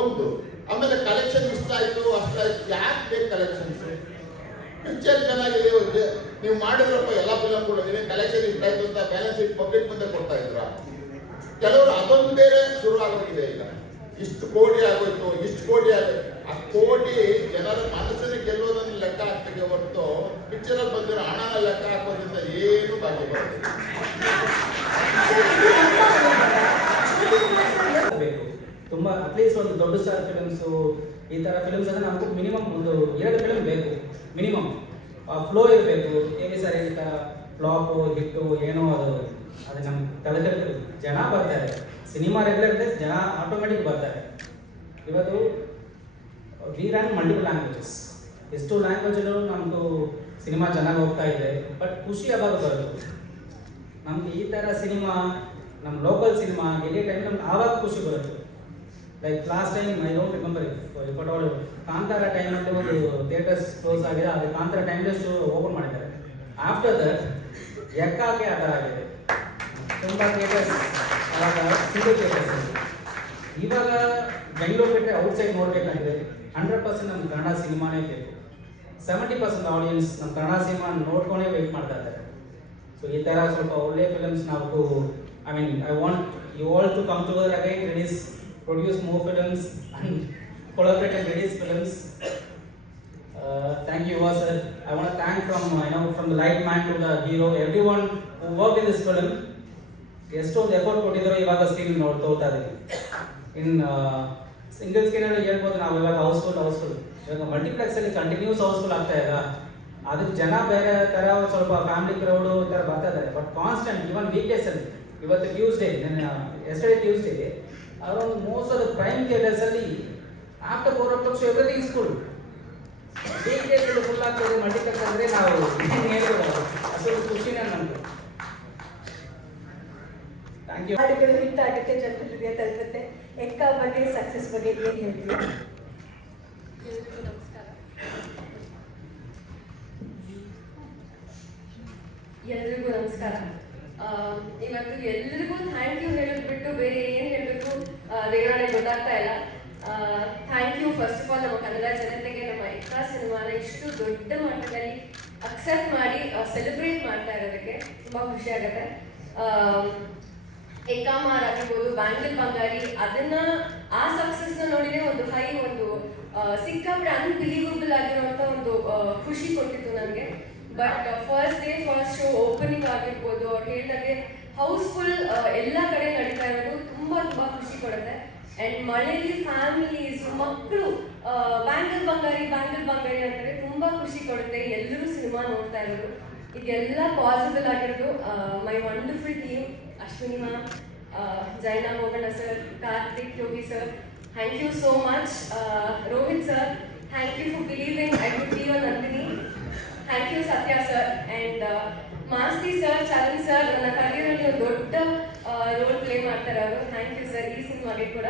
ಒಂದು ಆಮೇಲೆ ಕಲೆಕ್ಷನ್ ಇಷ್ಟ ಆಯ್ತು ಅಷ್ಟಾಯ್ತು, ಯಾಕೆ ಬೇಕು ಕಲೆಕ್ಷನ್ಸ್? ಪಿಕ್ಚರ್ ಚೆನ್ನಾಗಿದೆ, ನೀವು ಮಾಡಿದ್ರಪ್ಪ ಎಲ್ಲ ಫಿಲಮ್ಗಳು, ನೀವೇ ಕಲೆಕ್ಷನ್ ಇಷ್ಟ ಆಯ್ತು ಅಂತ ಬ್ಯಾಲೆನ್ಸ್ ಶೀಟ್ ಪಬ್ಲಿಕ್ ಮುಂದೆ ಕೊಡ್ತಾ ಇದ್ರ. ಕೆಲವರು ಅದೊಂದು ಬೇರೆ ಶುರು ಆಗೋಗಿದೆ. ಈಗ ಇಷ್ಟು ಕೋಟಿ ಆಗೋಯ್ತು, ಇಷ್ಟು ಕೋಟಿ ಆಗೋಯ್ತು. ಆ ಕೋಟಿ ಜನರ ಮನಸ್ಸನ್ನು ಗೆಲ್ಲೋದನ್ನು ಲೆಕ್ಕ ಹಾಕ್ತದೆ ಹೊರತು ಪಿಕ್ಚರಲ್ಲಿ ಬಂದಿರೋ ಹಣನ ಲೆಕ್ಕ ಹಾಕೋದ್ರಿಂದ ಏನು ಬಾಕಿ ಬರೋದಿಲ್ಲ. ತುಂಬ ಅಟ್ಲೀಸ್ಟ್ ಒಂದು ದೊಡ್ಡ ಸ್ಟಾರ್ ಫಿಲಮ್ಸು ಈ ಥರ ಫಿಲಮ್ಸ್ ಅಂದರೆ ನಮಗೂ ಮಿನಿಮಮ್ ಒಂದು 2 ಫಿಲಮ್ ಬೇಕು. ಮಿನಿಮಮ್ ಫ್ಲೋ ಇರಬೇಕು. ಹೇಗೆ ಸರ್ ಈ ಥರ ಫ್ಲಾಪು ಹಿಟ್ಟು ಏನೋ ಅದು ನಮ್ಮ ತಲೆದಲ್ಲಿ ಜನ ಬರ್ತಾರೆ. ಸಿನಿಮಾ ರೆಗ್ಯುಲರ್ ಇದೆ, ಜನ ಆಟೋಮೆಟಿಕ್ ಬರ್ತಾರೆ. ಇವತ್ತು ವಿ ರನ್ ಮಲ್ಟಿಪಲ್ ಲ್ಯಾಂಗ್ವೇಜಸ್. ಎಷ್ಟು ಲ್ಯಾಂಗ್ವೇಜಲ್ಲೂ ನಮ್ಮದು ಸಿನಿಮಾ ಚೆನ್ನಾಗಿ ಹೋಗ್ತಾ ಇದೆ. ಬಟ್ ಖುಷಿ ಯಾವಾಗ ಬರೋದು? ನಮ್ಗೆ ಈ ಥರ ಸಿನಿಮಾ, ನಮ್ಮ ಲೋಕಲ್ ಸಿನಿಮಾ ಗೆಲ್ಲೋ ಟೈಮ್ ನಮ್ಗೆ ಆವಾಗ ಖುಷಿ ಬರುತ್ತೆ. Like last time I don't remember if at all Kantara ಟೈಮಲ್ಲಿ ಒಂದು ಥಿಯೇಟರ್ಸ್ ಕ್ಲೋಸ್ ಆಗಿದೆ. ಅದು ಕಾಂತಾರ ಟೈಮ್ಲೆಸ್ ಓಪನ್ ಮಾಡಿದ್ದಾರೆ. ಆಫ್ಟರ್ ದಟ್ ಎಕ್ಕಾಗೆ ಆ ಥರ ಆಗಿದೆ. ತುಂಬ ಥಿಯೇಟರ್ಸ್ ಆವಾಗ ಸಿಂಗಲ್ ಥಿಯೇಟರ್ಸ್. ಇವಾಗ ಬೆಂಗಳೂರು ಬಿಟ್ಟರೆ ಔಟ್ಸೈಡ್ ನೋಡಬೇಕಾಗಿದೆ 100% ನಮ್ಮ ಕನ್ನಡ ಸಿನಿಮಾನೇ ಬೇಕು. 70% ಆಡಿಯನ್ಸ್ ನಮ್ಮ ಕನ್ನಡ ಸಿನಿಮಾ ನೋಡ್ಕೊಂಡೇ ವೆಯ್ಟ್ ಮಾಡ್ತಾ ಇದ್ದಾರೆ. ಸೊ ಈ ಥರ ಸ್ವಲ್ಪ ಒಳ್ಳೆ ಫಿಲಮ್ಸ್ ನಾವು I want you all to come together again, release, produce more films and collaborate and release films. Thank you, sir. I want to thank from the light man to the hero, everyone who worked in this film. ಎಷ್ಟೊಂದು effort ಕೊಟ್ಟಿದ್ರು. ಇವಾಗ screen ನೋಡ್ತಾ ಇದ್ದೀವಿ. In single ಸ್ಕ್ರೀನಲ್ಲಿ ಹೇಳ್ಬೋದು ನಾವು ಇವಾಗ house full ಇವಾಗ ಮಲ್ಟಿಪ್ಲೆಕ್ಸಲ್ಲಿ continuous house full ಆಗ್ತಾ ಇದೆ. ಅದಕ್ಕೆ ಜನ ಬೇರೆ ಥರ ಸ್ವಲ್ಪ ಫ್ಯಾಮಿಲಿ ಕ್ರೌಡು ಈ ಥರ ಬರ್ತಾ ಇದ್ದಾರೆ. ಬಟ್ ಕಾನ್ಸ್ಟೆಂಟ್ ಇವನ್ ವೀಕ್ಡೇಸಲ್ಲಿ, ಇವತ್ತು Tuesday, yesterday Tuesday, around most of the prime ಥಿಯೇಟರ್ಸಲ್ಲಿ after 4 o'clock show everything is full. ವೀಕ್ಡೇಸಲ್ಲಿ ಫುಲ್ ಆಗ್ತದೆ ಮಲ್ಟಿಪ್ಲೆಕ್ಸ್ ಅಂದರೆ ನಾವು ಹೇಳ್ಬೋದು. ಅಷ್ಟೊಂದು ಖುಷಿನೇ ನಮಗೆ. Thank you. ಹಾಡುಗಳು ಹಿಟ್ ಆಗುತ್ತೆ, ಜನರ ಹೃದಯ ತಲುಪುತ್ತೆ. ಎಕ್ಕ ಬಗ್ಗೆ, ಸಕ್ಸಸ್ ಬಗ್ಗೆ ಏನು ಹೇಳ್ತೀವಿ? ಎಲ್ರಿಗೂ ನಮಸ್ಕಾರ. ಇವತ್ತು ಎಲ್ರಿಗೂ ಥ್ಯಾಂಕ್ ಯು ಹೇಳೋದು ಬಿಟ್ಟು ಬೇರೆ ಏನು ಹೇಳಬೇಕು ದೇವರಾಣೆ ಗೊತ್ತಾಗ್ತಾ ಇಲ್ಲ. Thank you first of all ನಮ್ಮ ಕನ್ನಡ ಜನತೆಗೆ ನಮ್ಮ ಎಕ್ಕ ಸಿನಿಮಾನ ಇಷ್ಟು ದೊಡ್ಡ ಮಟ್ಟದಲ್ಲಿ ಅಕ್ಸೆಪ್ಟ್ ಮಾಡಿ ಸೆಲೆಬ್ರೇಟ್ ಮಾಡ್ತಾ ಇರೋದಕ್ಕೆ ತುಂಬ ಖುಷಿ ಆಗುತ್ತೆ. ಎಕ್ಕಾಮಾರ್ ಆಗಿರ್ಬೋದು, ಬ್ಯಾಂಗಲ್ ಬಂಗಾರಿ, ಅದನ್ನ ಆ ಸಕ್ಸಸ್ನ ನೋಡಿನೇ ಒಂದು ಹೈ, ಒಂದು ಸಿಕ್ಕಾಪಟ್ಟೆ ಅನ್ಬಿಲೀವಬಲ್ ಆಗಿರುವಂತ ಒಂದು ಖುಷಿ ಕೊಟ್ಟಿತ್ತು ನನಗೆ. But first day first show opening ಆಗಿರ್ಬೋದು, ಅವ್ರು ಹೇಳಿದಾಗೆ ಹೌಸ್ಫುಲ್ ಎಲ್ಲ ಕಡೆ ನಡೀತಾ ಇರೋದು ತುಂಬಾ ತುಂಬಾ ಖುಷಿ ಕೊಡುತ್ತೆ. ಅಂಡ್ ಮಳೆಯಲ್ಲಿ ಫ್ಯಾಮಿಲೀಸ್, ಮಕ್ಕಳು ಬ್ಯಾಂಗಲ್ ಬಂಗಾರಿ ಅಂತಾರೆ, ತುಂಬಾ ಖುಷಿ ಕೊಡುತ್ತೆ. ಎಲ್ಲರೂ ಸಿನಿಮಾ ನೋಡ್ತಾ ಇರೋದು, ಇದೆಲ್ಲ ಪಾಸಿಬಲ್ ಆಗಿರೋದು my wonderful team, Ashwini ma'am, Jaina Moganna sir, Karthik, Yogi sir, thank you so much. Rohit sir, thank you for believing I could be an Nandini. Thank you Satya sir. And Masti sir, Charan sir, ನನ್ನ ಕರಿಯರಲ್ಲಿ ಒಂದು ದೊಡ್ಡ ರೋಲ್ ಪ್ಲೇ ಮಾಡ್ತಾರೆ ಅವರು. ಥ್ಯಾಂಕ್ ಯು ಸರ್ ಈ ಸಿನಿಮಾಗೆ ಕೂಡ.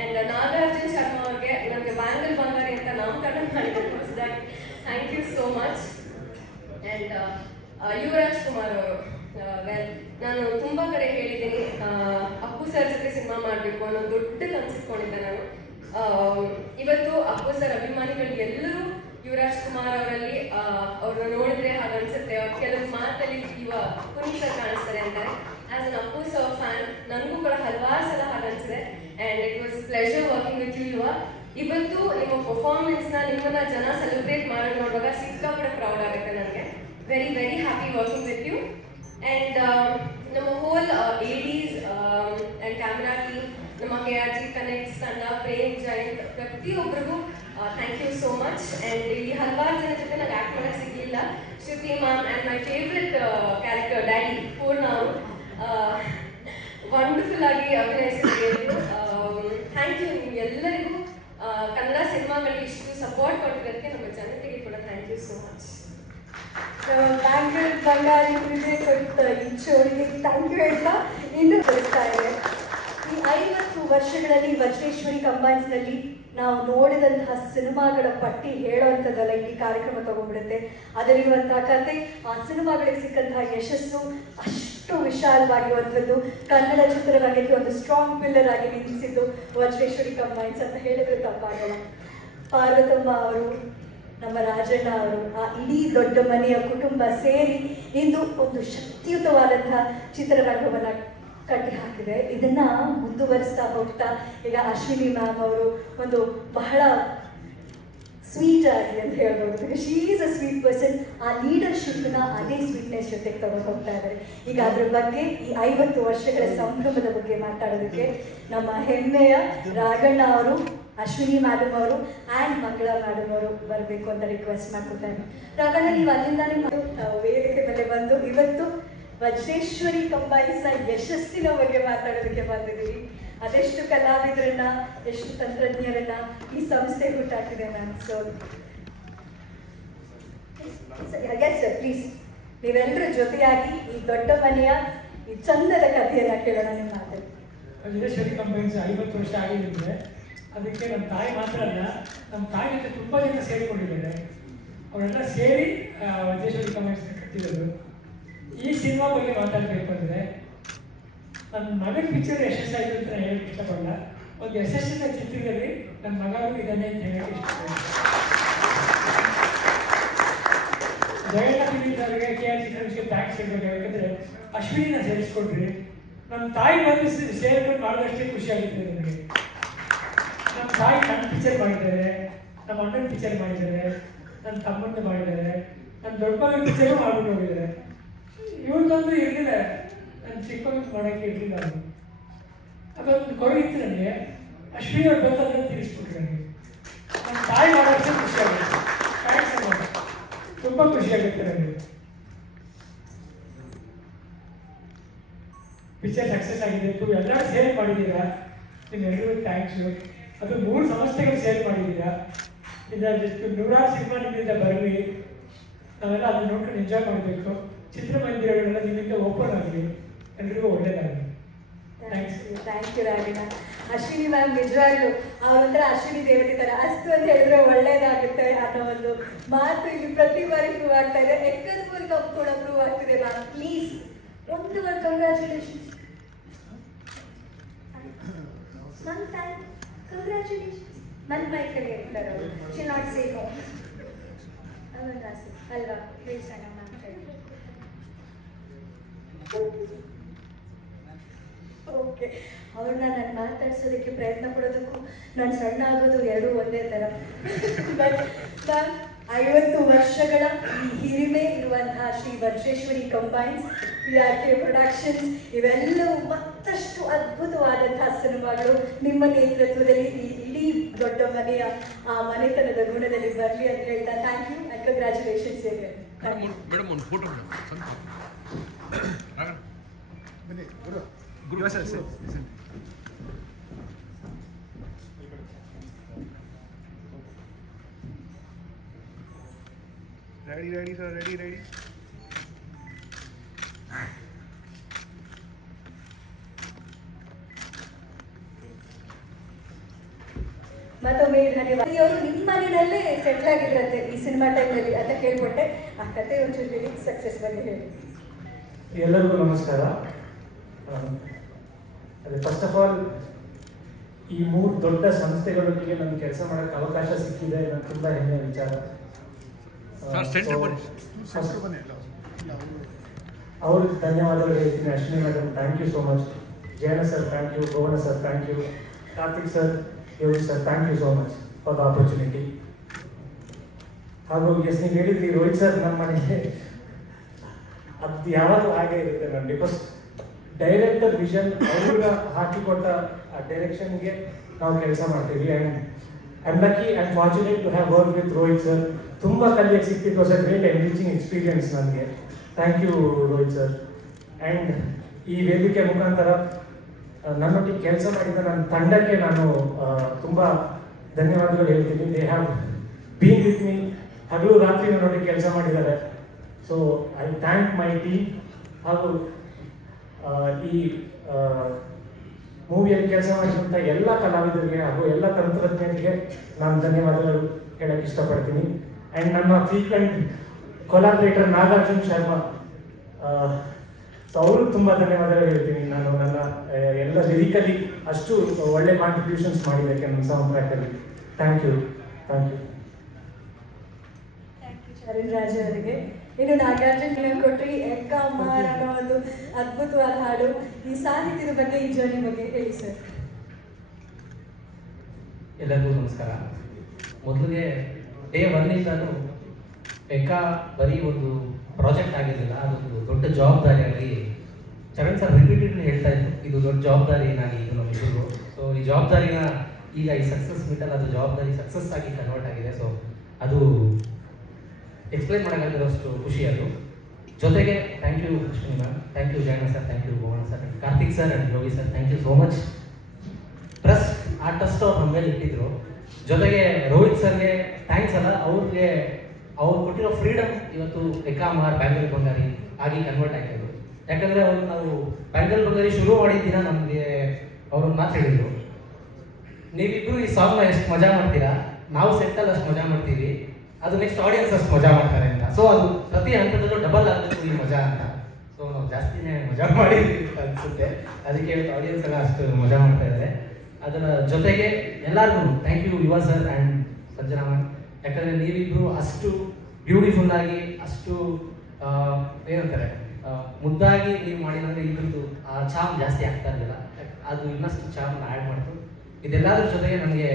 ಅಂಡ್ ನಾಗಾರ್ಜುನ್ ಶರ್ಮಾ ಅವ್ರಿಗೆ ನನಗೆ ಬ್ಯಾಂಗಲ್ ಬಂಗಾರಿ ಅಂತ ನಾಮಕರಣ ಮಾಡಿದ್ದಾರೆ ಹೊಸದಾಗಿ, thank you so much. And Yuvraj Kumar ಅವರು, ವೆಲ್ ನಾನು ತುಂಬಾ ಕಡೆ ಹೇಳಿದ್ದೀನಿ ಅಪ್ಪು ಸರ್ ಜೊತೆ ಸಿನಿಮಾ ಮಾಡಬೇಕು ಅನ್ನೋ ದೊಡ್ಡ ಕನ್ಸಿಟ್ಕೊಂಡಿದ್ದೆ ನಾನು. ಇವತ್ತು ಅಪ್ಪು ಸರ್ ಅಭಿಮಾನಿಗಳು ಎಲ್ಲರೂ ಯುವರಾಜ್ ಕುಮಾರ್ ಅವರಲ್ಲಿ ಅವ್ರನ್ನ ನೋಡಿದ್ರೆ ಹಾಗನ್ಸುತ್ತೆ, ಅವ್ರು ಕೆಲವು ಮಾತಲ್ಲಿ ಪುನೀತ್ ಸರ್ ಕಾಣಿಸ್ತಾರೆ ಅಂತಾರೆ. As an Appu sir fan ನನಗೂ ಕೂಡ ಹಲವಾರು ಸಲ ಹಾಗನ್ಸಿದೆ. And it was pleasure working with you Yuva. ಇವತ್ತು ನಿಮ್ಮ ಪರ್ಫಾರ್ಮೆನ್ಸ್ನ ನಿಮ್ಮನ್ನ ಜನ ಸೆಲೆಬ್ರೇಟ್ ಮಾಡೋದು ನೋಡುವಾಗ ಸಿಕ್ಕಾಪಟ್ಟೆ ಪ್ರೌಡ್ ಆಗುತ್ತೆ ನನಗೆ. Very very happy working with you. And ನಮ್ಮ whole ADs and camera team, ನಮ್ಮ KRG ಕನೆಕ್ಟ್ಸ್ ತಂಡ, ಪ್ರೇಮ್, ಜಯಂತ್, ಪ್ರತಿಯೊಬ್ಬರಿಗೂ thank you so much. And ಇಲ್ಲಿ ಹಲವಾರು ಜನ ಜೊತೆ ನನಗೆ ಆ್ಯಕ್ಟ್ ಮಾಡೋಕ್ಕೆ ಸಿಗಲಿಲ್ಲ. Shruti ma'am and my favourite character daddy Poorna ಅವರು ವಂಡರ್ಫುಲ್ ಆಗಿ ಅಭಿನಯಿಸಿದ್ರು. ಥ್ಯಾಂಕ್ ಯು ನಿಮ್ಗೆ ಎಲ್ಲರಿಗೂ. ಕನ್ನಡ ಸಿನಿಮಾಗಳಿಗೆ ಇಷ್ಟು ಸಪೋರ್ಟ್ ಕೊಟ್ಟಿರೋದಕ್ಕೆ ನಮ್ಮ ಜನತೆಗೆ ಕೂಡ thank you so much. Bangle Bangari ಕೊಟ್ಟ ಈ ಶೋರಿಗೆ ಥ್ಯಾಂಕ್ ಯು ಹೇಳ್ತಾ ಇನ್ನೂ ಕಳಿಸ್ತಾ ಇದೆ. ಈ 50 ವರ್ಷಗಳಲ್ಲಿ ವಜ್ರೇಶ್ವರಿ ಕಂಬೈನ್ಸ್ನಲ್ಲಿ ನಾವು ನೋಡಿದಂತಹ ಸಿನಿಮಾಗಳ ಪಟ್ಟಿ ಹೇಳೋವಂಥದ್ದಲ್ಲ, ಇಲ್ಲಿ ಕಾರ್ಯಕ್ರಮ ತಗೊಂಡ್ಬಿಡುತ್ತೆ. ಅದರಲ್ಲಿರುವಂತಹ ಕತೆ, ಆ ಸಿನಿಮಾಗಳಿಗೆ ಸಿಕ್ಕಂತಹ ಯಶಸ್ಸು ಅಷ್ಟು ವಿಶಾಲವಾಗಿರುವಂಥದ್ದು. ಕನ್ನಡ ಚಿತ್ರರಂಗಕ್ಕೆ ಒಂದು ಸ್ಟ್ರಾಂಗ್ ಪಿಲ್ಲರ್ ಆಗಿ ನಿಲ್ಲಿಸಿದ್ದು ವಜ್ರೇಶ್ವರಿ ಕಂಬೈನ್ಸ್ ಅಂತ ಹೇಳಿದ್ರೆ ತಪ್ಪಾಗಲ್ಲ. ಪಾರ್ವತಮ್ಮ ಅವರು, ನಮ್ಮ ರಾಜಣ್ಣ ಅವರು, ಆ ಇಡೀ ದೊಡ್ಡ ಮನೆಯ ಕುಟುಂಬ ಸೇರಿ ಇಂದು ಒಂದು ಶಕ್ತಿಯುತವಾದಂತಹ ಚಿತ್ರರಂಗವನ್ನು ಕಟ್ಟಿ ಹಾಕಿದೆ. ಇದನ್ನ ಮುಂದುವರಿಸ್ತಾ ಹೋಗ್ತಾ ಈಗ ಅಶ್ವಿನಿ ಮ್ಯಾಮ್ ಅವರು ಒಂದು ಬಹಳ ಸ್ವೀಟ್ ಆಗಿ ಅಂತ ಹೇಳ್ಬೋದು. Because she is a sweet person. ಆ ಲೀಡರ್ಶಿಪ್ನ ಅದೇ ಸ್ವೀಟ್ನೆಸ್ ಜೊತೆಗೆ ತಗೊಂಡು ಹೋಗ್ತಾ ಇದ್ದಾರೆ. ಈಗ ಅದ್ರ ಬಗ್ಗೆ ಈ 50 ವರ್ಷಗಳ ಸಂಭ್ರಮದ ಬಗ್ಗೆ ಮಾತಾಡೋದಕ್ಕೆ ನಮ್ಮ ಹೆಮ್ಮೆಯ ರಾಘಣ್ಣ ಅವರು, ಅಶ್ವಿನಿ ಮೇಡಮ್ ಅವರು ಆ್ಯಂಡ್ ಮಂಗಳಾ ಮೇಡಮ್ ಅವರು ಬರಬೇಕು ಅಂತ ರಿಕ್ವೆಸ್ಟ್ ಮಾಡ್ಕೊತಾರೆ. ರಾಘಣ್ಣ, ನೀವು ಅಲ್ಲಿಂದಾನೇ ನಾವು ವೇದಿಕೆ ಮೇಲೆ ಬಂದು ಇವತ್ತು ವಜ್ರೇಶ್ವರಿ ಕಂಬೈನ್ಸ್ನ ಯಶಸ್ಸಿನ ಬಗ್ಗೆ ಮಾತಾಡೋದಕ್ಕೆ ಬಂದಿದ್ದೀವಿ. ಅದೆಷ್ಟು ಕಲಾವಿದರನ್ನ, ಎಷ್ಟು ತಂತ್ರಜ್ಞರನ್ನ ಈ ಸಂಸ್ಥೆ ಹುಟ್ಟಾಕಿದೆ ma'am. So yes sir, please ನೀವೆಲ್ಲರೂ ಜೊತೆಯಾಗಿ ಈ ದೊಡ್ಡ ಮನೆಯ ಈ ಚಂದದ ಕಥೆಯನ್ನ ಕೇಳೋಣ ನಿಮ್ಮ ಮಾತಲ್ಲಿ. ವಜ್ರೇಶ್ವರಿ ಕಂಬೈನ್ಸ್ 50 ವರ್ಷ ಆಗಿದ್ರೆ ಅದಕ್ಕೆ ನಮ್ಮ ತಾಯಿ ಮಾತ್ರ ಅಲ್ಲ, ನಮ್ಮ ತಾಯಿ ಜೊತೆ ತುಂಬ ಜನ ಸೇರಿಕೊಂಡಿದ್ದಾರೆ. ಅವರೆಲ್ಲ ಸೇರಿ ವಜ್ರೇಶ್ವರಿ ಕಂಬೈನ್ಸ್ ಕಟ್ಟಿರೋದು. ಈ ಸಿನಿಮಾ ಬಗ್ಗೆ ಮಾತಾಡಬೇಕು ಅಂದರೆ, ನನ್ನ ಮಗನ ಪಿಕ್ಚರ್ ಯಶಸ್ಸಾಯಿತು ಅಂತ ನಾನು ಹೇಳಕ್ಕೆ ಇಷ್ಟಪಡಲ್ಲ. ಒಂದು ಯಶಸ್ಸಿನ ಚಿತ್ರದಲ್ಲಿ ನನ್ನ ಮಗನೂ ಇದ್ದಾನೆ ಅಂತ ಹೇಳಕ್ಕೆ ಇಷ್ಟಪಡ್ತೀನಿ. ಜಯಣ್ಣ ಅವರಿಗೆ, KRG ಫ್ರೆಂಡ್ಸ್ಗೆ ಥ್ಯಾಂಕ್ಸ್ ಹೇಳ್ಬೇಕು. ಯಾಕಂದರೆ ಅಶ್ವಿನಿನ ಸೇರಿಸ್ಕೊಟ್ರಿ. ನಮ್ಮ ತಾಯಿ ಬಂದು ಸೇರ್ಕೊಂಡು ಮಾಡೋದಷ್ಟೇ ಖುಷಿ ಆಗುತ್ತೆ ನನಗೆ. ನಮ್ಮ ತಾಯಿ ನನ್ನ ಪಿಕ್ಚರ್ ಮಾಡಿದ್ದಾರೆ, ನಮ್ಮ ಅಣ್ಣನ ಪಿಕ್ಚರ್ ಮಾಡಿದ್ದಾರೆ, ನನ್ನ ತಮ್ಮನ ಮಾಡಿದ್ದಾರೆ, ನನ್ನ ದೊಡ್ಡ ಮಗನ ಪಿಕ್ಚರು ಮಾಡ್ಬಿಟ್ಟು ಹೋಗಿದ್ದಾರೆ. ಇವ್ರದ್ದೊಂದು ಇರಲಿಲ್ಲ, ನನ್ನ ಚಿಕ್ಕ ಮಗನ ಮಾಡೋಕ್ಕೆ ಇರಲಿಲ್ಲ. ಅದೊಂದು ಕೊರಗೆ ಇತ್ತು ನನಗೆ. ಅಶ್ವಿನಿ ಅವ್ರು ಬಂದು ಅದನ್ನು ತಿಳಿಸ್ಬಿಟ್ರು ನನಗೆ. ನನ್ನ ತಾಯಿ ಮಾಡೋಕ್ಕೆ ಖುಷಿ ಆಗುತ್ತೆ. ಥ್ಯಾಂಕ್ಸ್ ಅಮ್ಮ, ತುಂಬ ಖುಷಿ ಆಗುತ್ತೆ ನನಗೆ. ಪಿಕ್ಚರ್ ಸಕ್ಸಸ್ ಆಗಿದೆ. ಎಲ್ಲರೂ ಸೇಲ್ ಮಾಡಿದ್ದೀರಾ, ನಿಮ್ಮೆಲ್ಲರಿಗೂ ಥ್ಯಾಂಕ್ಸು. ಅದು 3 ಸಂಸ್ಥೆಗಳು ಸೇಲ್ ಮಾಡಿದ್ದೀರಾ. ಇದಷ್ಟು 100 ಸಿನಿಮಾ ನಿಮ್ಮಿಂದ ಬರಲಿ, ನಾವೆಲ್ಲ ಅದನ್ನು ನೋಡ್ಕೊಂಡು ಎಂಜಾಯ್ ಮಾಡಬೇಕು. ಚಿತ್ರಮಂದಿರಗಳೆಲ್ಲ ನಿಮ್ಮಿಂದ ಓಪನ್ ಆಗಲಿ, ಎಲ್ರಿಗೂ ಒಳ್ಳೇದಾಗಲಿ. ಥ್ಯಾಂಕ್ ಯು ರಾಘಣ್ಣ. ಅಶ್ವಿನಿ ಮ್ಯಾಮ್ ನಿಜವಾಗ್ಲು ಅವರೊಂಥರ ಅಶ್ವಿನಿ ದೇವತೆ ಥರ, ಅಷ್ಟು ಅಂತ ಹೇಳಿದ್ರೆ ಒಳ್ಳೇದಾಗುತ್ತೆ ಅನ್ನೋ ಒಂದು ಮಾತು ಇಲ್ಲಿ ಪ್ರತಿ ಬಾರಿ ಪ್ರೂವ್ ಆಗ್ತಾ ಇದೆ. ಎಕ್ಕದ ಮೂಲಕ ಕೂಡ ಪ್ರೂವ್ ಆಗ್ತಿದೆ ಮ್ಯಾಮ್. ಪ್ಲೀಸ್ ಒಂದು ವರ್ಡ್ ಕಂಗ್ರ್ಯಾಚುಲೇಷನ್ಸ್. ಕಂಗ್ರ್ಯಾಚುಲೇಷನ್ಸ್. ನನ್ನ ಮೈಕಲ್ಲಿ ಹೇಳ್ತಾರೆ ಅವರು, ಶಿ ನಾಟ್ ಸೇ ನೋ ಅಲ್ವಾ? ಬೇಸಣ ಮ್ಯಾಮ್. ಓಕೆ, ಅವ್ರನ್ನ ನಾನು ಮಾತಾಡ್ಸೋದಕ್ಕೆ ಪ್ರಯತ್ನ ಪಡೋದಕ್ಕೂ ನಾನು ಸಣ್ಣ ಆಗೋದು ಎರಡೂ ಒಂದೇ ಥರ. ಬಟ್ ಮ್ಯಾಮ್, 50 ವರ್ಷಗಳ ಈ ಹಿರಿಮೆ ಇರುವಂತಹ ಶ್ರೀ ವರ್ಷೇಶ್ವರಿ ಕಂಬೈನ್ಸ್, PRK ಪ್ರೊಡಕ್ಷನ್ಸ್, ಇವೆಲ್ಲವೂ ಮತ್ತಷ್ಟು ಅದ್ಭುತವಾದಂತಹ ಸಿನಿಮಾಗಳು ನಿಮ್ಮ ನೇತೃತ್ವದಲ್ಲಿ ಈ ಇಡೀ ದೊಡ್ಡ ಮನೆಯ ಆ ಮನೆತನದ ಗುಣದಲ್ಲಿ ಬರಲಿ ಅಂತ ಹೇಳ್ತಾ thank you and congratulations. Madam ಒಂದು photo Guru sir ready sir, ready. ಮತ್ತೊಮ್ಮೆ ಧನ್ಯವಾದ. ಅವರು ನಿಮ್ಮ ಮನೆಯಲ್ಲೇ ಸೆಟ್ಲ್ ಆಗಿದ್ರಂತೆ ಈ ಸಿನಿಮಾ ಟೈಮಲ್ಲಿ ಅಂತ ಕೇಳ್ಪಟ್ಟೆ. ಆ ಕತೆ ಒಂಚೂರು ಹೇಳಿ, ಸಕ್ಸಸ್ ಬಗ್ಗೆ ಹೇಳಿ. ಎಲ್ಲರಿಗೂ ನಮಸ್ಕಾರ. ಅದೇ ಫಸ್ಟ್ ಆಫ್ ಆಲ್ ಈ 3 ದೊಡ್ಡ ಸಂಸ್ಥೆಗಳೊಂದಿಗೆ ನನಗೆ ಕೆಲಸ ಮಾಡೋಕ್ಕೆ ಅವಕಾಶ ಸಿಕ್ಕಿದೆ, ನನಗೆ ತುಂಬ ಹೆಮ್ಮೆಯ ವಿಚಾರ. ಅವ್ರಿಗೆ ಧನ್ಯವಾದಗಳು ಹೇಳ್ತೀನಿ. Ashwini madam thank you so much, Jayanna sir thank you, Bhuvana sir thank you, Karthik sir, Yogi sir thank you so much for the opportunity. ಹಾಗೂ ಎಸ್ ನೀವು ಹೇಳಿದ್ರಿ ರೋಹಿತ್ ಸರ್ ನಮ್ಮ ಮನೆಗೆ, ಅದು ಯಾವಾಗಲೂ ಹಾಗೆ ಇರುತ್ತೆ ಮ್ಯಾಮ್. ಬಿಕಾಸ್ ಡೈರೆಕ್ಟರ್ ವಿಷನ್ ಅವ್ರಿಗೆ ಹಾಕಿಕೊಟ್ಟ ಆ ಡೈರೆಕ್ಷನ್ಗೆ ನಾವು ಕೆಲಸ ಮಾಡ್ತೀವಿ. And I am lucky and fortunate to have work with Rohit sir. ತುಂಬ ಕಲಿಯಕ್ಕೆ ಸಿಕ್ತಿತ್ತು. Was a great enriching experience ನನಗೆ. Thank you Rohit sir. And ಈ ವೇದಿಕೆ ಮುಖಾಂತರ ನನ್ನೊಟ್ಟಿಗೆ ಕೆಲಸ ಮಾಡಿದ ನನ್ನ ತಂಡಕ್ಕೆ ನಾನು ತುಂಬ ಧನ್ಯವಾದಗಳು ಹೇಳ್ತೀನಿ. They have been with me, ಹಗಲು ರಾತ್ರಿ ನನ್ನೊಟ್ಟಿಗೆ ಕೆಲಸ ಮಾಡಿದ್ದಾರೆ. So I thank my team. ಹಾಗೂ ಈ ಮೂವಿಯಲ್ಲಿ ಕೆಲಸ ಮಾಡಿದಂಥ ಎಲ್ಲ ಕಲಾವಿದರಿಗೆ ಹಾಗೂ ಎಲ್ಲ ತಂತ್ರಜ್ಞರಿಗೆ ನಾನು ಧನ್ಯವಾದಗಳು ಹೇಳಕ್ಕೆ ಇಷ್ಟಪಡ್ತೀನಿ. ಆ್ಯಂಡ್ ನನ್ನ ಫ್ರೀಕ್ವೆಂಟ್ ಕೊಲಾಬ್ರೇಟರ್ ನಾಗಾರ್ಜುನ್ ಶರ್ಮಾ, ಸೊ ಅವರು ತುಂಬ ಧನ್ಯವಾದಗಳು ಹೇಳ್ತೀನಿ. ನಾನು ನನ್ನ ಎಲ್ಲ ಲಿರಿಕಲಿ ಅಷ್ಟು ಒಳ್ಳೆ ಕಾಂಟ್ರಿಬ್ಯೂಷನ್ಸ್ ಮಾಡಿದ್ದಕ್ಕೆ ನನ್ನ ಸೌಂಡ್ ಟ್ರ್ಯಾಕಲ್ಲಿ. Thank you. ಶರಣ್ ರಾಜ್ ಅವರಿಗೆ. ಇನ್ನು ನಾಗಾರ್ಜುನ್ ಕೊಟ್ರಿ ಎಕ್ಕ ಮಾರ್ ಅನ್ನೋ ಒಂದು ಅದ್ಭುತವಾದ ಹಾಡು. ಈ ಸಾಹಿತ್ಯದ ಬಗ್ಗೆ, ಈ ಜರ್ನಿ ಬಗ್ಗೆ ಹೇಳಿ ಸರ್. ಎಲ್ಲರಿಗೂ ನಮಸ್ಕಾರ. ಮೊದಲಿಗೆ ಡೇ 1 ಎಕ್ಕ ಬರೀ ಒಂದು ಪ್ರಾಜೆಕ್ಟ್ ಆಗಿರಲಿಲ್ಲ, ಅದೊಂದು ದೊಡ್ಡ ಜವಾಬ್ದಾರಿಯಾಗಿ ಚರಣ್ ಸರ್ ರಿಪೀಟೆಡ್ಲಿ ಹೇಳ್ತಾ ಇದ್ರು, ಇದು ದೊಡ್ಡ ಜವಾಬ್ದಾರಿ ಏನಾಗಿ ಇದು ನಮಗಿದ್ರು. ಸೊ ಈ ಜವಾಬ್ದಾರಿನ ಈಗ ಈ ಸಕ್ಸಸ್ ಮೀಟಲ್ಲಿ ಅದು ಜವಾಬ್ದಾರಿ ಸಕ್ಸಸ್ ಆಗಿ ಕನ್ವರ್ಟ್ ಆಗಿದೆ. ಸೊ ಅದು ಎಕ್ಸ್ಪ್ಲೈನ್ ಮಾಡೋಕ್ಕಾಗಿರೋಷ್ಟು ಖುಷಿ ಅದು. ಜೊತೆಗೆ thank you Ashwini ma'am, thank you Jayanna sir, thank you Bhuvana sir, Karthik sir and Yogi sir, thank you so much. Trust ಆ ಟ್ರಸ್ಟ್ ಅವ್ರು ನಮ್ಮ ಮೇಲೆ ಇಟ್ಟಿದ್ರು. ಜೊತೆಗೆ ರೋಹಿತ್ ಸರ್ಗೆ ಥ್ಯಾಂಕ್ಸ್ ಅಲ್ಲ, ಅವ್ರು ಕೊಟ್ಟಿರೋ ಫ್ರೀಡಮ್ ಇವತ್ತು ಎಕ್ಕಾಮಾರ್ ಬ್ಯಾಂಗಲ್ ಬಂಗಾರಿ ಆಗಿ ಕನ್ವರ್ಟ್ ಆಯ್ತು. ಯಾಕಂದರೆ ಅವರು ನಾವು ಬ್ಯಾಂಗಲ್ ಬಂಗಾರಿ ಶುರು ಮಾಡಿದ ದಿನ ನಮಗೆ ಅವ್ರನ್ನ ಮಾತು ಹೇಳಿದರು, ನೀವಿಬ್ಬರು ಈ ಸಾಂಗ್ನ ಎಷ್ಟು ಮಜಾ ಮಾಡ್ತೀರಾ, ನಾವು ಸೆಟ್ಟಲ್ಲಿ ಅಷ್ಟು ಮಜಾ ಮಾಡ್ತೀವಿ, ಅದು ನೆಕ್ಸ್ಟ್ ಆಡಿಯನ್ಸ್ ಅಷ್ಟು ಮಜಾ ಮಾಡ್ತಾರೆ ಅಂತ. ಸೊ ಅದು ಪ್ರತಿ ಹಂತದಲ್ಲೂ ಡಬಲ್ ಆಗಬೇಕು ಈ ಮಜಾ ಅಂತ. ಸೊ ನಾವು ಜಾಸ್ತಿನೇ ಮಜಾ ಮಾಡಿದ್ವಿ ಅಂತ ಅನಿಸುತ್ತೆ. ಅದಕ್ಕೆ ಆಡಿಯನ್ಸ್ ಎಲ್ಲ ಅಷ್ಟು ಮಜಾ ಮಾಡ್ತಾ ಇದ್ದಾರೆ. ಅದರ ಜೊತೆಗೆ ಎಲ್ಲರಿಗೂ ಥ್ಯಾಂಕ್ ಯು ಯುವ ಸರ್ ಆ್ಯಂಡ್ ಸಂಜನಾಮನ್. ಯಾಕಂದರೆ ನೀವಿಬ್ಬರು ಅಷ್ಟು ಬ್ಯೂಟಿಫುಲ್ಲಾಗಿ, ಅಷ್ಟು ಏನಂತಾರೆ ಮುದ್ದಾಗಿ ನೀವು ಮಾಡಿದ್ರೆ ಇದ್ರದ್ದು ಆ ಚಾಮ್ ಜಾಸ್ತಿ ಆಗ್ತಾ ಇರಲಿಲ್ಲ, ಅದು ಇನ್ನಷ್ಟು ಚಾಮ್ನ ಆ್ಯಡ್ ಮಾಡ್ತು. ಇದೆಲ್ಲದ್ರ ಜೊತೆಗೆ ನನಗೆ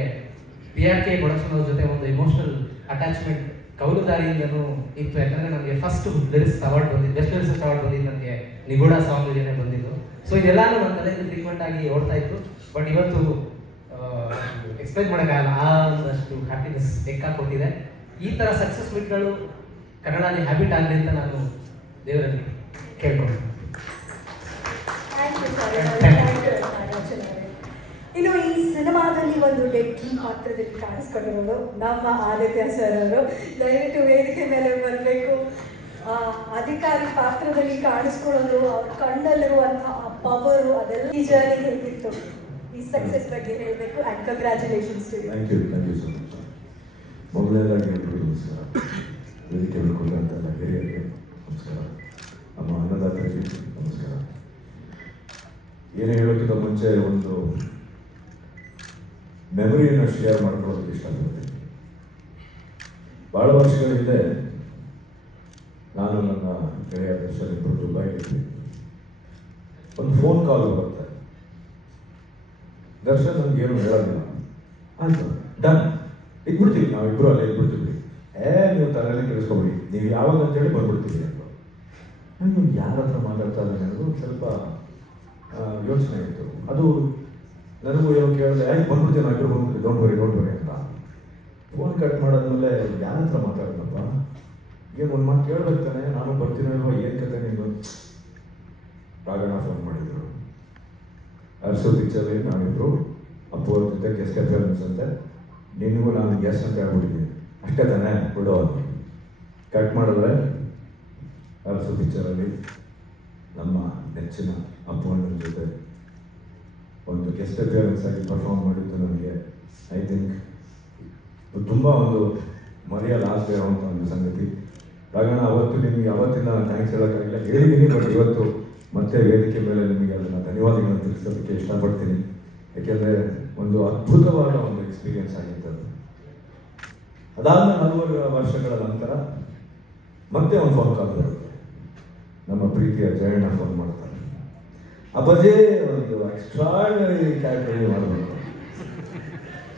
PRK ಪ್ರೊಡಕ್ಷನ್ ಅವ್ರ ಜೊತೆ ಒಂದು ಇಮೋಷನಲ್ ಅಟ್ಯಾಚ್ಮೆಂಟ್ ಕೌಲುದಾರಿಯಿಂದನೂ ಇತ್ತು. ಯಾಕಂದರೆ ನನಗೆ ಫಸ್ಟ್ ಲಿರಿಕ್ಸ್ ಅವಾರ್ಡ್ ಬಂದಿದ್ದು, ಬೆಸ್ಟ್ ಲಿರಿಕ್ಸ್ ಅವಾರ್ಡ್ ಬಂದಿದ್ದು ನನಗೆ ನಿಗೂಢ ಸಾಂಗ್ ಜೊತೆ ಬಂದಿದ್ದು. ಸೊ ಇದೆಲ್ಲನೂ ನನ್ನ ತಲೆಯಲ್ಲಿ ಫ್ರೀಕ್ವೆಂಟ್ ಆಗಿ ಓಡ್ತಾ ಇತ್ತು. ಬಟ್ ಇವತ್ತು ಎಕ್ಸ್ಪ್ಲೈನ್ ಮಾಡೋಕ್ಕಾಗಲ್ಲ, ಆ ಒಂದಷ್ಟು ಹ್ಯಾಪಿನೆಸ್ ಎಕ್ಕ ಕೊಟ್ಟಿದೆ. ಈ ಥರ ಸಕ್ಸಸ್ ಮೀಟ್ಗಳು ಕನ್ನಡದಲ್ಲಿ ಹ್ಯಾಬಿಟ್ ಆಗಲಿ ಅಂತ ನಾನು ದೇವರಲ್ಲಿ ಕೇಳ್ಕೊಂಡು. ಇನ್ನು ಈ ಸಿನಿಮಾದಲ್ಲಿ ಒಂದು ಡೆಡ್ಲಿ ಪಾತ್ರದಲ್ಲಿ ಕಾಣಿಸ್ಕೊಂಡಿರೋದು ನಮ್ಮ ಆದಿತ್ಯ ಸರ್ ಅವರು. ದಯವಿಟ್ಟು ವೇದಿಕೆ ಮೇಲೆ ಬರಬೇಕು. ಅಧಿಕಾರಿ ಪಾತ್ರದಲ್ಲಿ ಕಾಣಿಸ್ಕೊಳ್ಳೋದು, ಅವ್ರ ಕಣ್ಣಲ್ಲಿರುವಂತಹ ಆ ಪವರು, ಅದೆಲ್ಲ ಈ ಜರ್ನಿ ಹೇಗಿತ್ತು, ಈ ಸಕ್ಸಸ್ ಬಗ್ಗೆ ಹೇಳಬೇಕು. And congratulations to you. Thank you so much. ಮೊದಲನೇದಾಗಿ ಎಲ್ರಿಗೂ ನಮಸ್ಕಾರ. ವೇದಿಕೆ ಬೆಳ್ಕೊಂಡಂಥ ಹಿರಿಯರಿಗೆ ನಮಸ್ಕಾರ, ನಮ್ಮ ಅನ್ನದಾತರಿಗೆ ನಮಸ್ಕಾರ. ಏನು ಹೇಳೋಕ್ಕಿಂತ ಮುಂಚೆ ಒಂದು ಮೆಮೊರಿಯನ್ನು ಶೇರ್ ಮಾಡ್ಕೊಳ್ಳೋದಕ್ಕೆ ಇಷ್ಟಪಡ್ತೀನಿ. ಭಾಳ ವರ್ಷಗಳ ಹಿಂದೆ ನಾನು ನನ್ನ ಗೆಳೆಯ ದರ್ಶನ್ ಇಬ್ಬರು ದುಬೈಲಿದ್ವಿ. ಒಂದು ಫೋನ್ ಕಾಲ್ ಬರುತ್ತೆ, ದರ್ಶನ್ ನಮ್ಗೆ ಏನು ಹೇಳೋದಿಲ್ಲ, ಆಯಿತು ಡನ್ ಇಟ್ಬಿಡ್ತೀವಿ, ನಾವು ಇಬ್ಬರು ಅಲ್ಲೇ ಇಟ್ಬಿಡ್ತೀವಿ, ನೀವು ತಲೆಯಲ್ಲಿ ಕೇಳಿಸ್ಕೊಬಿಡಿ, ನೀವು ಯಾವಾಗ ಅಂತೇಳಿ ಬಂದ್ಬಿಡ್ತೀವಿ ಅಂತ. ನನಗೆ ಯಾರ ಹತ್ರ ಮಾತಾಡ್ತಾ ಇದ್ದಾನೆ ಅನ್ನೋದು ಸ್ವಲ್ಪ ಯೋಚನೆ ಇತ್ತು. ಅದು ನನಗೂ ಏನೋ ಕೇಳಿದೆ, ಯಾಕೆ ಬಂದ್ಬಿಡ್ತೀವಿ, ನಾವು ಇಬ್ಬರು ಬಂದ್ಬಿಡ್ತೀವಿ, ಡೋಂಟ್ ವರಿ ಅಂತ. ಫೋನ್ ಕಟ್ ಮಾಡಾದ್ಮೇಲೆ ಯಾರ ಹತ್ರ ಮಾತಾಡೋದಪ್ಪ, ಏನು ಒಂದು ಮಾತು ಕೇಳ್ಬೇಕು ತಾನೆ, ನಾನು ಬರ್ತೀನಿ ಅಲ್ವಾ, ಏನು ಕತೆ ನಿಮ್ಗೆ. ರಾಘಣ್ಣ ಫೋನ್ ಮಾಡಿದ್ರು, ಅರ್ಸು ಪಿಕ್ಚರಲ್ಲಿ ನಾವಿಬ್ಬರು ಅಪ್ಪು ಅವ್ರ ಜೊತೆ ಗೆಸ್ಟ್ ಅಪಿಯರೆನ್ಸ್ ಅಂತೆ, ನಿನಗೂ ನಾನು ಗೆಸ್ಟ್ ಅಂತ ಹೇಳ್ಬಿಟ್ಟಿದ್ದೀನಿ, ಅಷ್ಟೇ ತಾನೇ ಬಿಡೋ ಅಂತ. ಕಟ್ ಮಾಡಿದ್ರೆ ಅರಸು ಪಿಕ್ಚರಲ್ಲಿ ನಮ್ಮ ನೆಚ್ಚಿನ ಅಪ್ಪು ಅಣ್ಣನ ಜೊತೆ ಒಂದು ಗೆಸ್ಟ್ ಅಪಿಯರೆನ್ಸ್ ಆಗಿ ಪರ್ಫಾರ್ಮ್ ಮಾಡಿದ್ದು ನನಗೆ ಐ ಥಿಂಕ್ ತುಂಬ ಒಂದು ಮರೆಯಲಾಗದೆ ಇರೋವಂಥ ಒಂದು ಸಂಗತಿ. ರಾಘಣ್ಣ ಅವತ್ತು ನಿಮಗೆ ಅವತ್ತಿನ ಥ್ಯಾಂಕ್ಸ್ ಹೇಳೋಕ್ಕಾಗಿಲ್ಲ, ಹೇಳಿದ್ದೀನಿ, ಬಟ್ ಇವತ್ತು ಮತ್ತೆ ವೇದಿಕೆ ಮೇಲೆ ನಿಮಗೆ ಅದನ್ನು ಧನ್ಯವಾದಗಳನ್ನು ತಿಳಿಸೋದಕ್ಕೆ ಇಷ್ಟಪಡ್ತೀನಿ. ಯಾಕೆಂದರೆ ಒಂದು ಅದ್ಭುತವಾದ ಒಂದು ಎಕ್ಸ್ಪೀರಿಯೆನ್ಸ್ ಆಗಿತ್ತು ಅದು. ಅದಾದ 4 ವರ್ಷಗಳ ನಂತರ ಮತ್ತೆ ಒಂದು ಫೋನ್ ಕಾಲ್ ಬರುತ್ತೆ, ನಮ್ಮ ಪ್ರೀತಿಯ ಜಯಣ್ಣ ಫೋನ್ ಮಾಡ್ತಾರೆ, ಅಪ್ಪಾಜಿ ಒಂದು ಎಕ್ಸ್ಟ್ರಾರ್ಡಿನರಿ ಕ್ಯಾರೆಕ್ಟರ್ ಮಾಡಬೇಕು.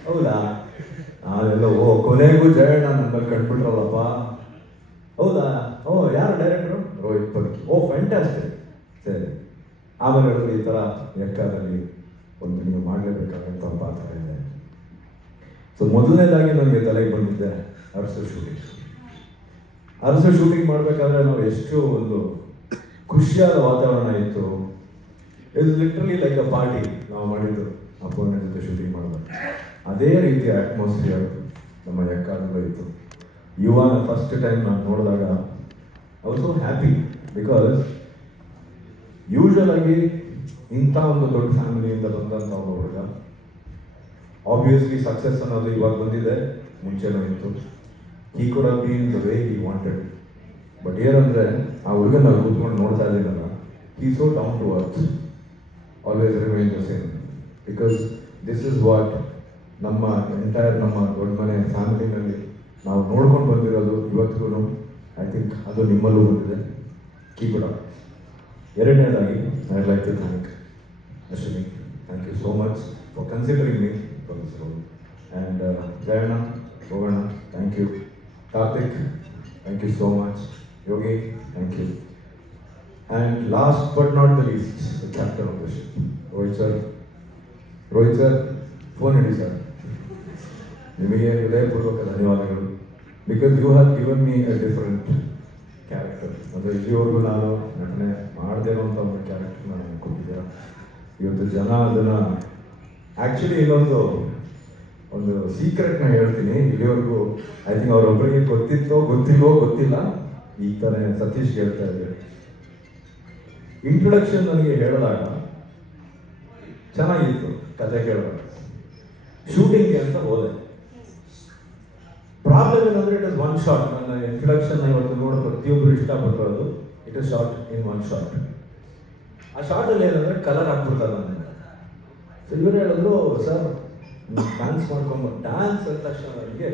ಹೌದಾ, ನಾವೆಲ್ಲ ಕೊನೆಗೂ ಜಯಣ್ಣ ನಮ್ಮಲ್ಲಿ ಕಂಡುಬಿಟ್ರಲ್ಲಪ್ಪ. ಹೌದಾ, ಯಾರು ಡೈರೆಕ್ಟ್ರು? ರೋಹಿತ್ ಪಡ್ಕಿ. ಫ್ಯಾಂಟಾಸ್ಟಿಕ್, ಸರಿ. ಆಮೇಲೆ ಹೇಳಿದ್ರು, ಈ ಥರ ಎಕ್ಕಾದಲ್ಲಿ ಒಂದು ನೀವು ಮಾಡಲೇಬೇಕಾದಂಥ ಪಾತ್ರ ಇದೆ. ಸೊ ಮೊದಲನೇದಾಗಿ ನನಗೆ ತಲೆಗೆ ಬಂದಿದ್ದೆ ಅರಸು ಶೂಟಿಂಗ್. ಅರಸು ಶೂಟಿಂಗ್ ಮಾಡಬೇಕಾದ್ರೆ ನಾವು ಎಷ್ಟು ಒಂದು ಖುಷಿಯಾದ ವಾತಾವರಣ ಇತ್ತು. ಇದು ಲಿಟ್ರಲಿ ಲೈಕ್ ಅ ಪಾರ್ಟಿ ನಾವು ಮಾಡಿದ್ದು ಅಪ್ಪನ ಜೊತೆ ಶೂಟಿಂಗ್ ಮಾಡೋದು. ಅದೇ ರೀತಿಯ ಅಟ್ಮಾಸ್ಫಿಯರ್ ನಮ್ಮ ಎಕ್ಕಾದಲ್ಲೂ ಇತ್ತು. ಯುವನ ಫಸ್ಟ್ ಟೈಮ್ ನಾನು ನೋಡಿದಾಗ I was so happy, because usual ಆಗಿ ಇಂಥ ಒಂದು ದೊಡ್ಡ ಫ್ಯಾಮಿಲಿಯಿಂದ ಬಂದಂಥ ಒಬ್ಬ ಹುಡುಗ, ಆಬ್ವಿಯಸ್ಲಿ ಸಕ್ಸಸ್ ಅನ್ನೋದು ಇವಾಗ ಬಂದಿದೆ, ಮುಂಚೆನೂ ಇತ್ತು. He could have been the way he wanted. But ಏನಂದರೆ ಆ ಹುಡುಗನ ನಾವು ಕೂತ್ಕೊಂಡು ನೋಡ್ತಾ ಇದ್ದೀನಲ್ಲ, he so down to earth, always remain the same. Because this is what ನಮ್ಮ ಎಂಟೈರ್ ನಮ್ಮ ದೊಡ್ಡ ಮನೆ ಫ್ಯಾಮಿಲಿನಲ್ಲಿ ನಾವು ನೋಡ್ಕೊಂಡು ಬಂದಿರೋದು ಇವತ್ತಿಗೂ. ಐ ಥಿಂಕ್ ಅದು ನಿಮ್ಮಲ್ಲೂ ಬಂದಿದೆ. Keep it up. ಎರಡನೇದಾಗಿ I like to thank Ashwini. Thank you so much for considering me for this role. And Jayanna, ಹೋಗೋಣ, thank you. Karthik, thank you so much. Yogi, thank you. And last but not the least, the captain of the ship, Rohit sir, phone ಇಡಿ sir. ನಿಮಗೆ ಹೃದಯಪೂರ್ವಕ ಧನ್ಯವಾದಗಳು. Because you have given me a different character. ಅಂದರೆ ಇಲ್ಲಿವರೆಗೂ ನಾನು ನಟನೆ ಮಾಡದೇ ಇರೋಂಥ ಒಂದು ಕ್ಯಾರೆಕ್ಟರ್ ನಾನು ಕೊಟ್ಟಿದ್ದೀರ. ಇವತ್ತು ಜನ ಅದನ್ನು ಆ್ಯಕ್ಚುಲಿ ಇನ್ನೊಂದು ಸೀಕ್ರೆಟ್ನ ಹೇಳ್ತೀನಿ. ಇಲ್ಲಿವರೆಗೂ ಐ ಥಿಂಕ್ ಅವರೊಬ್ಬರಿಗೆ ಗೊತ್ತಿಲ್ವೋ ಗೊತ್ತಿಲ್ಲ, ಈಗ ತಾನೇ ಸತೀಶ್ ಹೇಳ್ತಾ ಇದ್ದೆ. ಇಂಟ್ರೊಡಕ್ಷನ್ ನನಗೆ ಹೇಳಿದಾಗ ಚೆನ್ನಾಗಿತ್ತು, ಕತೆ ಕೇಳಿದಾಗ. ಶೂಟಿಂಗ್ಗೆ ಅಂತ ಹೋದೆ. ಪ್ರಾಬ್ಲಮ್ ಏನಂದರೆ ಇಟ್ ಇಸ್ ಒನ್ ಶಾಟ್. ನನ್ನ ಇಂಟ್ರೊಡಕ್ಷನ್ ಇವತ್ತು ನೋಡೋ ಪ್ರತಿಯೊಬ್ಬರು ಇಷ್ಟಪಟ್ಟಿರೋದು it is shot in one shot. ಆ ಶಾರ್ಟಲ್ಲಿ ಏನಂದರೆ ಕಲರ್ ಹಾಕ್ಬಿಡ್ತಾರೆ ನನಗೆ. ಸೊ ಇವರು ಹೇಳಿದ್ರು, ಸರ್ ಡ್ಯಾನ್ಸ್ ಮಾಡ್ಕೊಂಡು, ಡ್ಯಾನ್ಸ್ ಅಂದ ತಕ್ಷಣ ನನಗೆ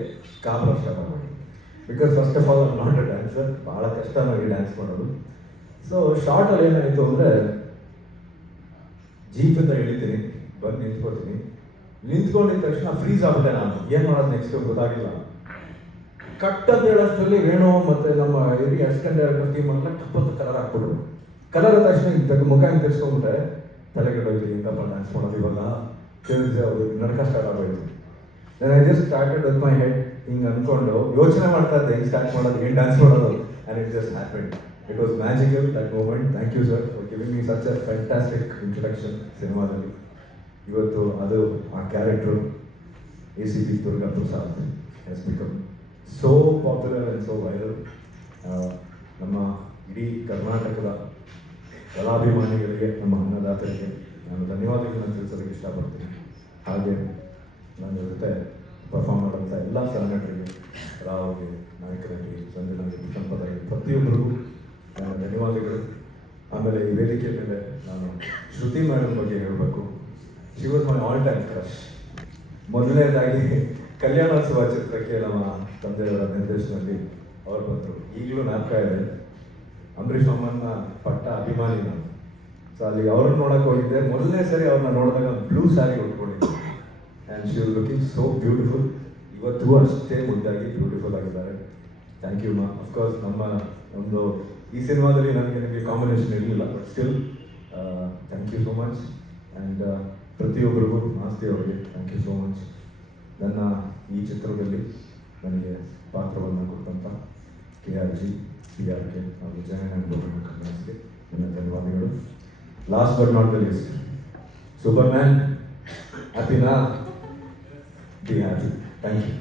ಕಾಬರ ಸ್ಟಾರ್ಟ್ ಮಾಡಿ. Because first of all I not a dancer, ಭಾಳ ಕಷ್ಟ ನನಗೆ ಡ್ಯಾನ್ಸ್ ಮಾಡೋದು. ಸೊ ಶಾರ್ಟಲ್ಲಿ ಏನಾಯಿತು ಅಂದರೆ, ಜೀಪಿಂದ ಇಳಿತೀನಿ, ಬಂದು ನಿಂತ್ಕೊಳ್ತೀನಿ. ನಿಂತ್ಕೊಂಡಿದ್ದ ತಕ್ಷಣ ಫ್ರೀಸ್ ಆಗ್ಬಿಟ್ಟೆ ನಾನು. ಏನು ಮಾಡೋದು ನೆಕ್ಸ್ಟ್ ಗೊತ್ತಾಗಿಲ್ಲ. ಕಟ್ ಅಂತ ಹೇಳೋಷ್ಟರಲ್ಲಿ ವೇಣು ಮತ್ತು ನಮ್ಮ ಹಿರಿಯ ಅಸಿಸ್ಟೆಂಟ್ ಡೈರೆಕ್ಟರ್ ಟೀಮ್ ಎಲ್ಲ ಟಪ್ಪತ್ತು ಕಲರ್ ಹಾಕ್ಬಿಟ್ರು. ಕಲರ್ ಆದ ತಕ್ಷಣ ಮುಖ ಹಿಂಗೆ ತೆಗೆಸ್ಕೊಂಡ್ಬಿಟ್ಟೆ, ತಲೆಗೆಡೋಯ್ತು, ಹಿಂಗಪ್ಪ ಡ್ಯಾನ್ಸ್ ಮಾಡೋದು ಇವಾಗ ಕೇಳಿದ್ರೆ ಅವರು ನಡಕ ಸ್ಟಾರ್ಟ್ ಆಗೋಯ್ತು. ನಾನು I just started with my head ಹಿಂಗೆ ಅಂದ್ಕೊಂಡು ಯೋಚನೆ ಮಾಡ್ತಾ ಇದ್ದೆ, ಹೆಂಗೆ ಸ್ಟಾರ್ಟ್ ಮಾಡೋದು, ಹೆಂಗೆ ಡ್ಯಾನ್ಸ್ ಮಾಡೋದು. And it just happened. It was magical that moment. Thank you sir for giving me such a fantastic introduction ಸಿನಿಮಾದಲ್ಲಿ. ಇವತ್ತು ಅದು ಆ character ACP Durga Prasad has become so popular and so viral. ನಮ್ಮ ಇಡೀ ಕರ್ನಾಟಕದ ಕಲಾಭಿಮಾನಿಗಳಿಗೆ, ನಮ್ಮ ಅನ್ನದಾತರಿಗೆ ನಾನು ಧನ್ಯವಾದಗಳನ್ನು ತಿಳಿಸೋದಕ್ಕೆ ಇಷ್ಟಪಡ್ತೀನಿ. ಹಾಗೆ ನನ್ನ ಜೊತೆ ಪರ್ಫಾರ್ಮ್ ಮಾಡೋಂಥ ಎಲ್ಲ ಸಹನಟರಿಗೆ, ರಾವ್ಗೆ, ನಾಯಕರಿಗೆ, ಸಂಜನಾಗಿ, ಸಂಪದಾಗಿ, ಪ್ರತಿಯೊಬ್ಬರಿಗೂ ನನ್ನ ಧನ್ಯವಾದಗಳು. ಆಮೇಲೆ ಈ ವೇದಿಕೆ ಮೇಲೆ ನಾನು ಶ್ರುತಿ ಮೇಡಮ್ ಬಗ್ಗೆ ಹೇಳಬೇಕು. She was my all time crush. ಮೊದಲನೇದಾಗಿ ಕಲ್ಯಾಣೋತ್ಸವ ಚಿತ್ರಕ್ಕೆ ನಮ್ಮ ತಂದೆಯವರ ನಿರ್ದೇಶನದಲ್ಲಿ ಅವ್ರು ಬಂದರು. ಈಗಲೂ ಜ್ಞಾಪಕ ಇದೆ. ಅಂಬರೀಷ್ ಅಮ್ಮನ ಪಟ್ಟ ಅಭಿಮಾನಿ ನಾನು. ಸೊ ಅಲ್ಲಿ ಅವ್ರನ್ನ ನೋಡೋಕೆ ಹೋಗಿದ್ದೆ. ಮೊದಲನೇ ಸರಿ ಅವ್ರನ್ನ ನೋಡಿದಾಗ ಬ್ಲೂ ಸ್ಯಾರಿ ಉಟ್ಕೊಂಡಿದ್ದೆ and she was looking so beautiful. ಇವತ್ತು ಅಷ್ಟೇ ಮುದ್ದಾಗಿ ಬ್ಯೂಟಿಫುಲ್ ಆಗಿದ್ದಾರೆ. ಥ್ಯಾಂಕ್ ಯು ಮಾ. ಅಫ್ಕೋರ್ಸ್ ನಮ್ಮ ಒಂದು ಈ ಸಿನಿಮಾದಲ್ಲಿ ನನಗೆ ನಿಮಗೆ ಕಾಂಬಿನೇಷನ್ ಇರಲಿಲ್ಲ, but still thank you so much. And ಪ್ರತಿಯೊಬ್ಬರಿಗೂ ಮಾಸ್ತಿ ಅವರಿಗೆ ಥ್ಯಾಂಕ್ ಯು ಸೋ ಮಚ್. ನನ್ನ ಈ ಚಿತ್ರದಲ್ಲಿ ನನಗೆ ಪಾತ್ರವನ್ನು ಕೊಟ್ಟಂಥ KRG, PRK ಹಾಗೂ ಜಯಣ್ಣ ಕನ್ನಡಿಗೆ ನನ್ನ ಧನ್ಯವಾದಗಳು. Last but not the least, superman, ಹ್ಯಾಪಿನಾ? Be happy. Thank you.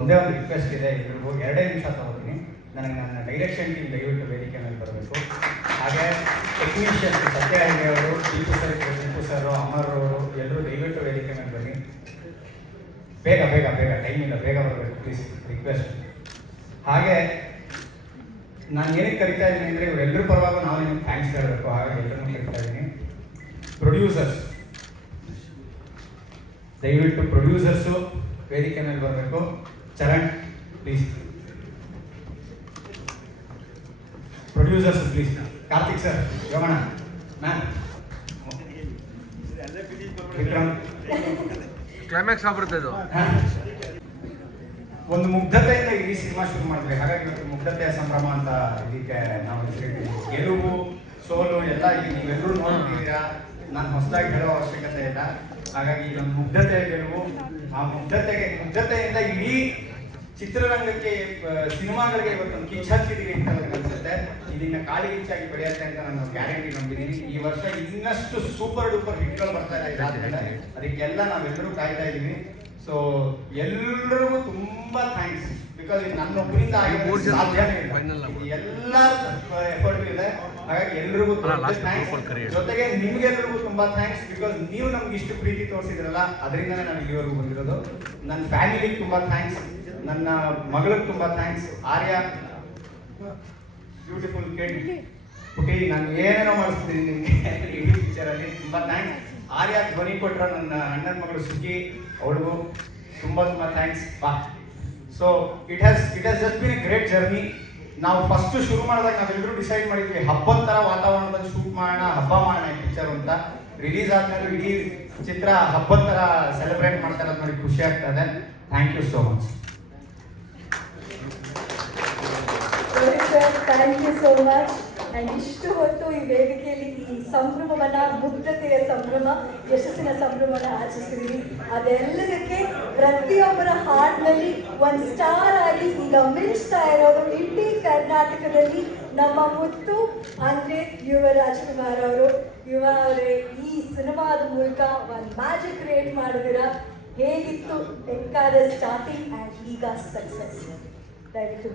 ಒಂದೇ ಒಂದು ರಿಕ್ವೆಸ್ಟ್ ಇದೆ, ಇದ್ರಿಗೂ 2 ನಿಮಿಷ ತಗೋತೀನಿ. ನನಗೆ ನನ್ನ ಡೈರೆಕ್ಷನ್ ಟೀಮ್ ದಯವಿಟ್ಟು ವೇದಿಕೆ ಮೇಲೆ ಬರಬೇಕು. ಹಾಗೆ ಟೆಕ್ನಿಷಿಯನ್ಸ್ ಸತ್ಯ ಅವರು, ಟಿಪ್ಪು ಸರ್, ಅಮರ್ ಅವರು ಎಲ್ಲರೂ ದಯವಿಟ್ಟು ವೇದಿಕೆ ಮೇಲೆ ಬನ್ನಿ. ಬೇಗ ಬೇಗ ಬೇಗ, ಟೈಮ್ ಇಲ್ಲ, ಬೇಗ ಬರಬೇಕು ಪ್ಲೀಸ್, ರಿಕ್ವೆಸ್ಟ್. ಹಾಗೆ ನಾನು ಏನಕ್ಕೆ ಕರಿತಾ ಇದ್ದೀನಿ ಅಂದರೆ ಇವರೆಲ್ಲರ ಪರವಾಗಿ ನಾವು ನಿಮ್ಗೆ ಥ್ಯಾಂಕ್ಸ್ ಹೇಳಬೇಕು. ಹಾಗಾಗಿ ಎಲ್ಲರನ್ನೂ ಕರಿತಾ ಇದ್ದೀನಿ. ಪ್ರೊಡ್ಯೂಸರ್ಸ್ ದಯವಿಟ್ಟು ಪ್ರೊಡ್ಯೂಸರ್ಸು ವೇದಿಕೆ ಮೇಲೆ ಬರಬೇಕು. Charan please, producers please. Karthik sir, Ramana ma'am, Vikram. Climax ಆಗ್ಬಿಡುತ್ತೆ ಇದು. ಒಂದು ಮುಗ್ಧತೆಯಿಂದ ಇಡೀ ಸಿನಿಮಾ ಶುರು ಮಾಡಿದ್ವಿ. ಹಾಗಾಗಿ ಇವತ್ತು ಮುಗ್ಧತೆಯ ಸಂಭ್ರಮ ಅಂತ ಇದಕ್ಕೆ ನಾವು ಹೆಸರಿಟ್ಟಿದ್ದೀವಿ. ಗೆಲುವು ಸೋಲು ಎಲ್ಲ ಈಗ ನೀವೆಲ್ಲರೂ ನೋಡ್ತಿದ್ದೀರಾ, ನಾನು ಹೊಸದಾಗಿ ಹೇಳೋ ಅವಶ್ಯಕತೆ ಇಲ್ಲ. ಹಾಗಾಗಿ ಈಗ ಮುಗ್ಧತೆಯ ಗೆಲುವು, ಆ ಮುಗ್ಧತೆಯಿಂದ ಇಡೀ ಚಿತ್ರರಂಗಕ್ಕೆ, ಸಿನಿಮಾಗಳಿಗೆ ಇವತ್ತೊಂದು ಕಿಚ್ಚ ಹಚ್ಚಿದೀವಿ ಅಂತ ನನಗೆ ಅನ್ಸುತ್ತೆ. ಇದನ್ನ ಕಾಳಿ ಕಿಚ್ಚಾಗಿ ಬೆಳೆಯುತ್ತೆ ಅಂತ ನಾನು ಗ್ಯಾರಂಟಿ ನಂಬಿದ್ದೀನಿ. ಈ ವರ್ಷ ಇನ್ನಷ್ಟು ಸೂಪರ್ ಡೂಪರ್ ಹಿಟ್ಗಳು ಬರ್ತಾ ಇದೆ. ಅದಕ್ಕೆಲ್ಲ ನಾವೆಲ್ಲರೂ ಕಾಯ್ತಾ ಇದ್ದೀವಿ. ಸೊ ಎಲ್ರಿಗೂ ತುಂಬಾ ಥ್ಯಾಂಕ್ಸ್. ಬಿಕಾಸ್ ಇದು ನನ್ನೊಬ್ಬರಿಂದ ಸಾಧ್ಯನೇ ಇಲ್ಲ, ಎಲ್ಲ ಎಫರ್ಟ್ ಇದೆ. ಹಾಗಾಗಿ ಎಲ್ರಿಗೂ ಥ್ಯಾಂಕ್ಸ್. ಜೊತೆಗೆ ನಿಮ್ಗೆಲ್ರಿಗೂ ತುಂಬಾ ಥ್ಯಾಂಕ್ಸ್. ಬಿಕಾಸ್ ನೀವು ನಮ್ಗೆ ಇಷ್ಟು ಪ್ರೀತಿ ತೋರಿಸಿದ್ರಲ್ಲ, ಅದರಿಂದನೇ ನಾನು ಇಲ್ಲಿವರೆಗೂ ಬಂದಿರೋದು. ನನ್ನ ಫ್ಯಾಮಿಲಿಗೆ ತುಂಬಾ ಥ್ಯಾಂಕ್ಸ್, ನನ್ನ ಮಗಳಿಗೆ ತುಂಬಾ ಥ್ಯಾಂಕ್ಸ್. ಆರ್ಯ ಬ್ಯೂಟಿಫುಲ್ ಕಿಡ್, ಪುಟಿ, ನಾನು ಏನೇನೋ ಮಾಡಿಸ್ತೀನಿ ನಿಮಗೆ ಇಡೀ ಪಿಕ್ಚರಲ್ಲಿ. ತುಂಬಾ ಥ್ಯಾಂಕ್ಸ್. ಆರ್ಯ ಧ್ವನಿ ಕೊಟ್ಟರೆ ನನ್ನ ಅಣ್ಣನ ಮಗಳು ಸುಖಿ, ಅವಳಿಗೂ ತುಂಬ ಥ್ಯಾಂಕ್ಸ್. ಬಾ. So it has just bin A great journey. ನಾವು ಫಸ್ಟ್ ಶುರು ಮಾಡಿದಾಗ ನಾವೆಲ್ಲರೂ ಡಿಸೈಡ್ ಮಾಡಿದ್ವಿ ಹಬ್ಬದ ಥರ ವಾತಾವರಣದಲ್ಲಿ ಶೂಟ್ ಮಾಡೋಣ, ಹಬ್ಬ ಮಾಡೋಣ ಈ ಪಿಕ್ಚರ್ ಅಂತ. ರಿಲೀಸ್ ಆದ್ಮೇಲೆ ಇಡೀ ಚಿತ್ರ ಹಬ್ಬದ ಥರ ಸೆಲೆಬ್ರೇಟ್ ಮಾಡ್ತಾರೆ, ಅದು ನೋಡಿ ಖುಷಿ ಆಗ್ತದೆ. Thank you so much. Thank you so much. And ಇಷ್ಟು ಹೊತ್ತು ಈ ವೇದಿಕೆಯಲ್ಲಿ ಈ ಸಂಭ್ರಮವನ್ನು, ಮುಗ್ಧತೆಯ ಸಂಭ್ರಮ, ಯಶಸ್ಸಿನ ಸಂಭ್ರಮವನ್ನು ಆಚರಿಸಿದ್ದೀವಿ. ಅದೆಲ್ಲದಕ್ಕೆ ಪ್ರತಿಯೊಬ್ಬರ ಹಾಡಿನಲ್ಲಿ ಒಂದು ಸ್ಟಾರ್ ಆಗಿ ಈಗ ಮಿಂಚ್ತಾ ಇರೋದು ಇಡೀ ಕರ್ನಾಟಕದಲ್ಲಿ ನಮ್ಮ ಮುತ್ತು ಅಂದರೆ ಯುವ ರಾಜ್ಕುಮಾರ್ ಅವರು. ಯುವ ಅವರೇ, ಈ ಸಿನಿಮಾದ ಮೂಲಕ ಒಂದು ಮ್ಯಾಜಿಕ್ ಕ್ರಿಯೇಟ್ ಮಾಡಿದಿರ. ಹೇಗಿತ್ತು ಬೇಕಾದ ಸ್ಟಾರ್ಟಿಂಗ್ ಆ್ಯಂಡ್ ಈಗ ಸಕ್ಸಸ್? ದಯವಿಟ್ಟು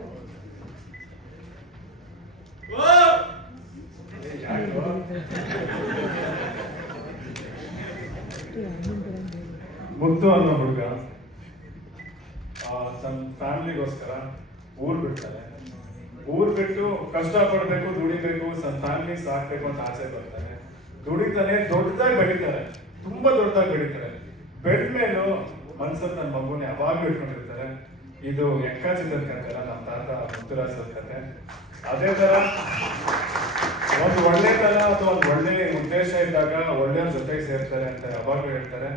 ಮುದ್ದು ಅನ್ನೋ ಹುಡುಗ ತನ್ನ ಫ್ಯಾಮಿಲಿಗೋಸ್ಕರ ಊರು ಬಿಡ್ತಾರೆ. ಊರು ಬಿಟ್ಟು ಕಷ್ಟಪಡಬೇಕು, ದುಡಿಬೇಕು, ತನ್ನ ಫ್ಯಾಮಿಲಿ ಸಾಕ್ಬೇಕು ಅಂತ ಆಸೆ ಬರ್ತಾರೆ. ದುಡಿತಾನೆ, ದೊಡ್ಡದಾಗಿ ಬೆಳೀತಾರೆ, ತುಂಬಾ ದೊಡ್ಡದಾಗಿ ಬೆಳೀತಾರೆ. ಬೆಳೆದ ಮೇಲೂ ಮನ್ಸಲ್ಲಿ ನನ್ನ ಮಗುನ ಯಾವಾಗಲೂ ಇಟ್ಕೊಂಡಿರ್ತಾರೆ. ಇದು ಎಕ್ಕ ಚಿತ್ರದ ಕಥೆ ಅಲ್ಲ, ನಮ್ಮ ತಾತ ಮುತ್ತುರಾಜರ ಕಥೆ. ಅದೇ ತರ ಒಂದು ಒಳ್ಳೆತನ ಅಥವಾ ಒಂದು ಒಳ್ಳೆ ಉದ್ದೇಶ ಇದ್ದಾಗ ಒಳ್ಳೆಯವ್ರ ಜೊತೆಗೆ ಸೇರ್ತಾರೆ ಅಂತ ಯಾವಾಗಲೂ ಹೇಳ್ತಾರೆ.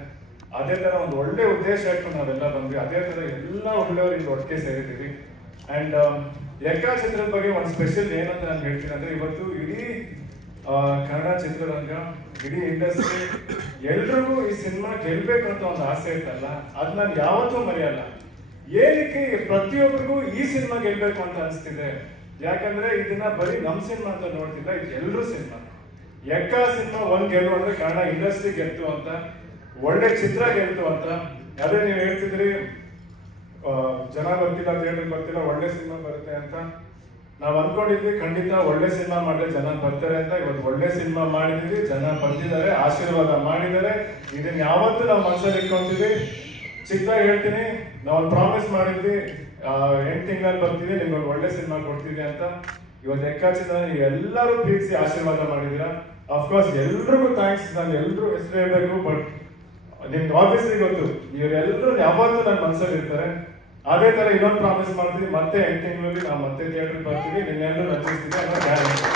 ಅದೇ ತರ ಒಂದು ಒಳ್ಳೆ ಉದ್ದೇಶ ಇಟ್ಕೊಂಡು ನಾವೆಲ್ಲ ಬಂದ್ವಿ. ಅದೇ ತರ ಎಲ್ಲ ಒಳ್ಳೆಯವ್ರು ಇಲ್ಲಿ ಒಟ್ಟಿಗೆ ಸೇರಿದ್ದೀವಿ. ಅಂಡ್ ಎಕ್ಕ ಚಿತ್ರದ ಬಗ್ಗೆ ಒಂದು ಸ್ಪೆಷಲ್ ಏನಂತ ನಾನು ಹೇಳ್ತೀನಿ ಅಂದ್ರೆ, ಇವತ್ತು ಇಡೀ ಕನ್ನಡ ಚಿತ್ರರಂಗ, ಇಡೀ ಇಂಡಸ್ಟ್ರಿ ಎಲ್ರಿಗೂ ಈ ಸಿನಿಮಾ ಗೆಲ್ಬೇಕು ಅಂತ ಒಂದು ಆಸೆ ಇತ್ತಲ್ಲ, ಅದ್ ನಾನು ಯಾವತ್ತೂ ಮರೆಯಲ್ಲ. ಏನಕ್ಕೆ ಪ್ರತಿಯೊಬ್ಬರಿಗೂ ಈ ಸಿನಿಮಾ ಗೆಲ್ಬೇಕು ಅಂತ ಅನಿಸ್ತಿದೆ? ಯಾಕಂದ್ರೆ ಇದನ್ನ ಬರೀ ನಮ್ ಸಿನಿಮಾ ಅಂತ ನೋಡ್ತಿಲ್ಲ, ಇದು ಎಲ್ರೂ ಸಿನಿಮಾ. ಎಕ್ಕ ಸಿನಿಮಾ ಒಂದ್ ಗೆಲ್ಲು ಅಂದ್ರೆ ಕನ್ನಡ ಇಂಡಸ್ಟ್ರಿ ಗೆಲ್ತು ಅಂತ, ಒಳ್ಳೆ ಚಿತ್ರ ಗೆಲ್ತು ಅಂತ. ಅದೇ ನೀವು ಹೇಳ್ತಿದ್ರಿ ಜನ ಬರ್ತಿಲ್ಲ, ಥಿಯೇಟರ್ ಬರ್ತಿಲ್ಲ, ಒಳ್ಳೆ ಸಿನಿಮಾ ಬರುತ್ತೆ ಅಂತ. ನಾವ್ ಅನ್ಕೊಂಡಿದ್ವಿ ಖಂಡಿತ ಒಳ್ಳೆ ಸಿನಿಮಾ ಮಾಡಿದ್ರೆ ಜನ ಬರ್ತಾರೆ ಅಂತ. ಇವತ್ತು ಒಳ್ಳೆ ಸಿನಿಮಾ ಮಾಡಿದೀವಿ, ಜನ ಬಂದಿದ್ದಾರೆ, ಆಶೀರ್ವಾದ ಮಾಡಿದ್ದಾರೆ. ಇದನ್ನ ಯಾವತ್ತೂ ನಾವು ಮನಸ್ಸಲ್ಲಿ ಇಟ್ಕೊಂತೀವಿ. ಚಿಕ್ಕದಾಗಿ ಹೇಳ್ತೀನಿ, ನಾವು ಪ್ರಾಮಿಸ್ ಮಾಡಿದ್ವಿ 8 ತಿಂಗಳಲ್ಲಿ ಬರ್ತೀವಿ, ನಿಮ್ಗೆ ಒಳ್ಳೆ ಸಿನಿಮಾ ಕೊಡ್ತೀವಿ ಅಂತ. ಇವತ್ತು ಎಕ್ಕಾಚಿನ ಎಲ್ಲರೂ ಪ್ರೀತಿಸಿ ಆಶೀರ್ವಾದ ಮಾಡಿದ್ದೀರಾ. ಅಫ್ಕೋರ್ಸ್ ಎಲ್ರಿಗೂ ಥ್ಯಾಂಕ್ಸ್. ನಾನು ಎಲ್ರೂ ಹೆಸರು ಹೇಳ್ಬೇಕು, ಬಟ್ ನಿಮ್ಗೆ ಆಬ್ವಿಯಸ್ಲಿ ಗೊತ್ತು, ಇವರೆಲ್ಲರೂ ಯಾವತ್ತೂ ನನ್ನ ಮನಸ್ಸಲ್ಲಿ ಇರ್ತಾರೆ. ಅದೇ ತರ ಇನ್ನೊಂದು ಪ್ರಾಮಿಸ್ ಮಾಡ್ತೀವಿ, ಮತ್ತೆ 8 ತಿಂಗಳಲ್ಲಿ ನಾವು ಮತ್ತೆ ಥಿಯೇಟರ್ ಬರ್ತೀವಿ, ನಿನ್ನೆಲ್ಲರೂ ರಚಿಸ್ತೀವಿ ಅನ್ನೋ ಗ್ಯಾರಂಟಿ.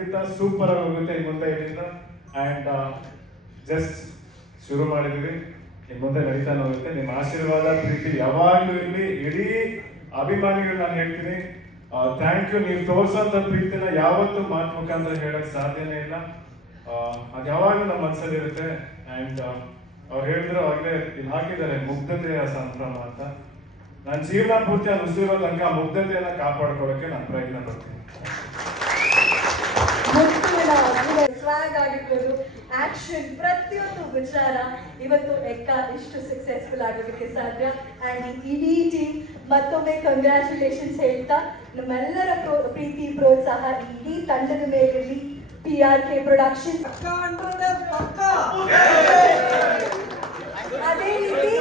ಖಂಡಿತ ಸೂಪರ್ ಆಗಿ ಹೋಗುತ್ತೆ ಇನ್ನು ಮುಂದೆ ಇಲ್ಲಿಂದ. ಆ್ಯಂಡ್ ಜಸ್ಟ್ ಶುರು ಮಾಡಿದ್ವಿ, ಇನ್ನು ಮುಂದೆ ನಡೀತಾನೆ ಹೋಗುತ್ತೆ. ನಿಮ್ಮ ಆಶೀರ್ವಾದ ಪ್ರೀತಿ ಯಾವಾಗಲೂ ಇರಲಿ. ಇಡೀ ಅಭಿಮಾನಿಗಳು ನಾನು ಹೇಳ್ತೀನಿ ಥ್ಯಾಂಕ್ ಯು. ನೀವು ತೋರಿಸೋಂಥ ಪ್ರೀತಿನ ಯಾವತ್ತೂ ಮಾತು ಮುಖಾಂತರ ಹೇಳಕ್ ಸಾಧ್ಯನೇ ಇಲ್ಲ. ಅದು ಯಾವಾಗಲೂ ನಮ್ಮ ಮನಸ್ಸಲ್ಲಿ ಇರುತ್ತೆ. ಆ್ಯಂಡ್ ಅವ್ರು ಹೇಳಿದ್ರು ಆಗಲೇ ಇಲ್ಲಿ ಹಾಕಿದ್ದಾರೆ ಮುಗ್ಧತೆಯ ಸಂಭ್ರಮ ಅಂತ. ನನ್ನ ಜೀವನ ಪೂರ್ತಿ ಅದು ಉಸಿರೋ ತನಕ ಮುಗ್ಧತೆಯನ್ನ ಕಾಪಾಡ್ಕೊಳ್ಳೋಕೆ ನಾನು ಪ್ರಯತ್ನ ಪಡ್ತೀನಿ. ಸ್ವಾಗ್ ಆಗಿರ್ಬೋದು, ಆಕ್ಷನ್, ಪ್ರತಿಯೊಂದು ವಿಚಾರ ಇವತ್ತು ಎಕ್ಕ ಇಷ್ಟು ಸಕ್ಸಸ್ಫುಲ್ ಆಗೋದಕ್ಕೆ ಸಾಧ್ಯ. ಆ್ಯಂಡ್ ಇಡೀ ಟೀಮ್ ಮತ್ತೊಮ್ಮೆ ಕಂಗ್ರ್ಯಾಚುಲೇಷನ್ಸ್ ಹೇಳ್ತಾ ನಮ್ಮೆಲ್ಲರ ಪ್ರೀತಿ ಪ್ರೋತ್ಸಾಹ ಇಡೀ ತಂಡದ ಮೇಲಿರಲಿ. PRK ಪ್ರೊಡಕ್ಷನ್ಸ್ ಅದೇ ರೀತಿ